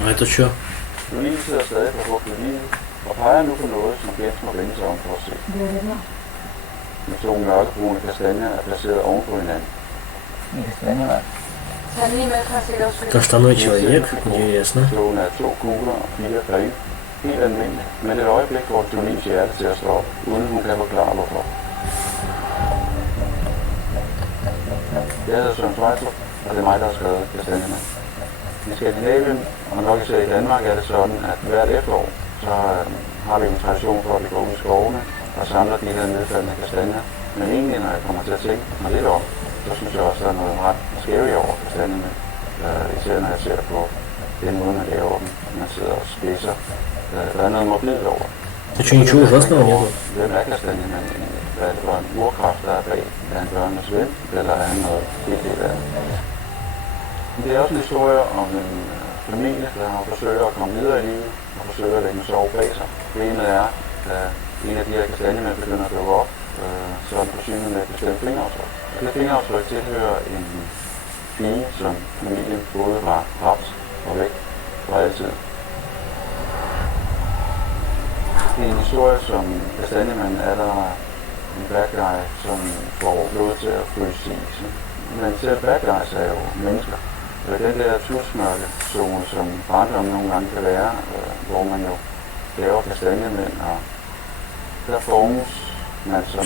А это что? Julie sidder stadig på hugt med livet, og peger nu på noget, som Jens må vende sig om for at se. Med to mørkebrune kastanjer er placeret oven på hinanden. Каштаной человек, интересно. Bestående af to kugler og 4 grene. Helt almindeligt, men et øjeblik får Julies hjerte til at stå op, uden hun kan forklare hvorfor. Jeg hedder Søren Svejtrup, og det er mig, der har skrevet kastanjerne. I Skandinavien, og nok især i Danmark, er det sådan, at hvert efterår, så har vi en tradition for, at vi går ud i skovene og samler de her nedfaldende kastanjer. Men egentlig, når jeg kommer til at tænke mig lidt om, så synes jeg også, at der er noget ret skævigt over kastanjerne. Især når jeg ser på den måde, man laver dem. Man sidder og spidser. Der er noget morbidt over. Det er nичего ужасного нету. Hvem er kastanjemanden egentlig? Hvad er det for en urkraft, der er bag? Er han børnenes ven, eller er han noget helt andet? Det er også en historie om en familie, der forsøger at komme videre i livet og forsøger at lægge en sorg bag sig. Problemet er, at en af de her kastanjemænd begynder at dukke op, så er den forsynet med et bestemt fingeraftryk. Det fingeraftryk tilhører en pige, som familien både var ramt og væk for altid. Det er en historie, som kastanjemanden er der en bad guy, som får blod til at fryse i isen. Men selv bad guys er jo mennesker. Den der tusmørke zone, som barndommen nogle gange kan være, hvor man jo laver kastanjemænd, og der formes man som...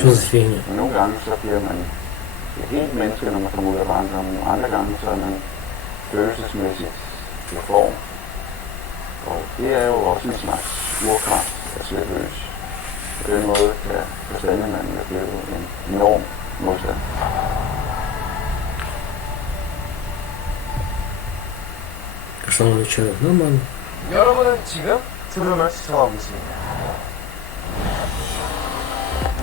Nogle gange så bliver man et helt menneske, når man kommer ud af barndommen, og andre gange så er man følelsesmæssigt i form. Og det er jo også en slags urkraft at slippe løs. På den måde kan kastanjemanden blive en enorm modstand. Каштановый человек, нормально. 여러분은 지금 드럼을 시청하고 있습니다.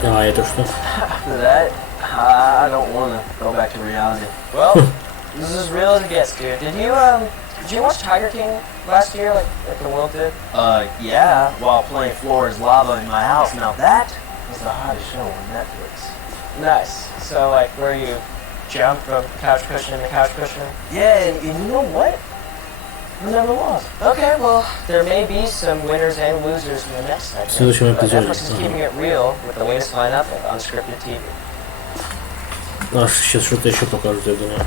А это что? After that, I don't want to go back to reality. Well, this is as real as it gets, dude. Did you watch Tiger King last year, like the world did? Yeah, while playing Floor is Lava in my house. Now that was the hottest show on Netflix. Nice. So, like, where you jump from couch cushion to couch cushion? Yeah, and you know what? You never lost. Okay, well, there may be some winners and losers in the next segment. But Netflix is keeping it real with the latest lineup of unscripted TV. А сейчас что-то еще покажут, я думаю.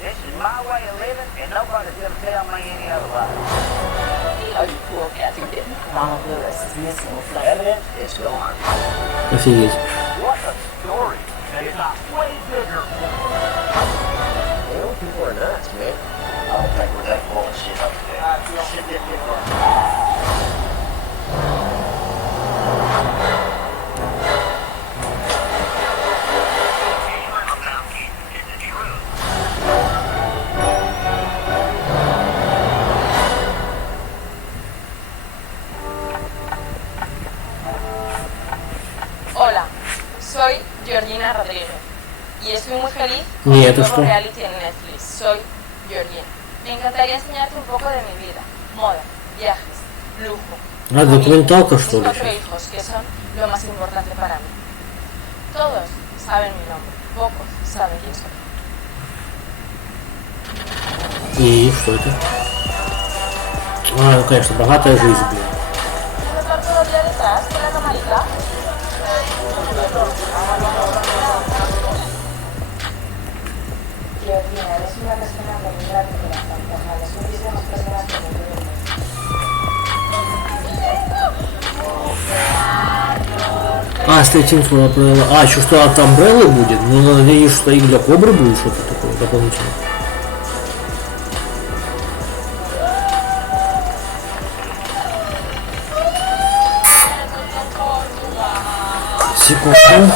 This is my way of living, and nobody's gonna tell me any otherwise. Oh, you poor Kathy didn't. Mama Lewis is missing with evidence. It's gone. Офигеть. What a story! And it's not way bigger. Well, people are nuts, man. I don't think we're that bullshit up there. Hola, soy Georgina Rodríguez y estoy muy feliz con ¿Y el esto es nuevo tú? reality en Netflix. Soy Georgina. Me encantaría enseñarte un poco de mi vida, moda, viajes, lujo. А, документалка, что Mis ли? 4 hijos, que son lo más importante para mí. Todos saben mi nombre, pocos saben quién soy. И что это? А, ну конечно, богатая жизнь, блин. ¿No está todo el día detrás con la camarita? Georgina, eres una persona formidable con las pantajas. No quisiéramos personas como tú. А, стейтинг Umbrella. А, еще что от Umbrella будет? Ну, надеюсь, что и для Кобры будет что-то такое дополнительное. Секунду.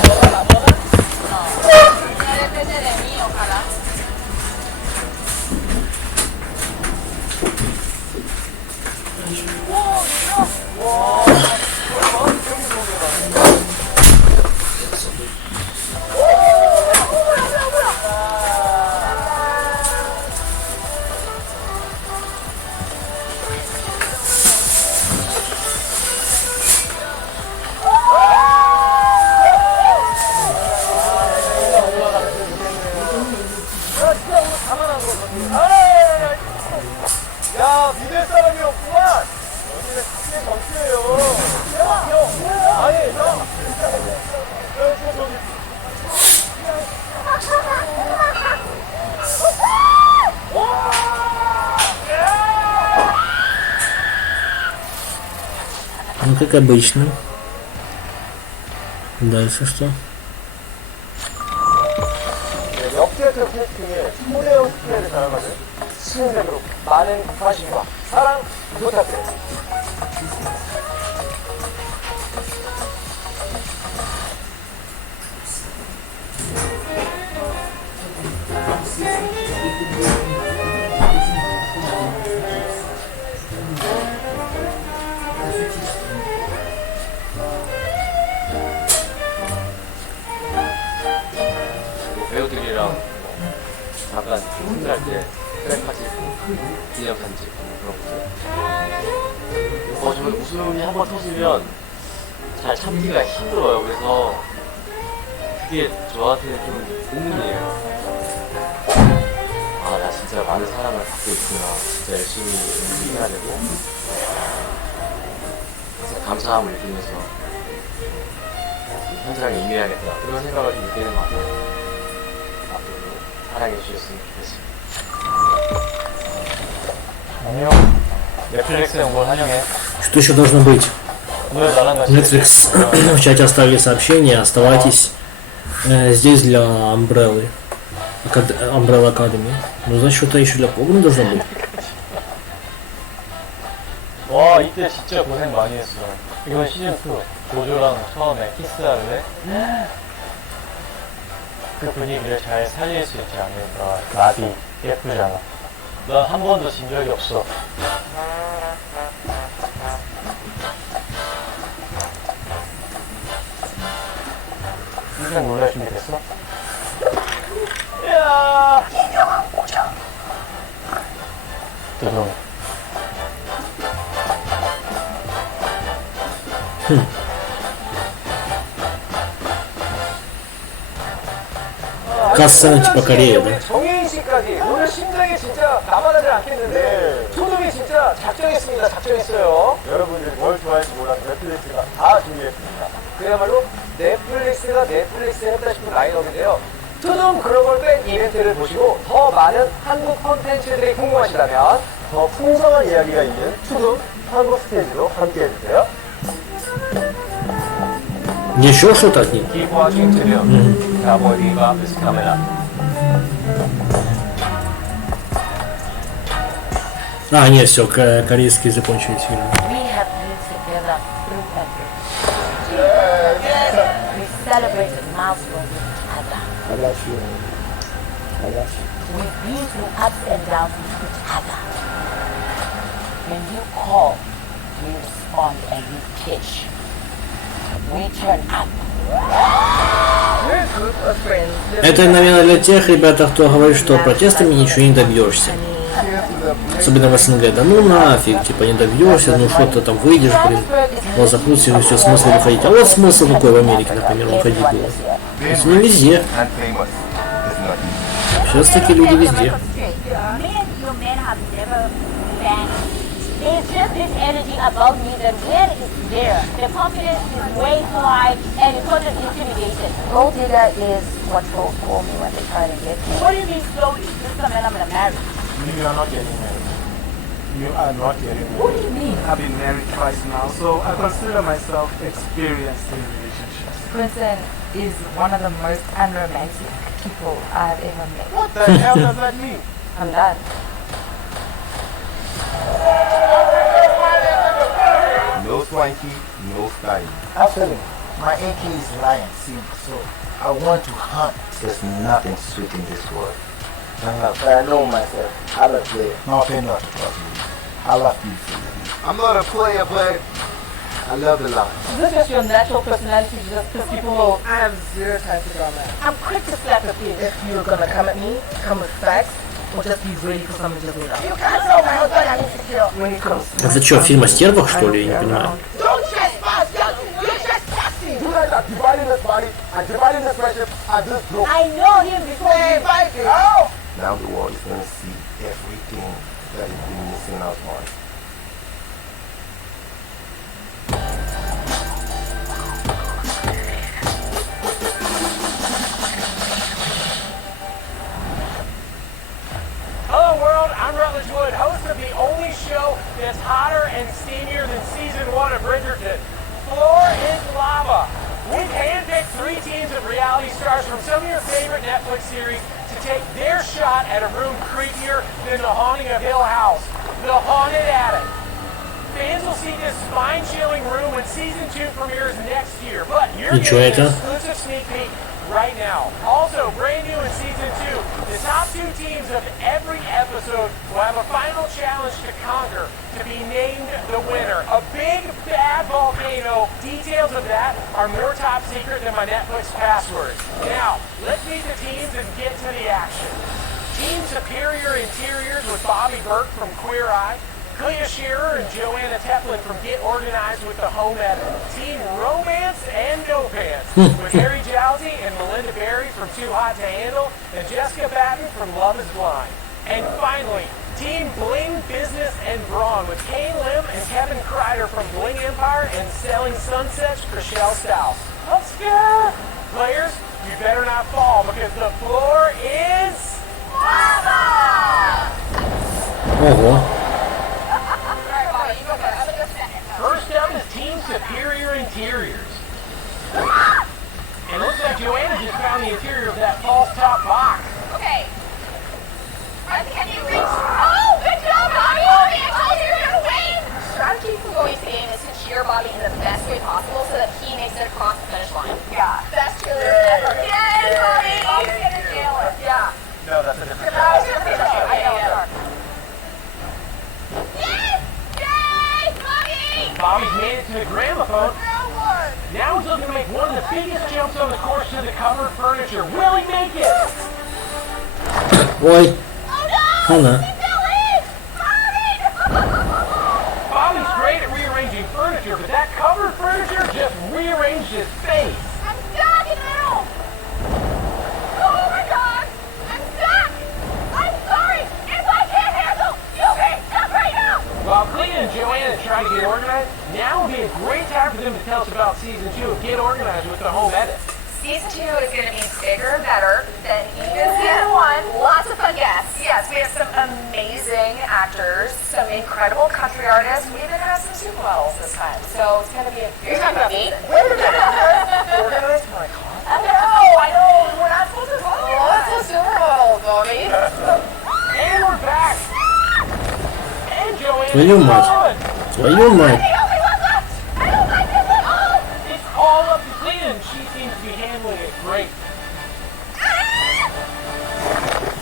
아, 믿을 사람이 없구만. 여기는 크게 전투예요. 형, 아니, 형. 저기. Ну, как обычно. Дальше что? 역대급 캐스팅에 초대형 스타일을 자랑하는 신세계로 많은 관심과 사랑 부탁드려요. 배우들이랑 잠깐 힘날 때 트랙까지 기념 편지 그런 것들. 정말 웃음이 한번 터지면 잘 참기가 힘들어요. 그래서 그게 저한테는 좀 고문이에요. 아, 나 진짜 많은 사랑을 받고 있구나. 진짜 열심히 연기해야 되고 그래서 감사함을 느끼면서 현장에 임해야겠다 그런 생각을 좀 느끼는 것 같아요. 앞으로 사랑해 주셨으면 좋겠습니다. 안녕. 넷플릭스에 온 걸 환영해. Что еще должно быть? Netflix в чате оставили сообщение, оставайтесь здесь для Umbrella Academy. Ну, значит, что-то еще для Cobra должно быть. 와, 이때 진짜 고생 많이 했어. 이건 시즌2. 조조랑 처음에 키스하는데 그 분위기를 잘 살릴 수 있지 않을까. 나비 예쁘잖아. 난 한 번도 진 적이 없어. 인생 놀랄 준비 됐어? 야! 인형아 보자. 도전. Касцена типа Корея, да? 정혜인 씨까지 오늘 심장이 진짜 남아나지 않겠는데 초동이 진짜 작정했습니다. 작정했어요. 여러분들이 뭘 좋아할지 몰라서 넷플릭스가 다 준비했습니다. 그야말로 넷플릭스가 넷플릭스에 했다 싶은 라인업인데요. 초동 글로벌 팬 이벤트를 보시고 더 많은 한국 콘텐츠들이 궁금하시다면 더 풍성한 이야기가 있는 초동 한국 스테이지로 함께 해주세요. Еще что-то от них? Keep watching today. Cowboy Bebop is coming up. А, нет, все, корейские закончились фильмы. We have been together through everything. We celebrated milestones together. I got you. I got you. We've been through ups and downs with each other. When you call, we respond and we pitch. We turn up. Это, наверное, для тех ребят, кто говорит, что протестами ничего не добьешься. Особенно в СНГ. Да ну нафиг, типа не добьешься, ну что ты там выйдешь, блин, вот запрутся и все, смысл выходить. А вот смысл какой в Америке, например, выходить было. То есть не везде. Сейчас такие люди везде. It's just this energy above me that when it's there, the confidence is way too high and it's sort of intimidation. Gold digger is what folks call me when they try to get me. What do you mean slowly? This is a man I'm gonna marry. You are not getting married. You are not getting married. What do you mean? I've been married twice now, so I consider myself experienced in relationships. Quentin is one of the most unromantic people I've ever met. What the hell does that mean? I'm done. No swanky, no styling. Actually, my AK is lying, see, so I want to hunt. There's nothing sweet in this world. I know myself. I'm a player. No, pay not to trust me. I love people. I'm not a player, but I love the life. Is this just your natural personality to just piss people off? I have zero time to drama. I'm quick to slap a kid. If you're gonna come at me, come with facts, or just be ready for something just later. You can't tell my husband I'm insecure. When it comes to Это что, фильм о стервах, что ли? Я не понимаю. Don't trespass! You're trespassing! You guys are dividing this body and dividing this friendship and this group. I know him before you invite him. How? Now the world is going to see everything that you've been missing out on. Hello world, I'm Rutledge Wood, host of the only show that's hotter and steamier than season 1 of Bridgerton. Floor is lava. We've handpicked 3 teams of reality stars from some of your favorite Netflix series to take their shot at a room creepier than The Haunting of Hill House, The Haunted Attic. Fans will see this spine-chilling room when season 2 premieres next year, but you're getting an exclusive sneak peek right now. Also, brand new in season 2, the top 2 teams of every episode will have a final challenge to conquer to be named the winner. A big bad volcano. Details of that are more top secret than my Netflix password. Now, let's meet the teams and get to the action. Team Superior Interiors with Bobby Burke from Queer Eye, Clea Shearer and Joanna Teplin from Get Organized with the Home Edit. Team Romance and No Pants with Harry Jowsey and Melinda Berry from Too Hot to Handle and Jessica Batten from Love is Blind. And finally, Team Bling Business and Brawn with Kane Lim and Kevin Kreider from Bling Empire and Selling Sunsets, Chriselle Stouse. Let's go! Players, you better not fall because the floor is lava! First up is Team Superior Interiors. And looks like Joanna just found the interior of that false top box. Okay. Can you reach? Oh, good job, Bobby! I told you you were going to win! Strategy for going to the game is to cheer Bobby in the best way possible so that he makes it across the finish line. Yeah. Best cheerleader ever. Yay, Bobby! Bobby's going to nail it. Yeah. No, that's a different show. I know. Yes! Yay, Bobby! Bobby's made it to the gramophone. Now he's looking to make one of the biggest jumps on the course to the covered furniture. Will he make it? Boy. Oh no! Bobby's great at rearranging furniture, but that covered furniture just rearranged his face. I'm stuck in the middle! Oh my god! I'm stuck! I'm sorry! If I can't handle, you can stop right now! While Clea and Joanna try to get organized, now would be a great time for them to tell us about season 2 of Get Organized with the Home Edit. Season 2 is going to be bigger and better than even season 1. Lots of fun guests. Yes, we have some amazing actors, some incredible country artists. We even have some supermodels this time. So it's going to be a very fun movie. Wait a minute. Organized my car? I know. We're not supposed to talk about that. Lots of supermodels, Bobby. And we're back. And Joanna. Твою мать. Твою мать. It's all up to Clea, and she seems to be handling it great.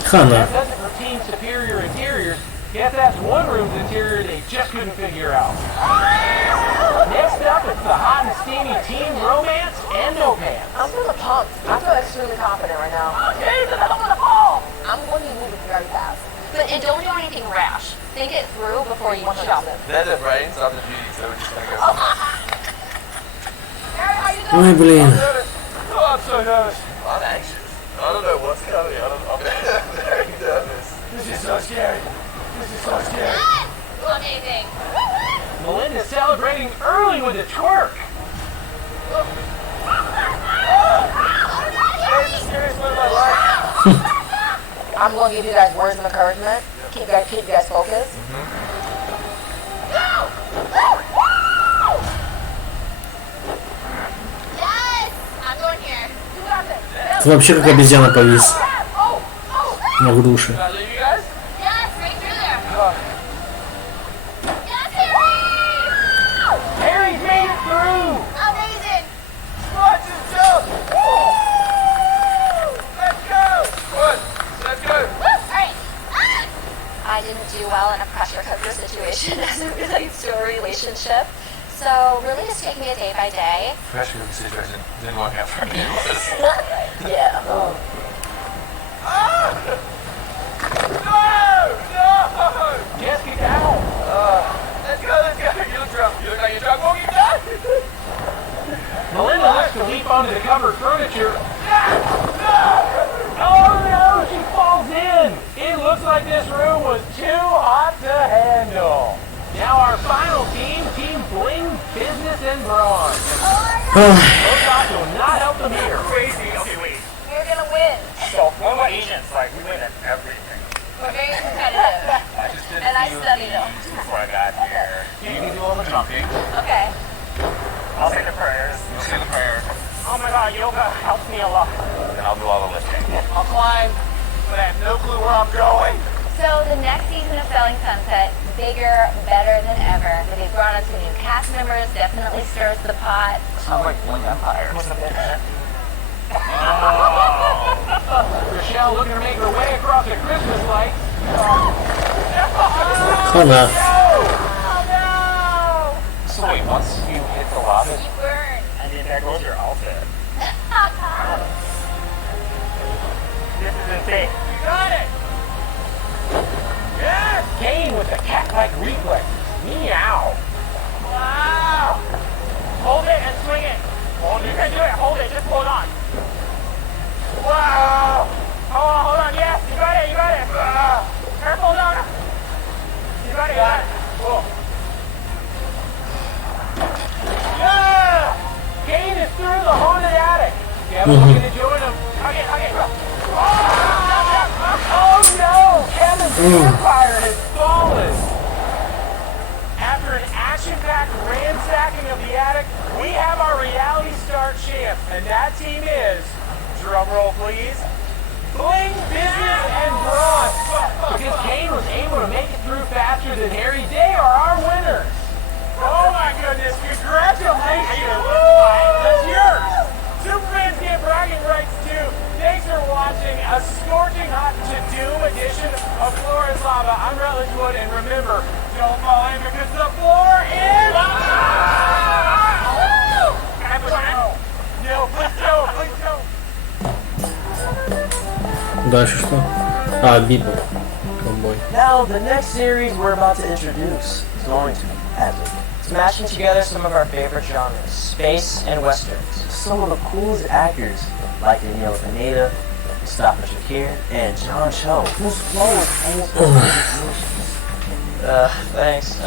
Хана. That does it for Team Superior Interiors. Guess that's one room's interior they just couldn't figure out. Next up, it's the hot and steamy Team Romance and No Pants. I'm feeling pumped. I feel extremely confident right now. Jesus, I'm gonna fall! I'm going to move very fast. And don't do anything rash. Think it through before you jump. They're the brains, I'm the beauty, so we're just gonna go. Ой, блин. Oh, I'm so nervous. I'm anxious. I don't know what's coming. I'm very nervous. This is so scary. This is so scary. Amazing. Melinda's celebrating early with a twerk. It's the scariest moment of my life. I'm going to give you guys words of encouragement. Keep you guys focused. Yes! I'm going here. You got this. Ты вообще как обезьяна повис. На груше. Yes, right through there. Yes, Harry! Harry's made it through! Amazing! Watch him jump! Let's go! What? Let's go! Alright. I didn't do well in a pressure cooker situation as it relates to a relationship. So really just take me a day by day. Pressure cooker situation didn't work out for me. Yeah. No! Just get down! Let's go! You look drunk. You look like you're drunk walking down. Melinda looks to leap onto the covered furniture. Oh no, she falls in! It looks like this room was too hot to business and bronze. Those odds will not help them here. Crazy. Okay, wait. We're gonna win. So, one of my agents, like, we win at everything. We're very competitive. I just did And I studied them. before I got here. You can do all the jumping. Okay. I'll say the prayers. You'll say the prayers. Oh my god, yoga helps me a lot. And I'll do all the lifting. I'll climb, but I have no clue where I'm going. So the next season of Selling Sunset, bigger, better than ever. They've brought on some new cast members, definitely stirs the pot. Sounds like Bling Empire. Rochelle looking to make her way across the Christmas lights. Oh no. So wait, once you hit the lobby, You burn. and then there goes your outfit. This is insane. You got it! Yes! Kane with the cat-like reflex. Meow. Wow! Hold it and swing it. You can do it. Hold it. Just hold on. Wow! Hold on. Yes, you got it. You got it. Careful, no. You got it. You got it. Cool. Yeah! Kane is through the haunted attic. Kevin looking to join him. Hug it. Oh no! Kevin's vampire has fallen. After an action-packed ransacking of the attic, we have our reality star champ, and that team is, drumroll please, Bling, Business, and Bronze. Because Kane was able to make it through faster than Harry, they are our winners. Oh my goodness, congratulations! That's yours! Superfans get bragging rights too. Thanks for watching a scorching hot to-do edition of Floor is Lava. I'm Rutledge Wood, and remember, don't fall in because the floor is... No, please don't, please don't. Дальше что? А, битва. Ковбой. Now, the next series we're about to introduce is going to be epic. Smashing together some of our favorite genres, space and westerns. Some of the coolest actors, like Daniela Pineda, Mustafa Shakir, and John Cho, whose flow is almost thanks.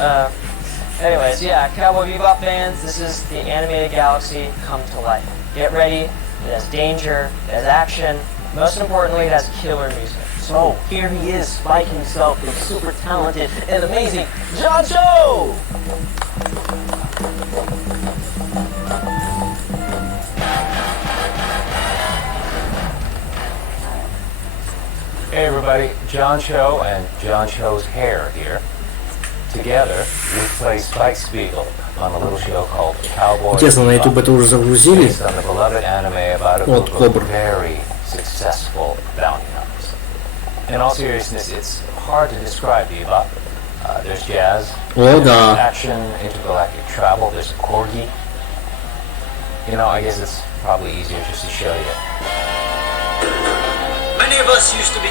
Anyways, yeah, Cowboy Bebop fans, this is the animated galaxy come to life. Get ready, it has danger, it has action, most importantly, it has killer music. So, here he is, spiking himself with super talented and amazing John Cho! Hey everybody, John Cho and John Cho's hair here. Together, we play Spike Spiegel on a little show called Cowboy Интересно, на YouTube это уже загрузили? based on the beloved anime about a От group of Кобра. very successful bounty hunters. In all seriousness, it's hard to describe Bebop. There's jazz, О, да. action, intergalactic travel, there's a corgi. You know, I guess it's probably easier just to show you. Many of us used to be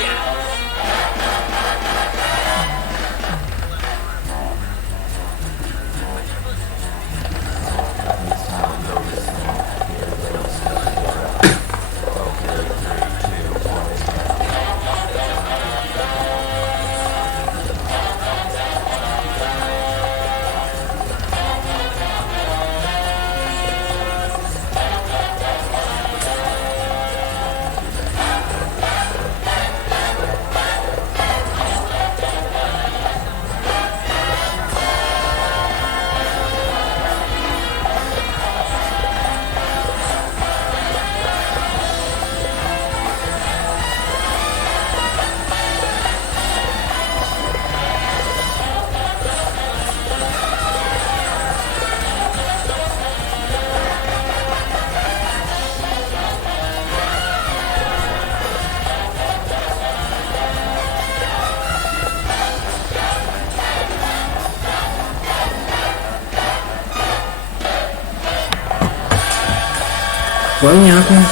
Понятно.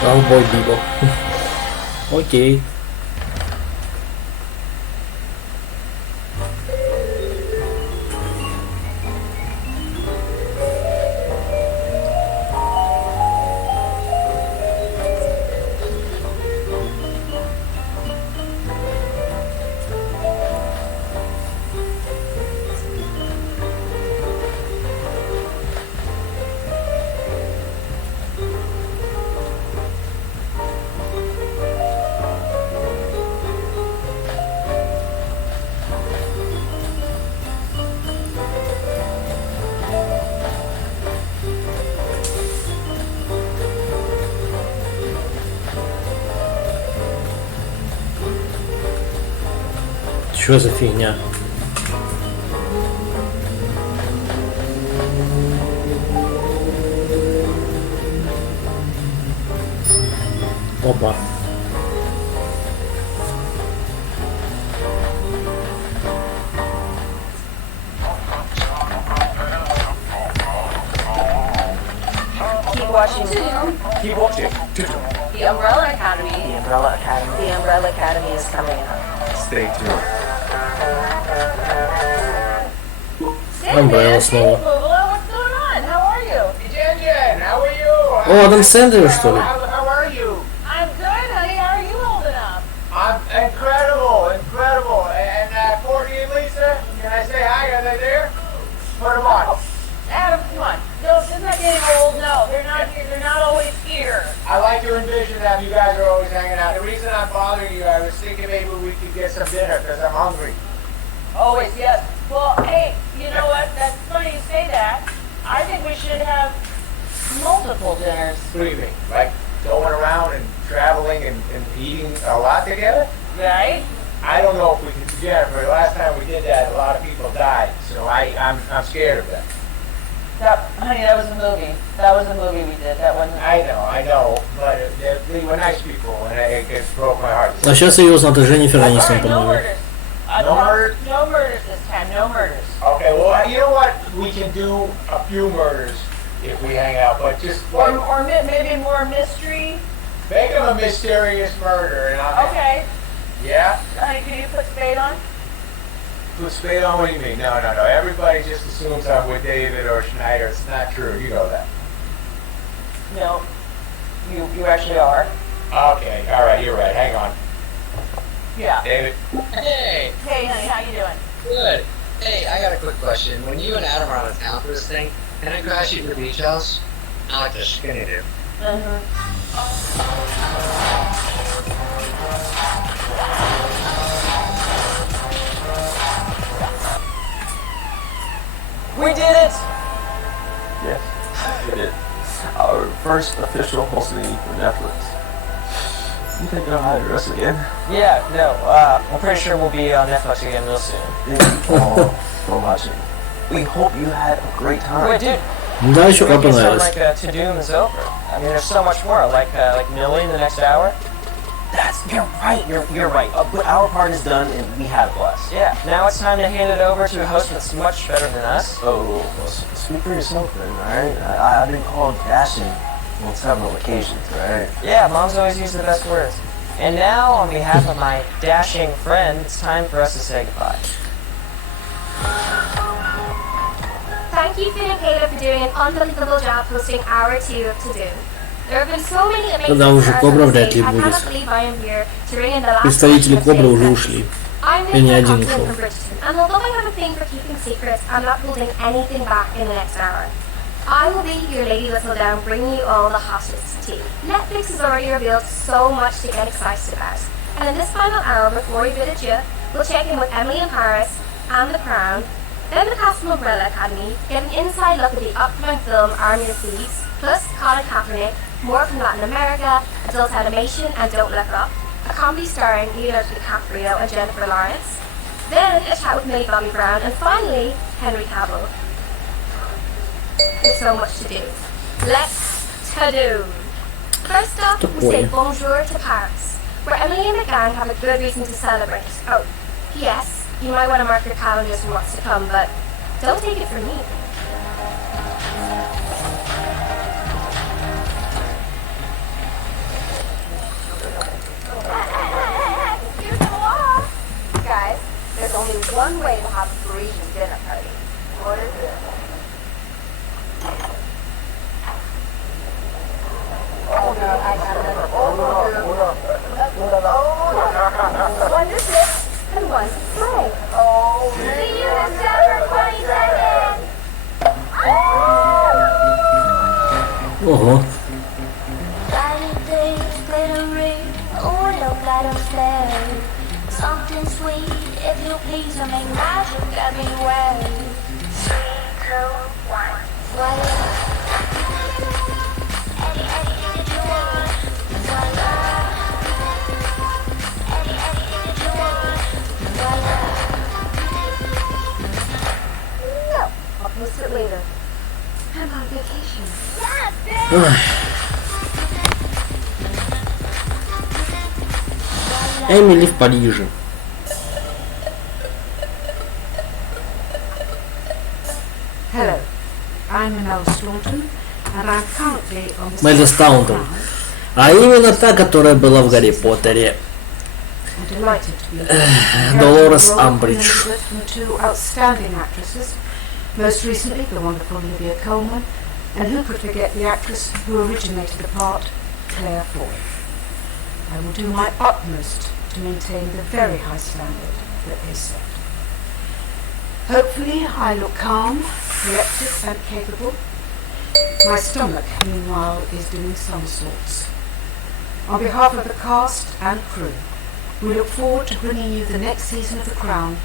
Ковбой Бибоп. Окей. Что за фигня? Опа. Keep watching. Keep watching. The Umbrella Academy. The Umbrella Academy. The Umbrella Academy is coming up. Stay tuned. Umbrella снова. What's going on? How are you? Jen, how are you? О, Адам Сэндлер, что ли? How are you? I'm good, honey. How are you holding up? I'm incredible. And Courtney and Lisa, can I say hi? Are they there? Put them on. Adam, come on. No, it's not getting old. No, they're not here. They're not always here. I like to envision that you guys are always hanging out. The reason I'm bothering you, I was thinking maybe we could get some dinner because I'm hungry. Always, yes. Well, hey, you know what? That's funny you say that. I think we should have multiple dinners. What do you mean? Like going around and traveling and eating a lot together? Right? I don't know if we can do that. For the last time we did that, a lot of people died. So I'm scared of that. Honey, that was a movie. That was a movie we did. That one. I know, but they were nice people, and it broke my heart. А сейчас серьезно, это Дженнифер Анистон, No по-моему. murders. No murders? No murders this time. No murders. Okay, well, you know what? We can do a few murders if we hang out, but just like, Or maybe more mystery. make them a mysterious murder, and I'll. Okay. Yeah. Honey, can you put Spade on? Put Spade on? What do you mean? No. Everybody just assumes I'm with David or Schneider. It's not true. You know that. No. You actually are. Okay. All right. You're right. Hang on. Yeah. David. Hey, Hey, honey, how you doing? good. Hey, I got a quick question. When you and Adam are out of town for this thing, can I crash you at the beach house? I like the skinny dude. We did it! Yes, we did. Our first official hosting for Netflix. You think they'll hire us again? Yeah, no, I'm pretty sure we'll be on Netflix again real soon. Thank you all for watching. We hope you had a great time. Wait, dude. Да, еще как It's not понравилось. like To Doom is over. I mean, there's so much more. Like Millie in the next hour. You're right. You're right. But our part is done, and we had a blast. Yeah. Now it's time to hand it over to a host that's much better than us. Oh, well, speak for yourself then, alright? I've been called dashing on several occasions, right? Yeah, Mom's always used the best words. And now, on behalf of my dashing friend, it's time for us to say goodbye. Thank you, Finn and Caleb, for doing an unbelievable job hosting hour 2 of To Do. There have been so many amazing Тогда уже stars Кобра on вряд stage. ли I будет. cannot believe I am here to bring in the last Представители section of Кобры today's уже episode. ушли. I'm И не Nick один Thompson ушел. from Bridgeton, and although I have a thing for keeping secrets, I'm not holding anything back in the next hour. I will be your Lady Whistledown, bringing you all the hottest tea. Netflix has already revealed so much to get excited about. And in this final hour, before we bid adieu, we'll check in with Emily in Paris and The Crown, then the cast from Umbrella Academy, get an inside look at the upcoming film Army of Thieves, plus Colin Kaepernick, more from Latin America, adult animation, and Don't Look Up, a comedy starring Leonardo DiCaprio and Jennifer Lawrence, then a chat with Millie Bobby Brown, and finally, Henry Cavill. There's so much to do. Let's to-do. First up, we say bonjour to Paris, where Emily and the gang have a good reason to celebrate. Oh, yes, you might want to mark your calendars for what's to come, but don't take it from me. Guys, there's only one way to have a Parisian dinner party. What is it? Oh no, I got another. Oh no. One to six and one to play. Oh. See you December 22nd. Ого. Something sweet, if you please, I make magic everywhere. 3, 2, 1. Voila. Anything that you want. Voila. Anything that you want. Voila. Эмили в Париже. Hello, I'm Mel Staunton, and I'm currently on the Мэлли Стаунтон. А именно та, которая была в Гарри Поттере. Долорес Амбридж. Two outstanding actresses, most recently the wonderful Olivia Colman, and who could forget the actress who originated the part, Claire Foy. I will do my utmost to maintain the very high standard that they set. Hopefully I look calm, collected and capable. My stomach, meanwhile, is doing somersaults. On behalf of the cast and crew, we look forward to bringing you the next season of The Crown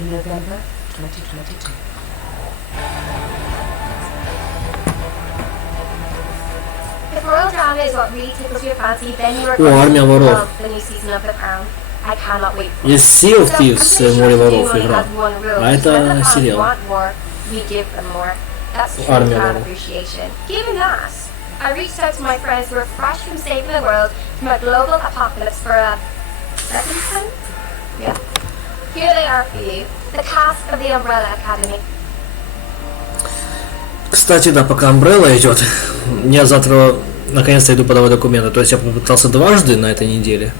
in November 2022. If royal drama is what really tickles your fancy, then you are О, Армия going to воров. love the new season of The Crown. I cannot wait for it. Есть Sea of Thieves, Море воров игра. А это сериал. We give them more. That's true Армия Crown воров. appreciation. Giving us. I reached out to my friends who are fresh from saving the world from a global apocalypse for a second time? Yeah. Here they are for you. The cast of the Umbrella Academy. Кстати, да, пока Umbrella идет, я завтра наконец-то иду подавать документы. То есть я попытался дважды на этой неделе.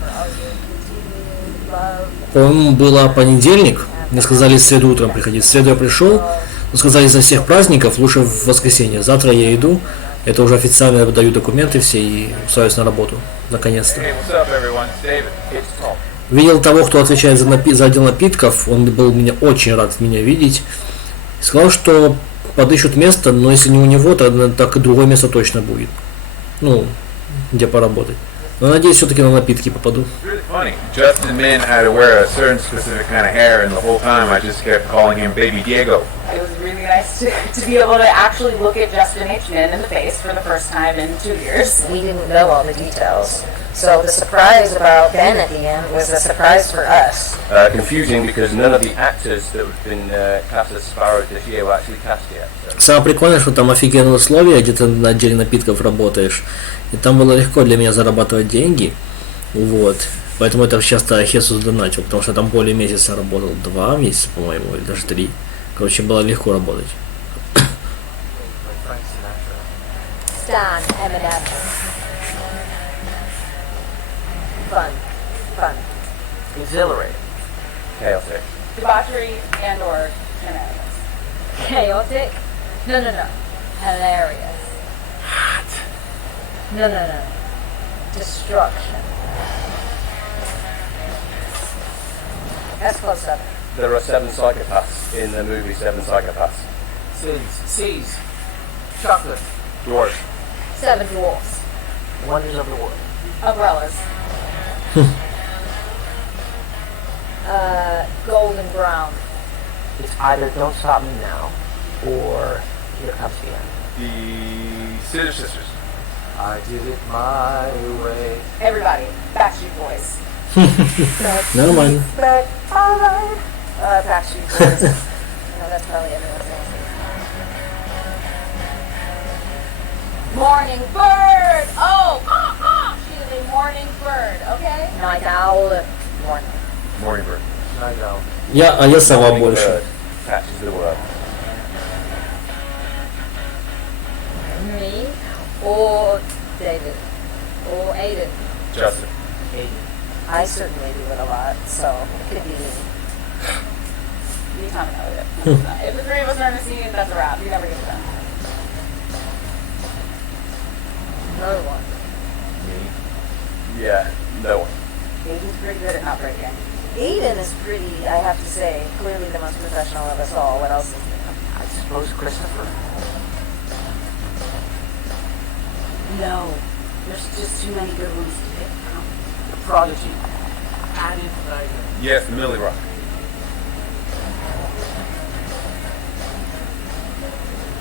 По-моему, было понедельник. Мне сказали в среду утром приходить. В среду я пришел. Сказали, из-за всех праздников лучше в воскресенье. Завтра я иду. Это уже официально я подаю документы все и устраиваюсь на работу. Наконец-то. Видел того, кто отвечает за отдел напитков. Он был очень рад меня видеть. Сказал, что подыщут место, но если не у него, то так и другое место точно будет. Ну, где поработать. Но надеюсь, все-таки на напитки попаду. Justin Min had to wear a certain specific kind of hair, and the whole time I just kept calling him Baby Diego. It was really nice to be able to actually look at Justin H. Min in the face for the first time in 2 years. We didn't know all the details. So the surprise about Ben at the end was a surprise for us. Confusing because none of the actors that have been cast as Sparrow this year were actually cast yet. So. Самое прикольное, что там офигенные условия, где ты на отделе напитков работаешь. И там было легко для меня зарабатывать деньги. Вот. Поэтому это часто Хесус донатил, потому что там более месяца работал. 2 месяца, по-моему, или даже 3. Короче, было легко работать. Stan, M&M. Fun. Exhilarating. Chaotic. Debauchery and/or shenanigans. Chaotic? No. Hilarious. Hot. No. Destruction. That's close 7. There are 7 psychopaths in the movie 7 Psychopaths. Seas. Chocolate. Dwarves. 7 dwarfs. Wonders of the world. Umbrellas. Golden brown. It's either Don't Stop Me Now or Here Comes the End. The Sitter Sisters. I did it my way. Everybody. Backstreet Boys. Нормально. Alright. Backstreet Boys. No, that's probably everyone's answer. Morning bird! Oh! She's a morning bird, okay? Night owl. Morning Bird. Night Owl. Я сова больше. Catches the word. Me or David or Aiden. Justin. I certainly do it a lot, so it could be me. You tell me about it. If the 3 of us are in a scene, that's a wrap. You never get it done. No one. Me. Yeah, no one. Aiden's pretty good at not breaking. Aiden is pretty, I have to say, clearly the most professional of us all. What else is there? I suppose Christopher. No, there's just too many good ones to pick from. The Prodigy. Added Tiger. Yes, the Millie Rock.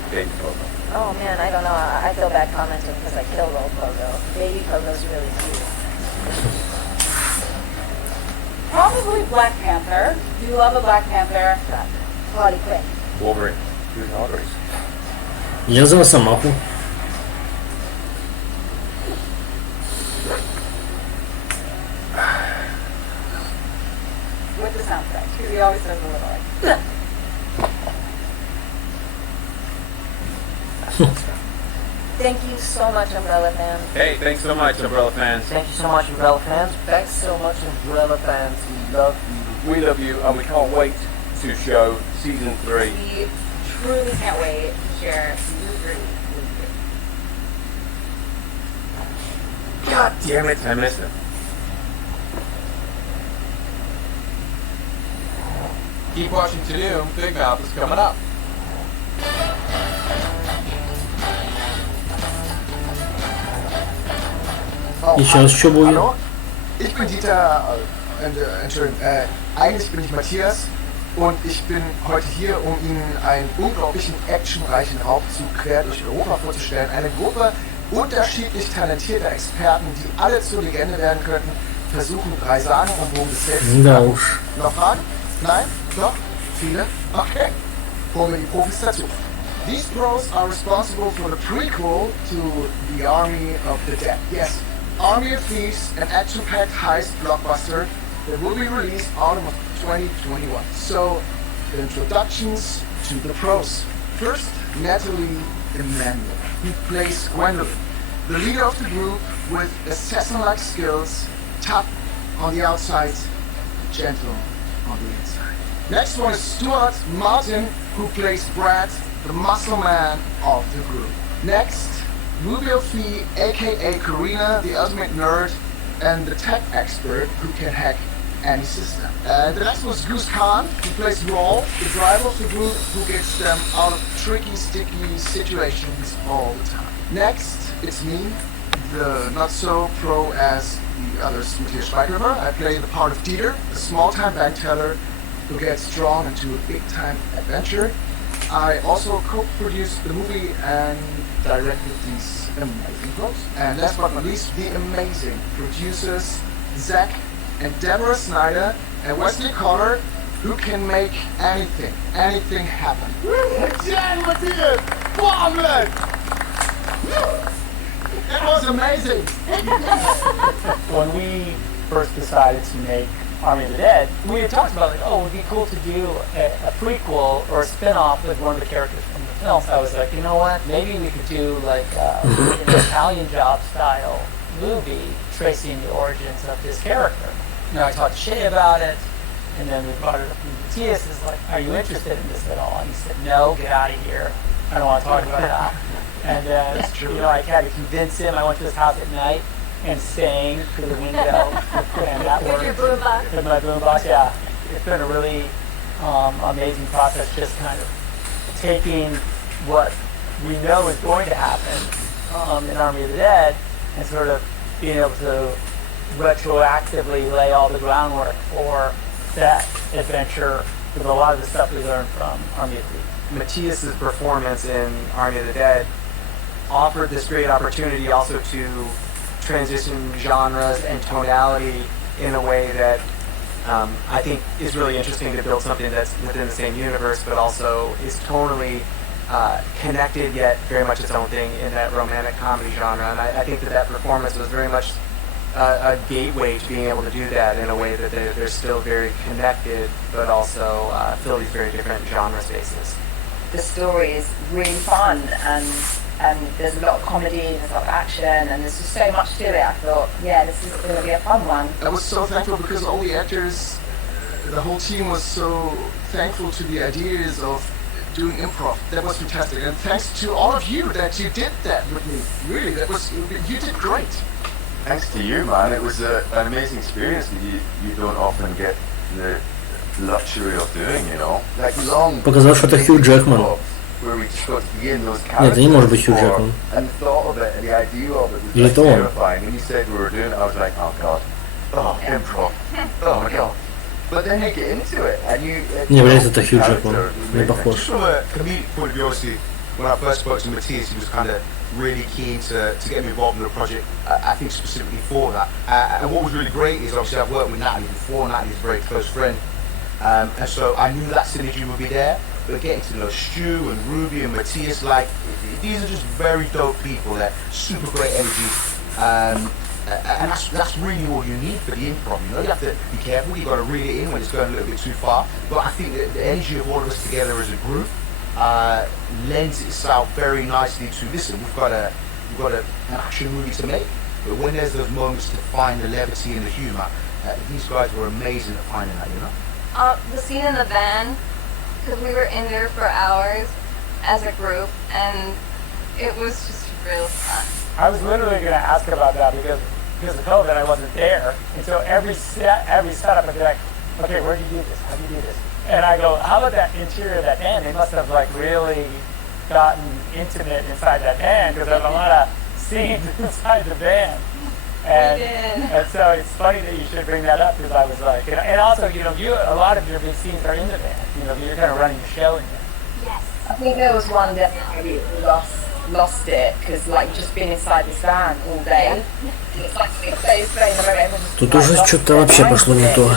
Baby Pogo. Oh man, I don't know. I feel bad commenting because I killed old Pogo. Baby Pogo's really cute. Probably Black Panther. Do you love a Black Panther? Harley Quinn. Wolverine. Who's Audrey's? Я за Росомаху. he always says a little like. Thank you so much, Umbrella fans. Hey, thanks so much, Umbrella fans. Thank you so much, Umbrella fans. Thanks so much, Umbrella fans. We love you. We love you, and we can't wait to show season 3. We truly can't wait to share season 3 with you. God damn it, I missed it. Keep watching Todoom. Big Mouth is coming up. Сейчас что будет? Hallo? Ich bin Dieter, Entschuldigung, eigentlich bin ich Matthias und ich bin heute hier, um Ihnen einen unglaublichen actionreichen Raubzug quer durch Europa vorzustellen. Eine Gruppe unterschiedlich talentierter Experten, die alle zur Legende werden könnten, versuchen 3 Sagen und Bogen des Selbst zu Да knacken. уж. Noch Fragen? Nein? Doch? Viele? Okay. Holen wir die Profis dazu. These pros are responsible for the prequel to The Army of the Dead. Yes, Army of Thieves, an action-packed heist blockbuster that will be released autumn of 2021. So, the introductions to the pros. First, Natalie Emmanuel, who plays Gwendolyn, the leader of the group with assassin-like skills, tough on the outside, gentle on the inside. Next one is Stuart Martin, who plays Brad, the muscle man of the group. Next, Rubio Fee, aka Karina, the ultimate nerd, and the tech expert who can hack any system. The next was Goose Khan, who plays Rawl, the driver of the group who gets them out of tricky, sticky situations all the time. Next, it's me, the not so pro as the others, Matthias Schweighöfer. I play the part of Dieter, a small-time bank teller who gets drawn into a big-time adventure. I also co-produced the movie and directed these amazing books. And last but not least, the amazing producers Zach and Deborah Snyder and Wesley Coller, who can make anything happen. Yeah, Matthias! Wow, man! It was amazing! When we first decided to make Army of the Dead, we had talked about like, oh, it would be cool to do a prequel or a spin-off with one of the characters from the film. So I was like, you know what? Maybe we could do like an Italian Job style movie tracing the origins of this character. You know, I talked shit about it, and then we brought it up. And Matthias is like, "Are you interested in this at all?" And he said, "No, get out of here. I don't want to talk about that." And you know, I had to convince him. I went to his house at night and sang through the window, and that worked. With your boombox. With my boombox, yeah. It's been a really amazing process, just kind of taking what we know is going to happen in Army of the Dead and sort of being able to retroactively lay all the groundwork for that adventure with a lot of the stuff we learned from Army of Thieves. Matthias's performance in Army of the Dead offered this great opportunity also to transition genres and tonality in a way that I think is really interesting to build something that's within the same universe but also is tonally connected yet very much its own thing in that romantic comedy genre. And I think that performance was very much a gateway to being able to do that in a way that they're still very connected but also fill these very different genre spaces. The story is really fun and there's a lot of comedy, there's a lot of action, and there's just so much to it. I thought, yeah, this is going to be a fun one. I was so thankful because all the actors, the whole team was so thankful to the ideas of doing improv. That was fantastic. And thanks to all of you that you did that with me. Really, you did great. Thanks to you, man. It was an amazing experience that you don't often get the luxury of doing, you know. Like long. Показал, что это Хью Джекман. Where we just got to be in those Нет, это не может быть Хью Джекман. And the thought of it and the idea of it was Или like это он. terrifying. When you said we were doing it, I was like, oh god, oh improv, oh my god. But then you get into it and you. Не, блядь, это Хью Джекман. Не похож. Just from a comedic point of view, obviously, when I first spoke to Matthias, he was kind of really keen to get me involved in the project, I think specifically for that. And what was really great is obviously I've worked with Natalie before, Natalie's a very close friend, and so I knew that synergy would be there, but getting to know Stu and Ruby and Matthias, like, these are just very dope people, they're super great energy, And that's really all you need for the improv. You know, you have to be careful. You got to reel it in when it's going a little bit too far. But I think that the energy of all of us together as a group lends itself very nicely to listen. We've got an action movie to make, but when there's those moments to find the levity and the humor, these guys were amazing at finding that. You know. The scene in the van, because we were in there for hours as a group, and it was just real fun. I was literally going to ask about that because of COVID, I wasn't there, and so every setup, I'd be like, okay, where do you do this? How do you do this? And I go, how about that interior of that van? They must have like really gotten intimate inside that van because there's a lot of scenes inside the van. And so it's funny that you should bring that up because I was like, and also, a lot of your big scenes are in the van. You're kind of running the show in there. Yes. I think there was one that maybe lost it because like just being inside this van all day. Тут уже что-то вообще пошло не то.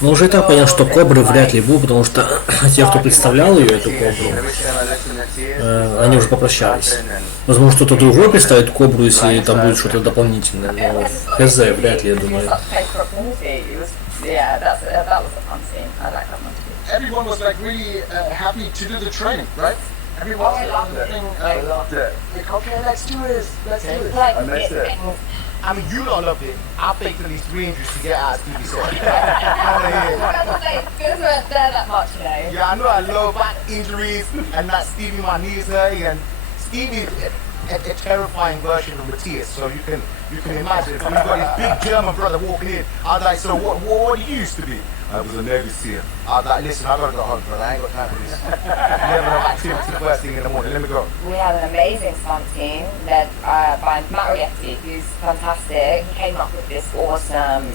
Но уже и так понятно, что Кобры вряд ли будет, потому что те, кто представлял ее, эту Кобру, они уже попрощались. Возможно, кто-то другой представит Кобру, если там будет что-то дополнительное. Но хз, вряд ли, я думаю. Everyone was like really happy to do the training, right? Everyone I loved it. Like, okay, let's do this. I missed it. I mean, you don't love it. I faked at least 3 injuries to get out of Stevie's head. Yeah, I know I love back injuries and not Stevie, my knees hurting, and Stevie a terrifying version of Matthias. So you can imagine if we've got his big German brother walking in. I was like, so what do you used to be? I was a Navy SEAL. I was like, listen, I gotta go home, brother. I ain't got time for this. Level of activity first thing in the morning. Let me go. We had an amazing stunt team led by Matt Rietti, who's fantastic. He came up with this awesome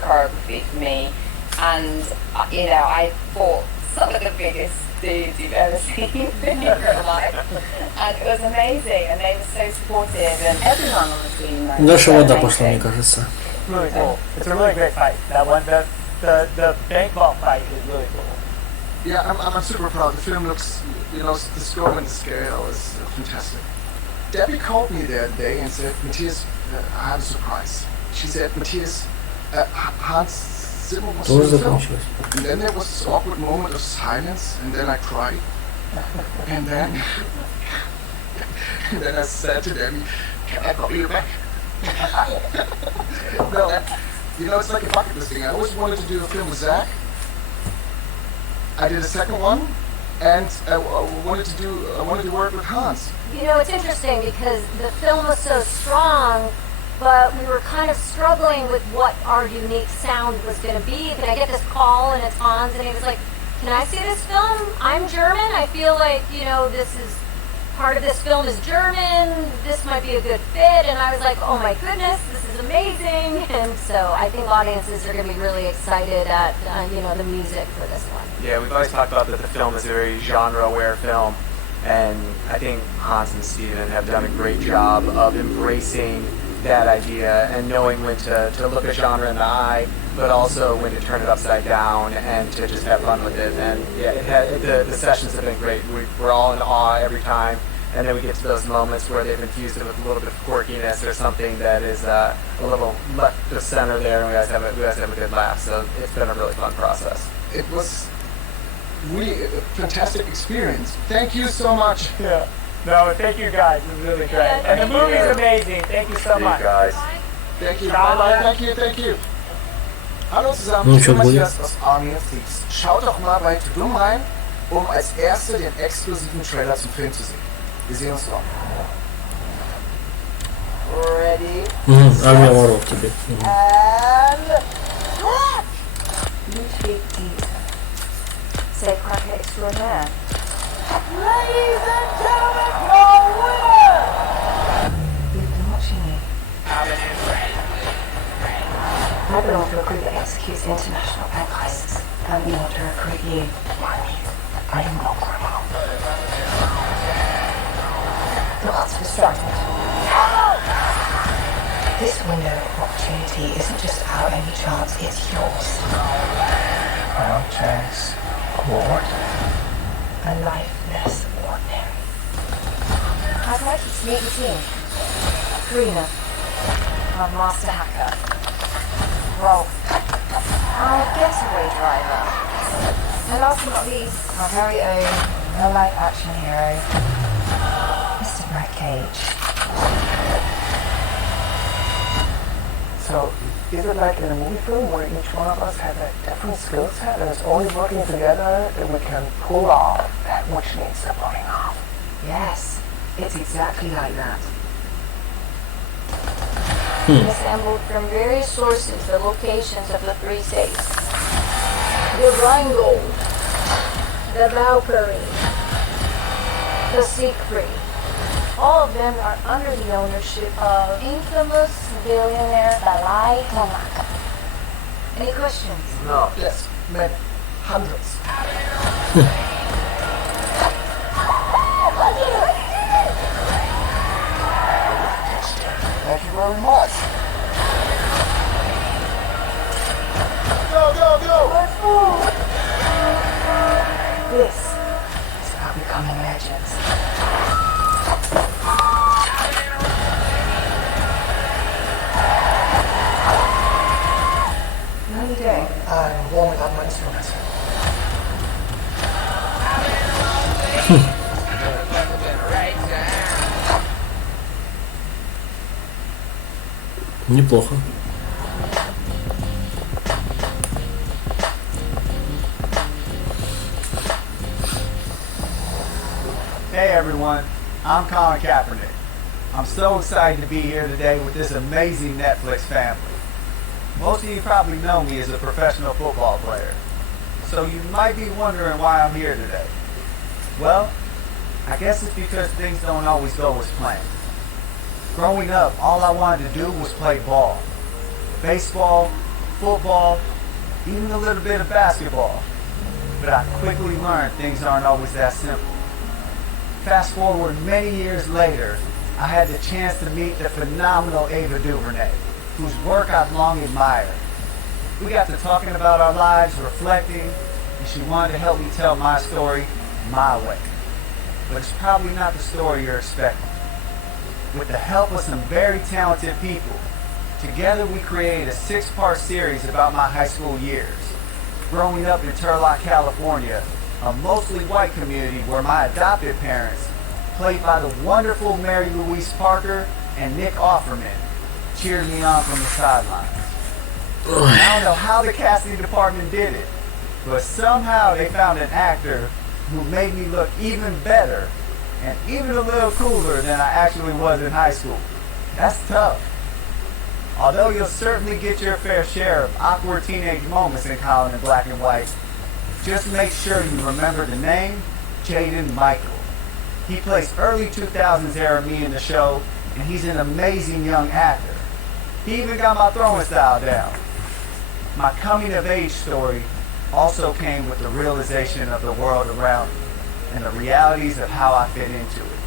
choreography for me, and I fought some of the biggest dudes you've ever seen in your life, and it was amazing. And they were so supportive, and everyone on the team. Дальше вода пошла, мне кажется. Really cool. It's a really great fight. That one, the bank ball fight is really cool. Yeah, I'm super proud. The film looks, the scope and the scale is fantastic. Debbie called me the other day and said, Matthias, I have a surprise. She said, Matthias, Hans Zimmer was in the film. And then there was this awkward moment of silence, and then I cried. And then I said to Debbie, can I call you back? No, it's like a bucket list thing. I always wanted to do a film with Zach. I did a second one, and I wanted to work with Hans. It's interesting because the film was so strong, but we were kind of struggling with what our unique sound was going to be. Can I get this call? And it's Hans, and he was like, can I see this film? I'm German. I feel like, this is part of this film is German. This might be a good fit. And I was like, oh my goodness, this is amazing. And so I think audiences are going to be really excited at, the music for this one. Yeah, we've always talked about that the film is a very genre-aware film. And I think Hans and Steven have done a great job of embracing that idea and knowing when to look a genre in the eye, but also when to turn it upside down and to just have fun with it. And yeah, the sessions have been great. We're all in awe every time, and then we get to those moments where they've infused it with a little bit of quirkiness or something that is a little left to center there, and we guys have a good laugh. So it's been a really fun process. It was really a fantastic experience. Thank you so much. Yeah. No, thank you guys. It was really great. And the movie is amazing. Thank you so much. Guys. Thank you. Thank you. Hallo zusammen, ich bin Matthias aus Army of Thieves. Schaut doch mal bei Tudum rein, als Erste den exklusiven Trailer zum Film zu sehen. Wir sehen uns dort. Ready? Авиаворот тебе. And you take these. Say COBRAKAI extraordinaire. Ladies and gentlemen, your winner! We've been watching you. I belong to a group that executes international bank heists. And we want to recruit you. I am no criminal. Lots of distracted. This window of opportunity isn't just our only chance, it's yours. Our chance. Award. A life less ordinary. I'd like you to meet the team. Karina, our master hacker. Rolf, our getaway driver. And last but not least, our very own real-life action hero, Mr. COBRAKAI. So, is it like in a movie film where each one of us has a different skill set and it's only working together that we can pull off that which needs the pulling off? Yes, it's exactly like that. Assembled from various sources the locations of the 3 states. The Rheingold, the Valkyrie, the Siegfried. All of them are under the ownership of infamous billionaire Dalai Lama. Any questions? No. Yes, many. Hundreds. Thank you very much. Go, go, go! Let's move! This is about becoming legends. How are you doing? I'm warming up my instruments. Неплохо. Hey everyone, I'm Colin Kaepernick. I'm so excited to be here today with this amazing Netflix family. Most of you probably know me as a professional football player, so you might be wondering why I'm here today. Well, I guess it's because things don't always go as planned. Growing up, all I wanted to do was play ball. Baseball, football, even a little bit of basketball. But I quickly learned things aren't always that simple. Fast forward many years later, I had the chance to meet the phenomenal Ava DuVernay, whose work I've long admired. We got to talking about our lives, reflecting, and she wanted to help me tell my story my way. But it's probably not the story you're expecting. With the help of some very talented people, together we created a 6-part series about my high school years. Growing up in Turlock, California, a mostly white community where my adopted parents, played by the wonderful Mary Louise Parker and Nick Offerman, cheered me on from the sidelines. I don't know how the casting department did it, but somehow they found an actor who made me look even better and even a little cooler than I actually was in high school. That's tough. Although you'll certainly get your fair share of awkward teenage moments in Colin in Black and White, just make sure you remember the name, Jaden Michael. He plays early 2000s era me in the show, and he's an amazing young actor. He even got my throwing style down. My coming of age story also came with the realization of the world around me and the realities of how I fit into it.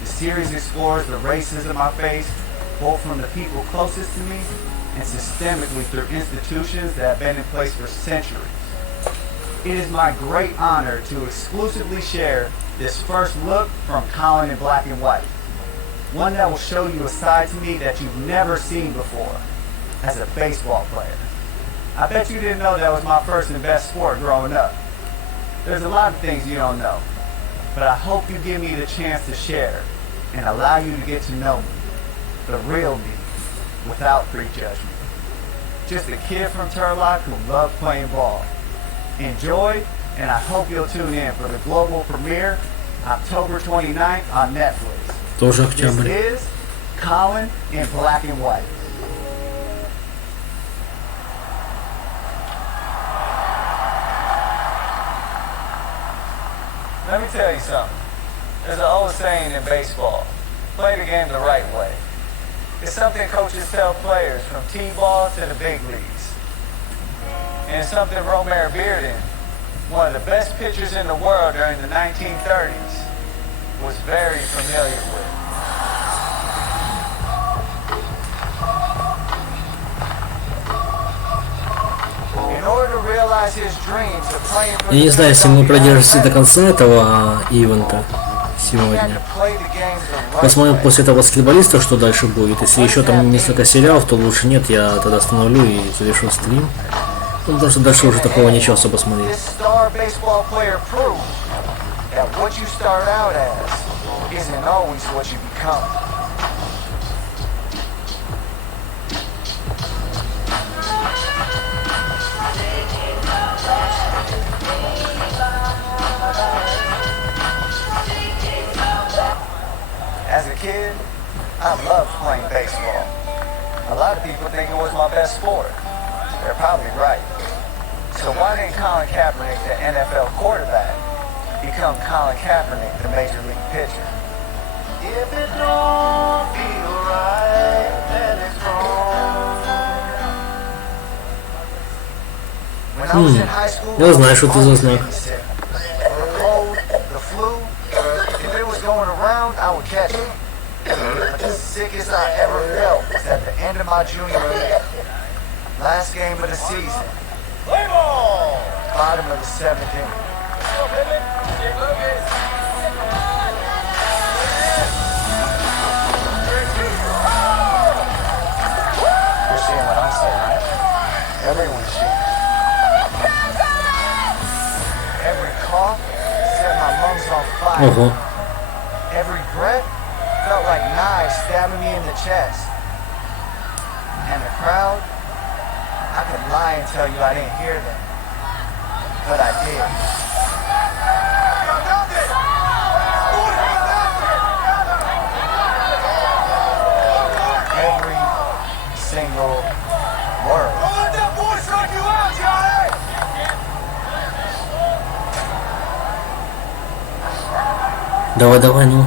The series explores the racism I face, both from the people closest to me and systemically through institutions that have been in place for centuries. It is my great honor to exclusively share this first look from Colin in Black and White. One that will show you a side to me that you've never seen before as a baseball player. I bet you didn't know that was my first and best sport growing up. There's a lot of things you don't know, but I hope you give me the chance to share and allow you to get to know me, the real me, without prejudgment. Just a kid from Turlock who loved playing ball. Enjoy, and I hope you'll tune in for the global premiere October 29th on Netflix. Тоже октябрь. This is Colin in Black and White. Let me tell you something. There's an old saying in baseball, play the game the right way. It's something coaches tell players from T-ball to the big leagues. And it's something Romare Bearden, one of the best pitchers in the world during the 1930s, was very familiar with. In order to realize his dreams of playing for Я не знаю, если мы продержимся до конца этого ивента, сегодня. Посмотрим после этого баскетболиста, что дальше будет. Если еще там несколько сериалов, то лучше нет, я тогда остановлю и завершу стрим. Ну, потому что дальше уже такого ничего особо смотреть. As a kid, I loved playing baseball. A lot of people think it was my best sport. They're probably right. So why didn't Colin Kaepernick, the NFL quarterback, become Colin Kaepernick, the Major League pitcher? If it don't feel right, then it's wrong. When I was in high school, Я знаю, что ты за знак. the cold, the flu, if it was going around, I would catch it. But the sickest I ever felt was at the end of my junior year. Last game of the season. Bottom of the 7th inning. You're seeing what I'm seeing, right? Everyone's seeing. Every cough set my lungs on fire. Every breath felt like knives stabbing me in the chest. And the crowd, I could lie and tell you I didn't hear them. But I did. Every single word. Давай, давай, ну.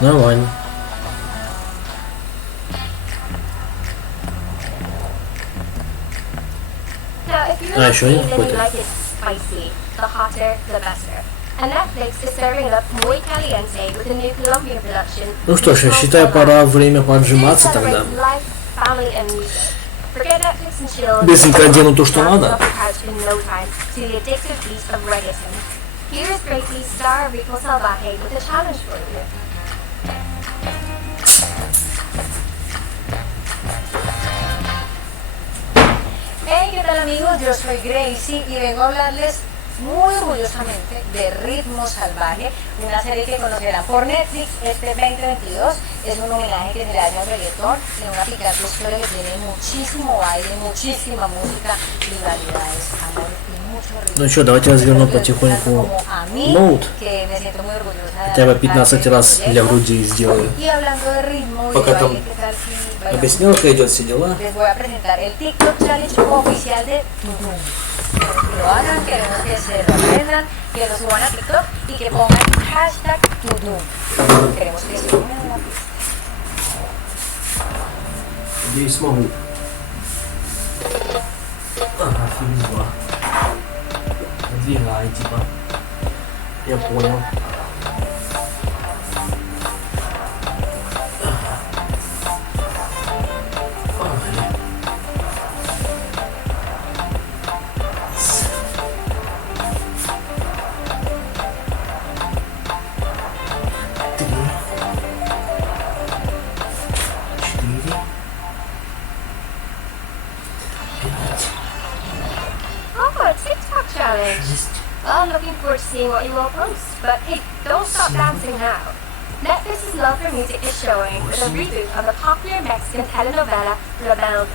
Нормально. Now, if you're А, еще один then you какой-то. like it spicy, the hotter, the better. And Netflix is serving up Muy Caliente with a new Colombian production. Ну что ж, я считаю, пора время поджиматься тогда. Life, family, and music. Forget Netflix and chill. Быстренько одену то, что надо. Off the couch in no time to the addictive beat of reggaeton. Here is Gracie, star of Ritmo Salvaje, with a challenge for you. Hey, ¿qué tal amigos? Yo soy Gracie y vengo a hablarles muy orgullosamente de Ritmo Salvaje, una serie que conocerán por Netflix este 2022. Es un homenaje que se le hace al reggaetón y una picante historia que tiene muchísimo baile, muchísima música, rivalidades, amor y mucho ritmo. Ну что, давайте развернем потихоньку ноут. Que me siento muy orgullosa de Хотя бы 15 раз для груди сделаю. Y hablando de ritmo y Пока de там baile, ¿qué tal si bailamos? объяснялка идет, все дела. Les voy a presentar el TikTok Challenge oficial de Tudum. Que lo hagan, queremos que se lo aprendan, que lo suban a TikTok y que pongan hashtag Tudum. Queremos que se unan a la pista. Надеюсь, смогу. Ага, фигня. Двигай, типа. Я понял. Oh, a TikTok challenge. Well, I'm looking forward to seeing what you will post. But hey, don't stop dancing now. Netflix's love for music is showing with a reboot of the popular Mexican telenovela Rebelde.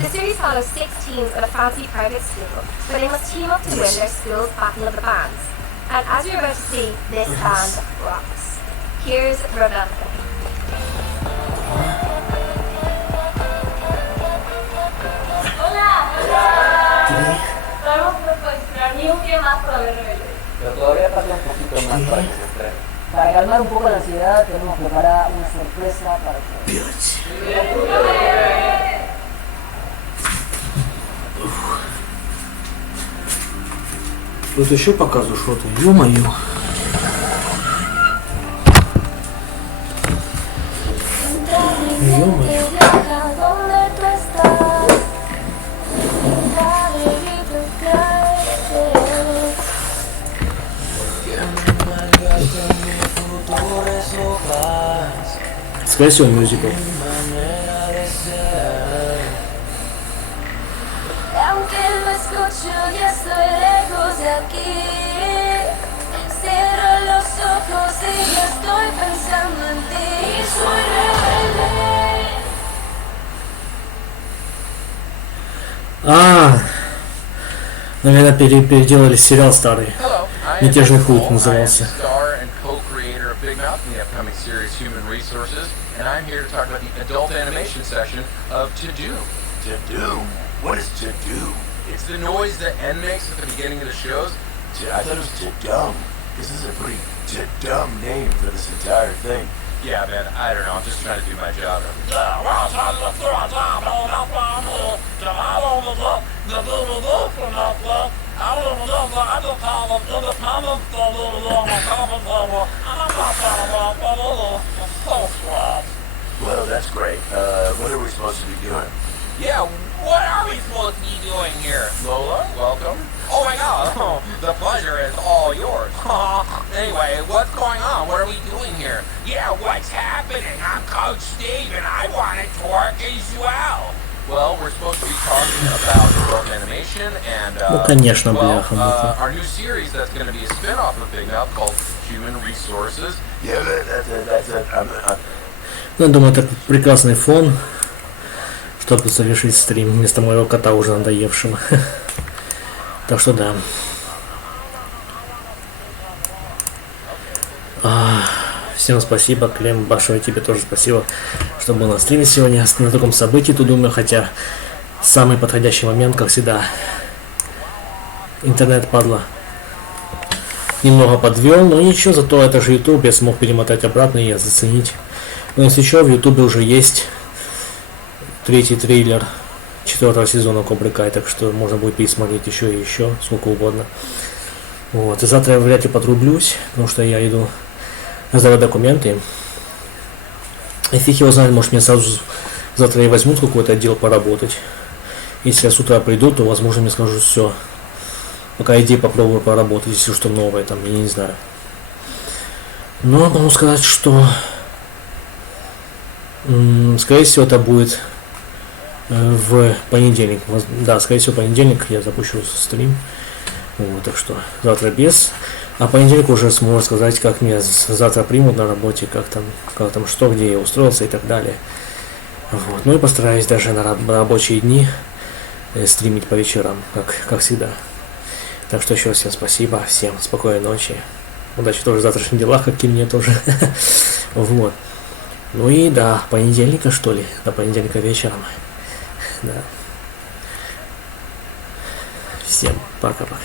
The series follows 6 teens in a fancy private school, where they must team up to win their school's Battle of the Bands. And as you're about to see, this band rocks. Here's Rebelde. Hola. Pero todavía falta un poquito más para que se estrene. Para calmar un poco la ansiedad, tenemos preparada una sorpresa para ustedes. Вот еще показываю что-то, ё-моё. Ё-моё. Скорее всего, мюзикл. Наверное, переделали сериал старый. Мятежный клуб назывался. And I'm here to talk about the adult animation section of To Doom. To Doom? What is To Doom? It's the noise that N makes at the beginning of the shows. I thought it was To Dumb. This is a pretty To Dumb name for this entire thing. Yeah, man, I don't know. I'm just trying to do my job. Well, that's great. What are we supposed to be doing? Yeah, what are we supposed to be doing here? Lola, welcome. Oh my god, the pleasure is all yours. Anyway, what's going on? What are we doing here? Yeah, what's happening? I'm Coach Steve and I wanted to work as well. Well, we're supposed to be talking about adult animation and конечно, our new series that's going to be a spin-off of Big Mouth called Human Resources. Yeah, that's it. Ну, думаю, это прекрасный фон, чтобы завершить стрим вместо моего кота уже надоевшего. Так что да. Всем спасибо, Клем, большое тебе тоже спасибо, что был на стриме сегодня, на таком событии, тут думаю, хотя самый подходящий момент, как всегда. Интернет, падла, немного подвел, но ничего, зато это же YouTube, я смог перемотать обратно и заценить. Но если что, в YouTube уже есть третий трейлер 4-го сезона COBRAKAI, так что можно будет пересмотреть еще и еще, сколько угодно. Вот, и завтра я вряд ли подрублюсь, потому что я иду сдавать документы. И фиг его знает, может мне сразу завтра и возьмут какой-то отдел поработать. Если я с утра приду, то возможно мне скажут все. Пока иди попробую поработать, если что новое там, я не знаю. Но могу сказать, что скорее всего это будет в понедельник. Да, скорее всего понедельник я запущу стрим. Вот, так что завтра без. А понедельник уже смогу сказать, как меня завтра примут на работе, как там что, где я устроился и так далее. Вот. Ну и постараюсь даже на рабочие дни стримить по вечерам, как всегда. Так что еще раз всем спасибо, всем спокойной ночи. Удачи тоже в завтрашних делах, как и мне тоже. Вот. Ну и до понедельника, что ли, до понедельника вечером. Да. Всем пока-пока.